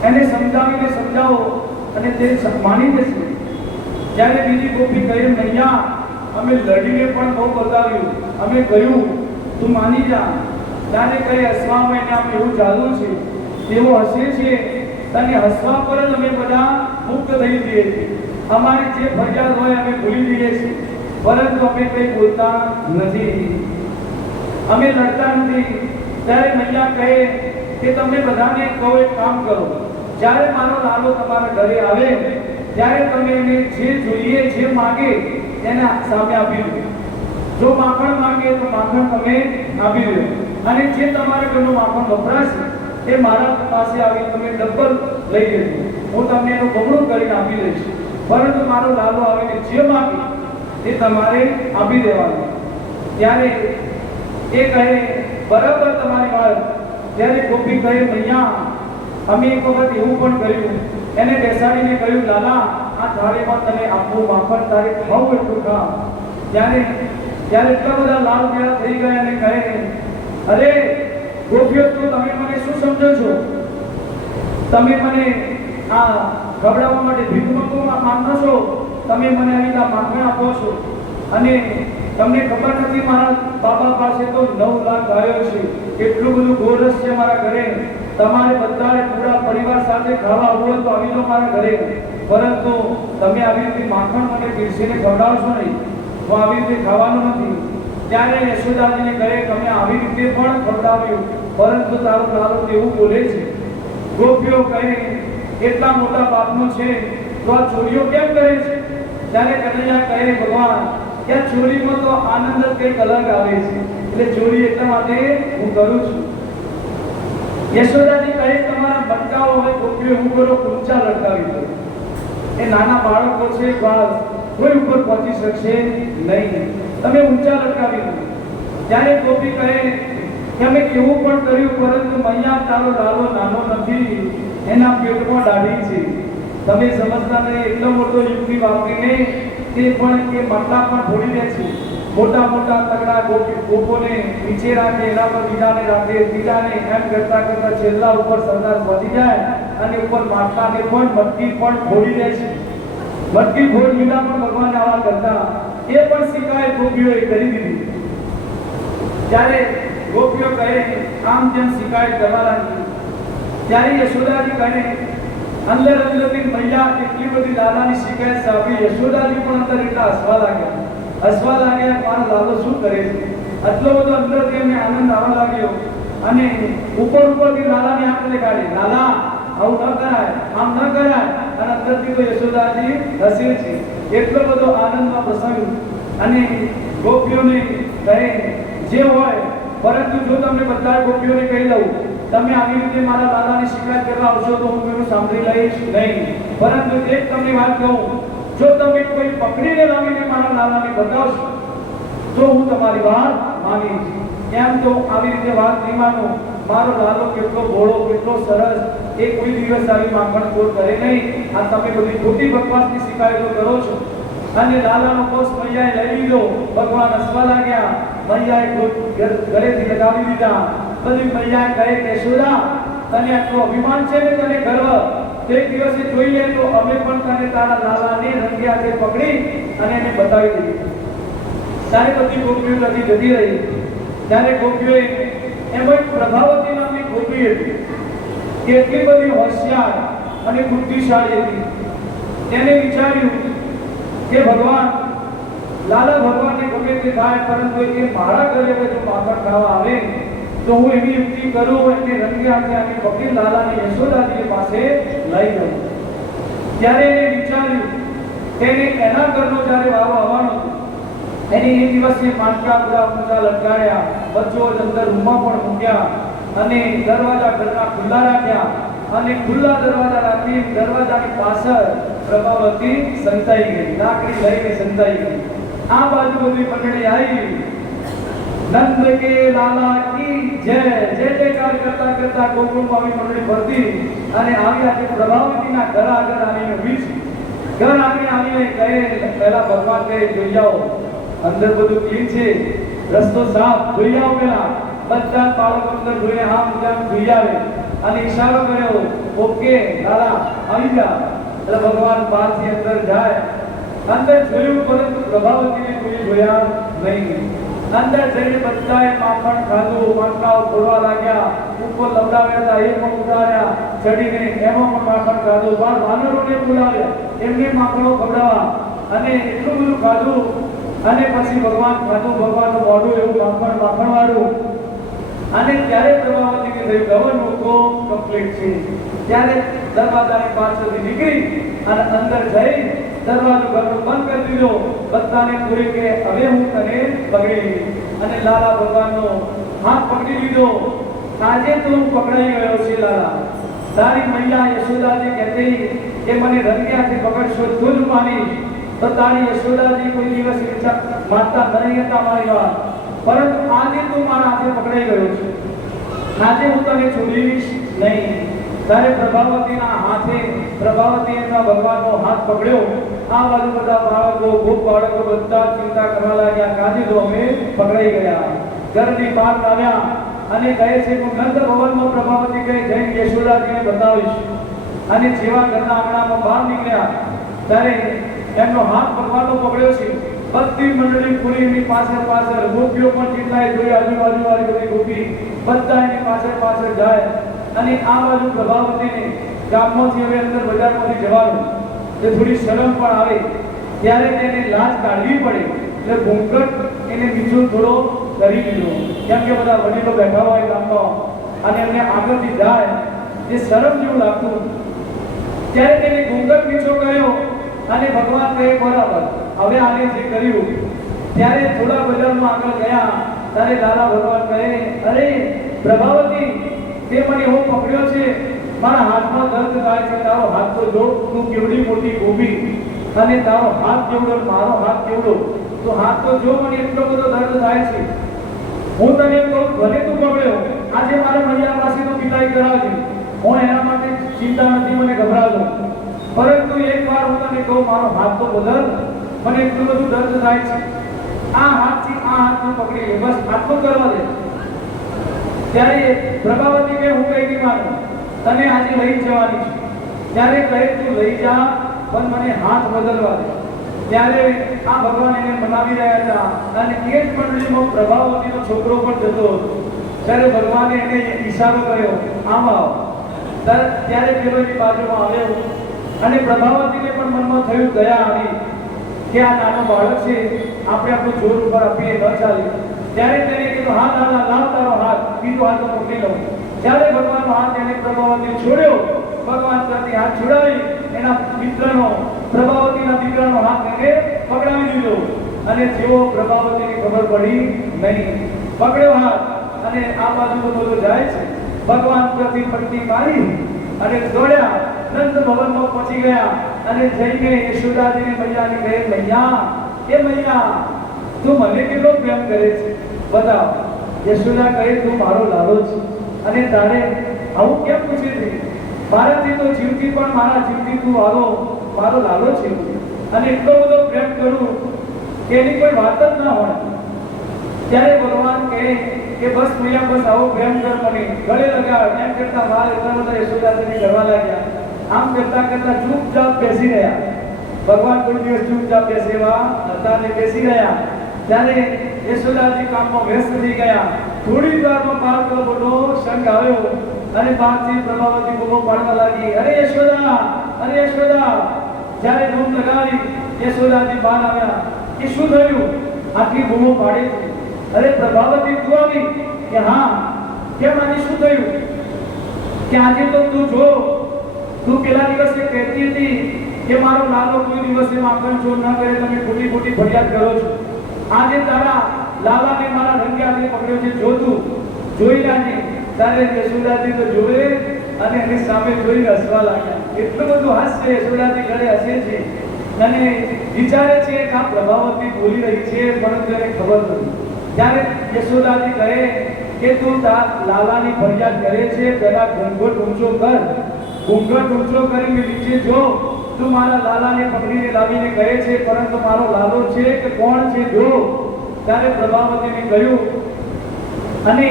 એને સમજાવીને સમજાવો અને તે માની જશે. જ્યારે બીજી ગોપી કહે, મૈયા અમે લડીને પણ બહુ બતાવ્યું, અમે કહ્યું તું માની જા. ત્યારે કહે, હસવા મહિને આમ એવું ચાલુ છે, તેવો હસે છે અને હસવા પર જ અમે બધા મુક્ત થઈ જઈએ છીએ. અમારી જે ફરિયાદ હોય અમે ભૂલી જઈએ છીએ, પરંતુ અમે કંઈ બોલતા નથી, અમે લડતા નથી. ત્યારે મૈયા કહે કે તમે બધાને કહો, એક કામ કરો, જ્યારે મારો લાલો તમારા ઘરે આવે ત્યારે તમે એને જે જોઈએ જે માંગે એના સામે આપી દો. જો માખણ માંગે તો માખણ તમે આપી દો અને જે તમારા ઘરનું માખણ વપરાશે એ મારા પાસે આવી તમે ડબલ લઈ લેજો, હું તમને એનું બમણું કરીને આપી દઈશ. પરંતુ મારો લાલો આવીને જે માંગે તે તમારે આપી દેવાનું. ત્યારે એ કહે, બરાબર તમારી વાત. ત્યારે ગોપી કહે, મૈયા અમે એક વખત એવું પણ કર્યું, એને બેસાડીને કહ્યું, લાલા આ થાળીમાં તને આપવું માખણ, તારે ખાવું એટલું ખા. ત્યારે એટલા બધા લાલ પીળા થઈ ગયા અને કહે, અરે ગોપીઓ તો તમે મને શું સમજો છો? તમે મને આ ખવડાવવા માટે ભીખ માંગો છો, તમે મને આવી રીતે માખણ આપો છો અને તમને ખબર નથી મારા બાબા પાસે તો 9 લાખ ગાયો છે, એટલું બધું ગોરસ છે મારા ઘરે, તમારે બધાએ પૂરા પરિવાર સાથે ખાવા હોય તો આવી લો મારા ઘરે, પરંતુ તમે આવી રીતે માખણ મને પીરસીને ખવડાવશો નહીં, હું આવી રીતે ખાવાનું નથી. ત્યારે યશોદાજીને કહે તમે આવી રીતે પણ ખવડાવ્યું, પરંતુ તારો લાલો એવું બોલે છે. ગોપીઓ કહે એટલા મોટા બાપનો છે તો આ ચોરીઓ કેમ કરે છે? ત્યારે કનૈયા કહે ભગવાન કે આ ચોરીમાં તો આનંદ જ કંઈક અલગ આવે છે, એટલે ચોરી એટલા માટે હું કરું છું. યશોદાજી કહે તમારા બટકાઓ હોય ગોપીઓ હું કરો ઊંચા લટકાવી દો, એ નાના બાળકો છે બાળ કોઈ ઉપર પહોંચી શકશે નહીં, તમે ઊંચા લટકાવી દો. ત્યારે ગોપી કહે કે અમે કેવું પણ કર્યું પરંતુ મૈયા તારો લાલો નાનો નથી, એના પેટમાં દાઢી છે, તમે સમજતા નહીં. એટલો મોટો યુક્તિ વાપરીને તે પણ એ માટલા પણ ફોડી દે છે. મોટા મોટા તગડા ગોપોને નીચે રાખે, એના પર બીજાને રાખે, ત્રીજાને, એમ કરતા કરતા છેલ્લા ઉપર સરદાર પહોંચી જાય અને ઉપર માટલાને પણ મટકી પણ ફોડી દે છે. મટકી ફોડી લીધા પણ ભગવાન આવા કરતા એ પણ શિકાયત ગોપીઓએ કરી દીધી. ત્યારે ગોપીઓ કહે આમ જેમ શિકાયત કરવા લાગી ત્યારે યશોદાજી કહે અંદર અંદરથી મૈયા એટલી બધી દાદાની શિકાયત સાંભળી યશોદાજી પણ અંદર એટલા હસવા લાગ્યા મારા લાલો શું કરે છે, આટલો બધો અંદરથી એમને આનંદ આવવા લાગ્યો અને ઉપરથી લાલાની આંખને કાઢી, લાલા આવું ન કરાય, આમ ન કરાય, અને અંદરથી તો યશોદાજી હસે છે. એટલો બધો આનંદમાં પ્રસંગ. અને ગોપીઓને કહે જે હોય, પરંતુ જો તમને બધા ગોપીઓને કહી દઉં તમે આવી રીતે મારા લાલાની શિકાયત કરવા આવશો તો હું તેનું સાંભળી લઈશ નહીં, પરંતુ એક તમને વાત કહું, જો તમે કોઈ પકડીને લાવીને મારા લાલાને બતાવશો તો હું તમારી વાત માનીશ. એમ તો આવી રીતે વાત નહીં માનો, મારો લાલો કેટલો ભોળો કેટલો સરસ, એ કોઈ દિવસ આવી માખણખોર કરે નહીં. આ તમે બધી ખોટી બકવાસની શિકાયતો કરો છો. અને લાલાનો કોષ મૈયાએ લઈ લીધો, ભગવાન હસવા લાગ્યા, મૈયાએ ઘરેથી લગાવી દીધા. બધી મૈયા કહે કે યશોદા તને આટલું અભિમાન છે ને તને ગર્વ, તે દિવસે જોઈ લે તો અમે પણ તને તારા લાલાને રંગે હાથે પકડી અને એને બતાવી દીધી. ત્યારે બધી ગોપીઓ નથી જતી રહી. ત્યારે ગોપીઓએ એમાં પ્રભાવતી નામની ગોપી હતી, કેટલી બધી હોશિયાર અને બુદ્ધિશાળી હતી. તેને વિચાર્યું કે ભગવાન લાલા ભગવાનને ગમે તે થાય, પરંતુ એ મારા ઘરે જો માખણ ખાવા આવે તો હું એવી યુક્તિ કરું, એને રંગે હાથે આની પકડી લાલાની યશોદાજી પાસે લઈ જાઉં. ત્યારે એને વિચાર્યું કે એના ઘરનો જ્યારે વારો આવવાનો એની એ દિવસે માટકા પૂરા ઊંચા લટકાડ્યા, બચ્ચો અંદર રૂમમાં પણ મૂક્યા અને દરવાજા ઘરના ખુલ્લા રાખ્યા અને ખુલ્લા દરવાજા રાખી દરવાજાની પાછળ પ્રભાવતી સંતાઈ ગઈ, લાકડી લઈને સંતાઈ ગઈ. આ બાજુ બધી મંડળી આવી, નંદ કે લાલા કી જય જય જયકાર કરતા કરતા ગોકુળમાં આવી મંડળી ફરતી અને આવ્યા કે પ્રભાવતીના ઘર આગળ આવીને ઊભી છે. ઘર આગળ આવીને કહે પહેલા ભગવાન કહે જોઈ જાઓ અંદર બધું ક્લીન છે, રસ્તો સાફ, જોઈ આવો. પેલા બધા બાળકો અંદર જોઈને આમ તેમ જોઈ આવે અને ઈશારો કર્યો ઓકે લાલા આવી જા. એટલે ભગવાન બહારથી અંદર જાય. અંદર જોયું પરંતુ પ્રભાવતીને કોઈ જોયા નહીં. અંદર જઈને બધાએ માખણ ખાધું, માટલાઓ ફોડવા લાગ્યા, ઉપર લવડાવ્યા હતા એ પણ ઉડાડ્યા, ચડીને એમાં પણ માખણ ખાધું, બાર વાનરોને બોલાવ્યા એમને માખણો ખવડાવવા અને એટલું બધું ખાધું. અને પછી ભગવાન ખાધું, ભગવાનનું મોઢું એવું માખણ વાળું. અને ત્યારે પ્રભાવતીને થયું ગવન મૂકો કમ્પ્લીટ છે. ત્યારે દરવાજાની પાછળથી નીકળી અને અંદર જઈ દરવાજો ઘરનો બંધ કરી દીધો. બધાને જોઈ કે હવે હું તને પકડી અને લાલા ભગવાનનો હાથ પકડી લીધો. આજે તો હું પકડાઈ ગયો છે લાલા. તારી મૈયા યશોદાજી કહેતી કે મને રંગે હાથે પકડશો તો જ માનીશ. તો તારી યશોદાજી કોઈ દિવસ માનતા નહીં હતા મારી વાત, પરંતુ આજે તું મારા હાથે પકડાઈ ગયો છે, આજે હું તને છોડીશ નહીં. ત્યારે પ્રભાવતીના હાથે પ્રભાવતીના ભગવાનનો હાથ પકડ્યો. આ બાજુ બધા બાળકો ગોપ બાળકો બધા ચિંતા કરવા લાગ્યા, કાજી તો અમે પકડાઈ ગયા. ઘરની બહાર આવ્યા અને કહે છે કે નંદ ભવનમાં પ્રભાવતી કહે જઈને યશોદાજીને બતાવીશ. અને જેવા ઘરના આંગણામાં બહાર નીકળ્યા ત્યારે એમનો હાથ ભગવાનનો પકડ્યો છે. બધી મંડળી પૂરી એની પાછળ ગોપીઓ પણ જેટલાય જોઈ આજુબાજુ વાળી બધી ગોપી બધા એની પાછળ જાય અને આ બાજુ પ્રભાવતીને ગામમાંથી હવે અંદર બજારમાંથી જવાનું એટલે થોડી શરમ પણ આવે ત્યારે તેને લાજ કાઢવી પડે એટલે ઘૂંઘટ એને બીજો થોડો કરી દીધો કેમ કે બધા વડીલો બેઠા હોય ગામમાં અને એમને આગળથી જાય એ શરમ જેવું લાગતું ત્યારે તેને ઘૂંઘટ નીચો કર્યો અને ભગવાન કહે બરાબર હવે આને જે કર્યું ત્યારે થોડા બજારમાં આગળ ગયા ત્યારે લાલા ભગવાન કહે અરે પ્રભાવતી તે મને એવો પકડ્યો છે મારા હાથમાં દર્દ થાય છે તારો હાથ તો જો તું કેવડી મોટી ગોપી અને તારો હાથ કેવડો મારો હાથ કેવડો તો હાથ તો જો મને એટલો બધો દર્દ થાય છે હું તને કહું ભલે તું પકડ્યો આજે મારે મૈયા પાસે તો પિતાઈ કરાવજે હું એના માટે ચિંતા નથી મને ગભરાતો પરંતુ એકવાર હું તને કહું મારો હાથ તો બદલ મને એટલું બધું દર્દ થાય છે આ હાથથી આ હાથને પકડી લે બસ આટલું કરવા દે ત્યારે પ્રભાવતી કે હું કઈ નહીં માનું તને આજે લઈ જવાની છે ત્યારે કહે તું લઈ જા પણ મને હાથ બદલવા દે ત્યારે આ ભગવાન એને મનાવી રહ્યા હતા અને એ જ મંડળીમાં પ્રભાવતીનો છોકરો પણ જતો હતો ત્યારે ભગવાને એને ઈશારો કર્યો આમ આવ ત્યારે પેલો એની બાજુમાં આવ્યો અને પ્રભાવતીને પણ મનમાં થયું દયા આવી કે આ નાનો બાળક છે આપણે આપણું જોર ઉપર આપીએ ન ચાલે ત્યારે તેને કીધું હા દાદા લાવ તારો હાથ બીજો હાથ પકડી લઉં ત્યારે ભગવાનનો હાથ એને પ્રભાવતી છોડ્યો ભગવાન ત્યાંથી હાથ છોડાવી એના મિત્રનો પ્રભાવતીના દીકરાનો હાથ એને પકડાવી દીધો અને જેવો પ્રભાવતીને ખબર પડી નહીં પકડ્યો હાથ અને આ બાજુ તો બધું જાય છે ભગવાન પ્રતિ પટ્ટી મારી અને દોડ્યા નંદ ભવનમાં પહોંચી ગયા અને જઈને યશોદાજીને મૈયાને કહે મૈયા એ મૈયા તું મને કેટલો પ્રેમ કરે છે બતાવ યશોદા કહે તું મારો લાલો છે અને તારે આવું કેમ પૂછે છે મારાથી તો જીવતી પણ મારા જીવતી તું મારો લાલો છે અને એટલો બધો પ્રેમ કરું કે એની કોઈ વાત જ ના હોય ત્યારે ભગવાન કહે કે બસ મૈયા બસ આવો પ્રેમ કર મને ગળે લગાવ એમ કરતા વાલ એટલા બધા યશોદાજીને કરવા લાગ્યા આમ કરતા ચૂપચાપ બેસી રહ્યા ભગવાન કોઈ દિવસ ચૂપચાપ બેસેવા હતા ને બેસી રહ્યા ત્યારે યશોદાજી કામમાં વ્યસ્ત થઈ ગયા થોડી વારમાં બાળકનો મોટો શંખ આવ્યો અને બહારથી પ્રભાવતી બૂમો પાડવા લાગી અરે યશોદા જ્યારે બૂમ લગાવી યશોદાજી બહાર આવ્યા કે શું થયું આટલી બૂમો પાડે છે અરે પ્રભાવતી તું આવી કે હા કેમ આજે શું થયું કે આજે તો તું પેલા દિવસે કહેતી હતી કે મારો લાલો કોઈ દિવસે માખણ ચોર ન કરે તમે ખોટી ફરિયાદ કરો છો આજે તારા લાલાને મારા રંગ્યાને પકડ્યો છે જો તું જોઈ લાજે તારે યશોદાજી તો જોવે અને એની સામે જોઈ હસવા લાગ્યા એટલું બધું હાસ્ય યશોદાજી ઘરે હસે છે અને વિચારે છે કે આ પ્રભાવતી બોલી રહી છે પરંતુ એને ખબર નથી ત્યારે યશોદાજી કહે કે તું લાલાની ફરિયાદ કરે છે પહેલા ઘૂંઘટ ઊંચો કરીને નીચે જો તું મારા લાલાને પકડીને લાવીને કહે છે પરંતુ મારો લાલો છે કે કોણ છે જો ત્યારે પ્રભાવતીને કહ્યું અને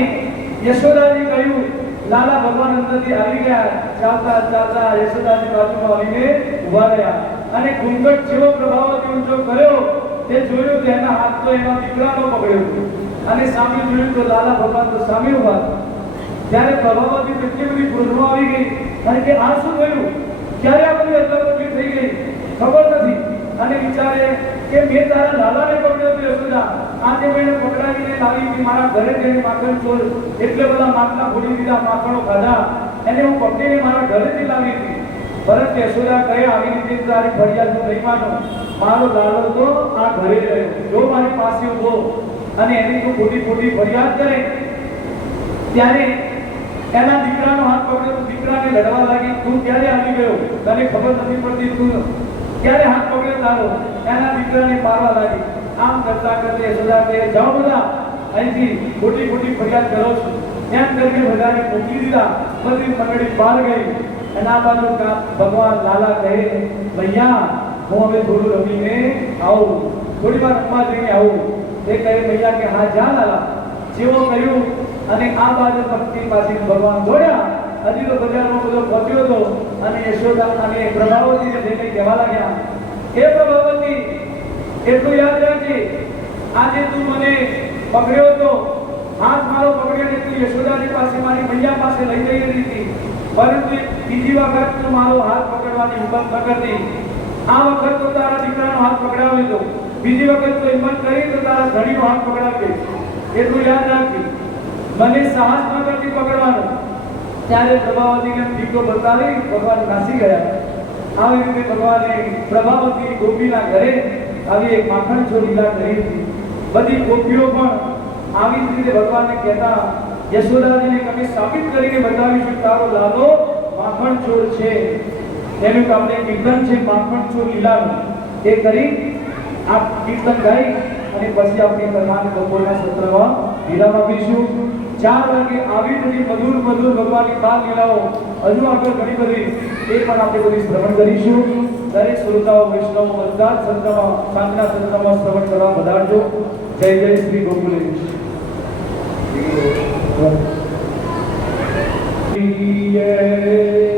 યશોદાજી કહ્યું લાલા ભગવાન અંદરથી આવી ગયા ચાલતા યશોદાજી બાજુમાં આવીને ઊભા રહ્યા અને ઘૂંઘટ જેવો પ્રભાવતી ઊંચો કર્યો તે જોયું કે એના હાથ તો એના દીકરાનો પકડ્યો અને સામે જોયું તો લાલા ભગવાન તો સામે ઊભા ત્યારે પ્રભાવતી એટલી બધી ક્રોધમાં આવી ગઈ અને કે આ શું થયું ક્યારે આ બધું એટલા બધી થઈ ગઈ ખબર નથી અને વિચારે કે મેં તારા લાલાને પકડ્યો તો યશોદા આજે મેં પકડાવીને લાવી હતી મારા ઘરે જઈને માખણ ચોર એટલે બધા માખણા ફોડી દીધા માખણો ખાધા એને હું પકડીને મારા ઘરેથી લાવી હતી પરંતુ યશોદા કહે આવી રીતે તારી ફરિયાદ હું નહીં માનું મારો લાલો તો આ ઘરે જ રહ્યો જો મારી પાસે ઉભો અને એની તું ખોટી ફરિયાદ કરે ત્યારે એના દીકરાનો હાથ પકડ્યો તો દીકરાને લડવા લાગી તું ક્યારે આવી ગયો તને ખબર નથી પડતી તું ક્યારે હાથ પકડ્યો તારો એના દીકરાને મારવા લાગી આમ કરતા યશોદા કહે જાઓ બધા અહીંથી ખોટી ફરિયાદ કરો છો એમ કરીને બધાને મોકલી દીધા બધી મંડળી બહાર ગઈ અને આ બાજુ ભગવાન લાલા કહે ભૈયા હું હવે થોડું રમીને આવું થોડી વાર રમવા જઈને આવું તે કહે ભૈયા કે હા જા લાલા જેવો કહ્યું અને આ બાજુ પત્ની પાસે ભગવાન દોડ્યા હજી તો બજારમાં બધો પહોંચ્યો હતો અને યશોદા અને પ્રભાવતીને જઈને કહેવા લાગ્યા, હે પ્રભાવતી, એટલું યાદ રાખજે, આજે તું મને પકડ્યો તો, હાથ મારો પકડ્યો ને તું યશોદાની પાસે મારી મૈયા પાસે લઈ જઈ રહી હતી, પરંતુ બીજી વખત તું મારો હાથ પકડવાની હિંમત ન કરતી. આ વખત તો તારા દીકરાનો હાથ પકડાવી દો, બીજી વખત તો હિંમત કરી તો તારા ધણીનો હાથ પકડાવી દે. એટલું યાદ રાખજે, મને સાહસ ન કરતી પકડવાનો. ત્યારે પ્રભાવતીને દીકરો બતાવી ભગવાન નાસી ગયા. આવી રીતે ભગવાને પ્રભાવતી ગોપીના ઘરે આવી એક માખણ ચોર લીલા કરી હતી. બધી ગોપીઓ પણ આવી જ રીતે ભગવાનને કહેતા, યશોદાજીને કવિ સાબિત કરીને બતાવીશું તારો લાલો માખણ ચોર છે. એનું તો આપણે કીર્તન છે માખણ ચોર લીલાનું, એ કરી આ કીર્તન ગાઈ અને પછી આપણે કથાને બપોરના સત્રમાં વિરામ આપીશું. 4 વાગે આવી બધી મધુર મધુર ભગવાનની બાલ લીલાઓ હજુ આગળ ઘણી બધી એ પણ આપણે બધી શ્રવણ કરીશું. દરેક શ્રોતાઓ વૈષ્ણવો બધા જ સંતમાં સાંજના સત્રમાં શ્રવણ કરવા વધારજો. જય જય શ્રી ગોકુલેશ.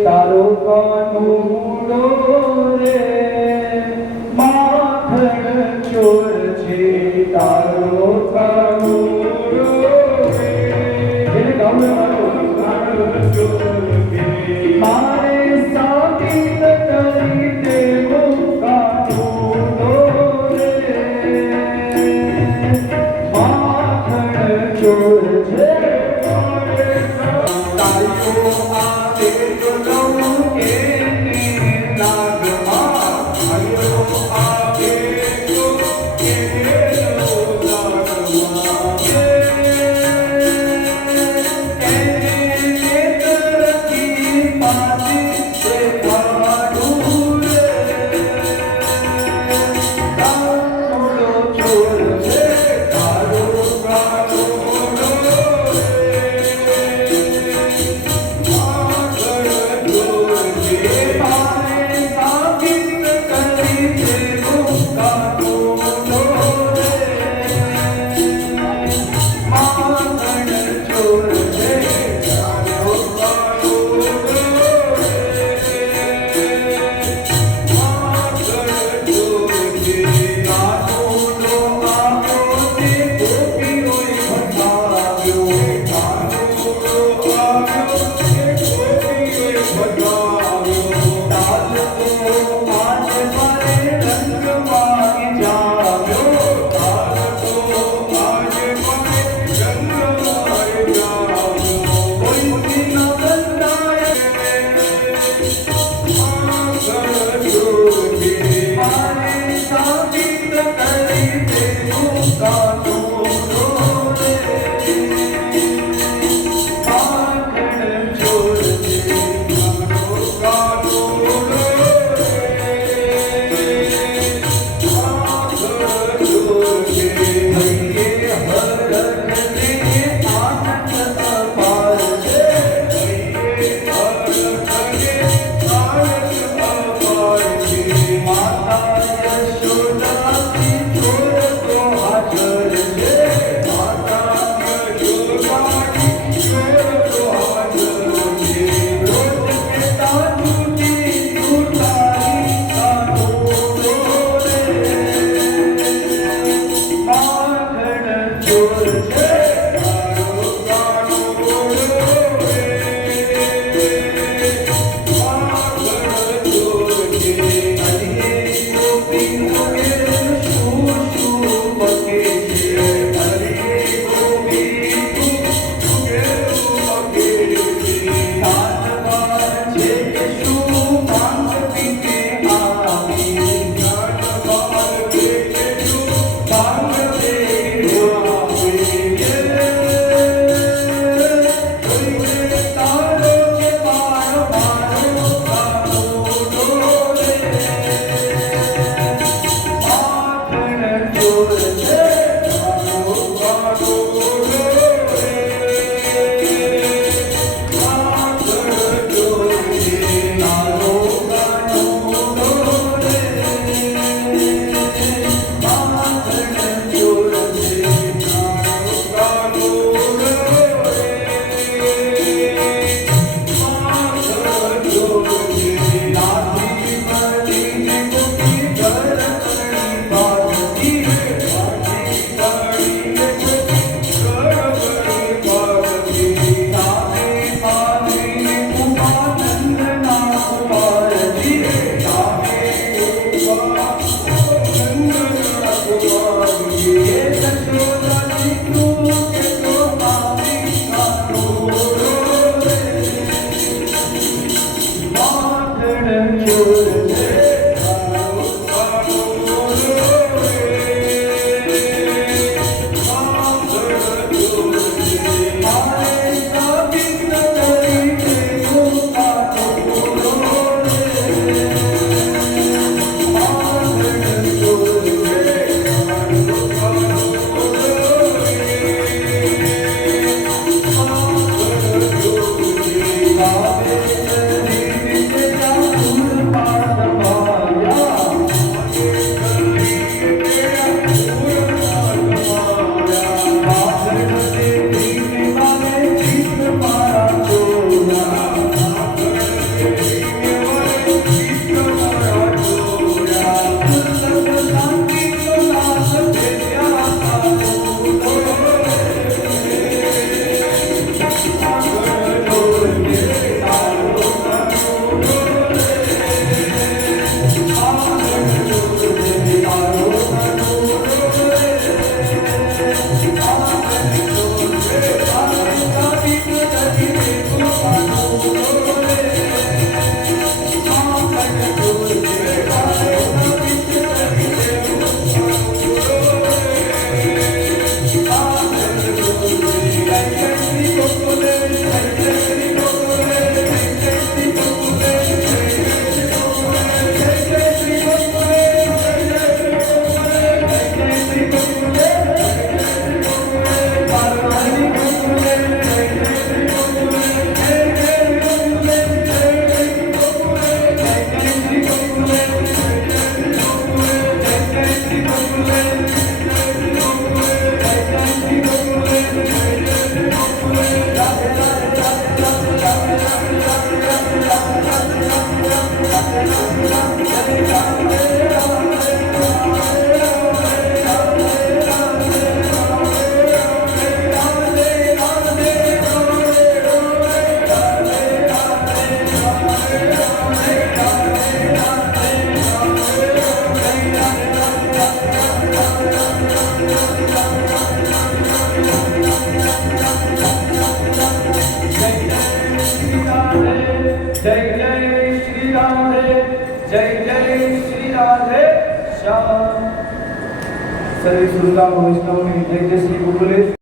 તારો કાનુડો રે માખણ ચોર છે, તારો કાનુડો રે એને ગાવું માખણ ચોર છે, મારે સાબિત કરી દેવો કાનુડો રે માખણ ચોર છે. God. राधे जय जय श्री राधे जय जय श्री राधे श्याम। सर्व श्रोता वैष्णव जय जय श्री गुरुदेव।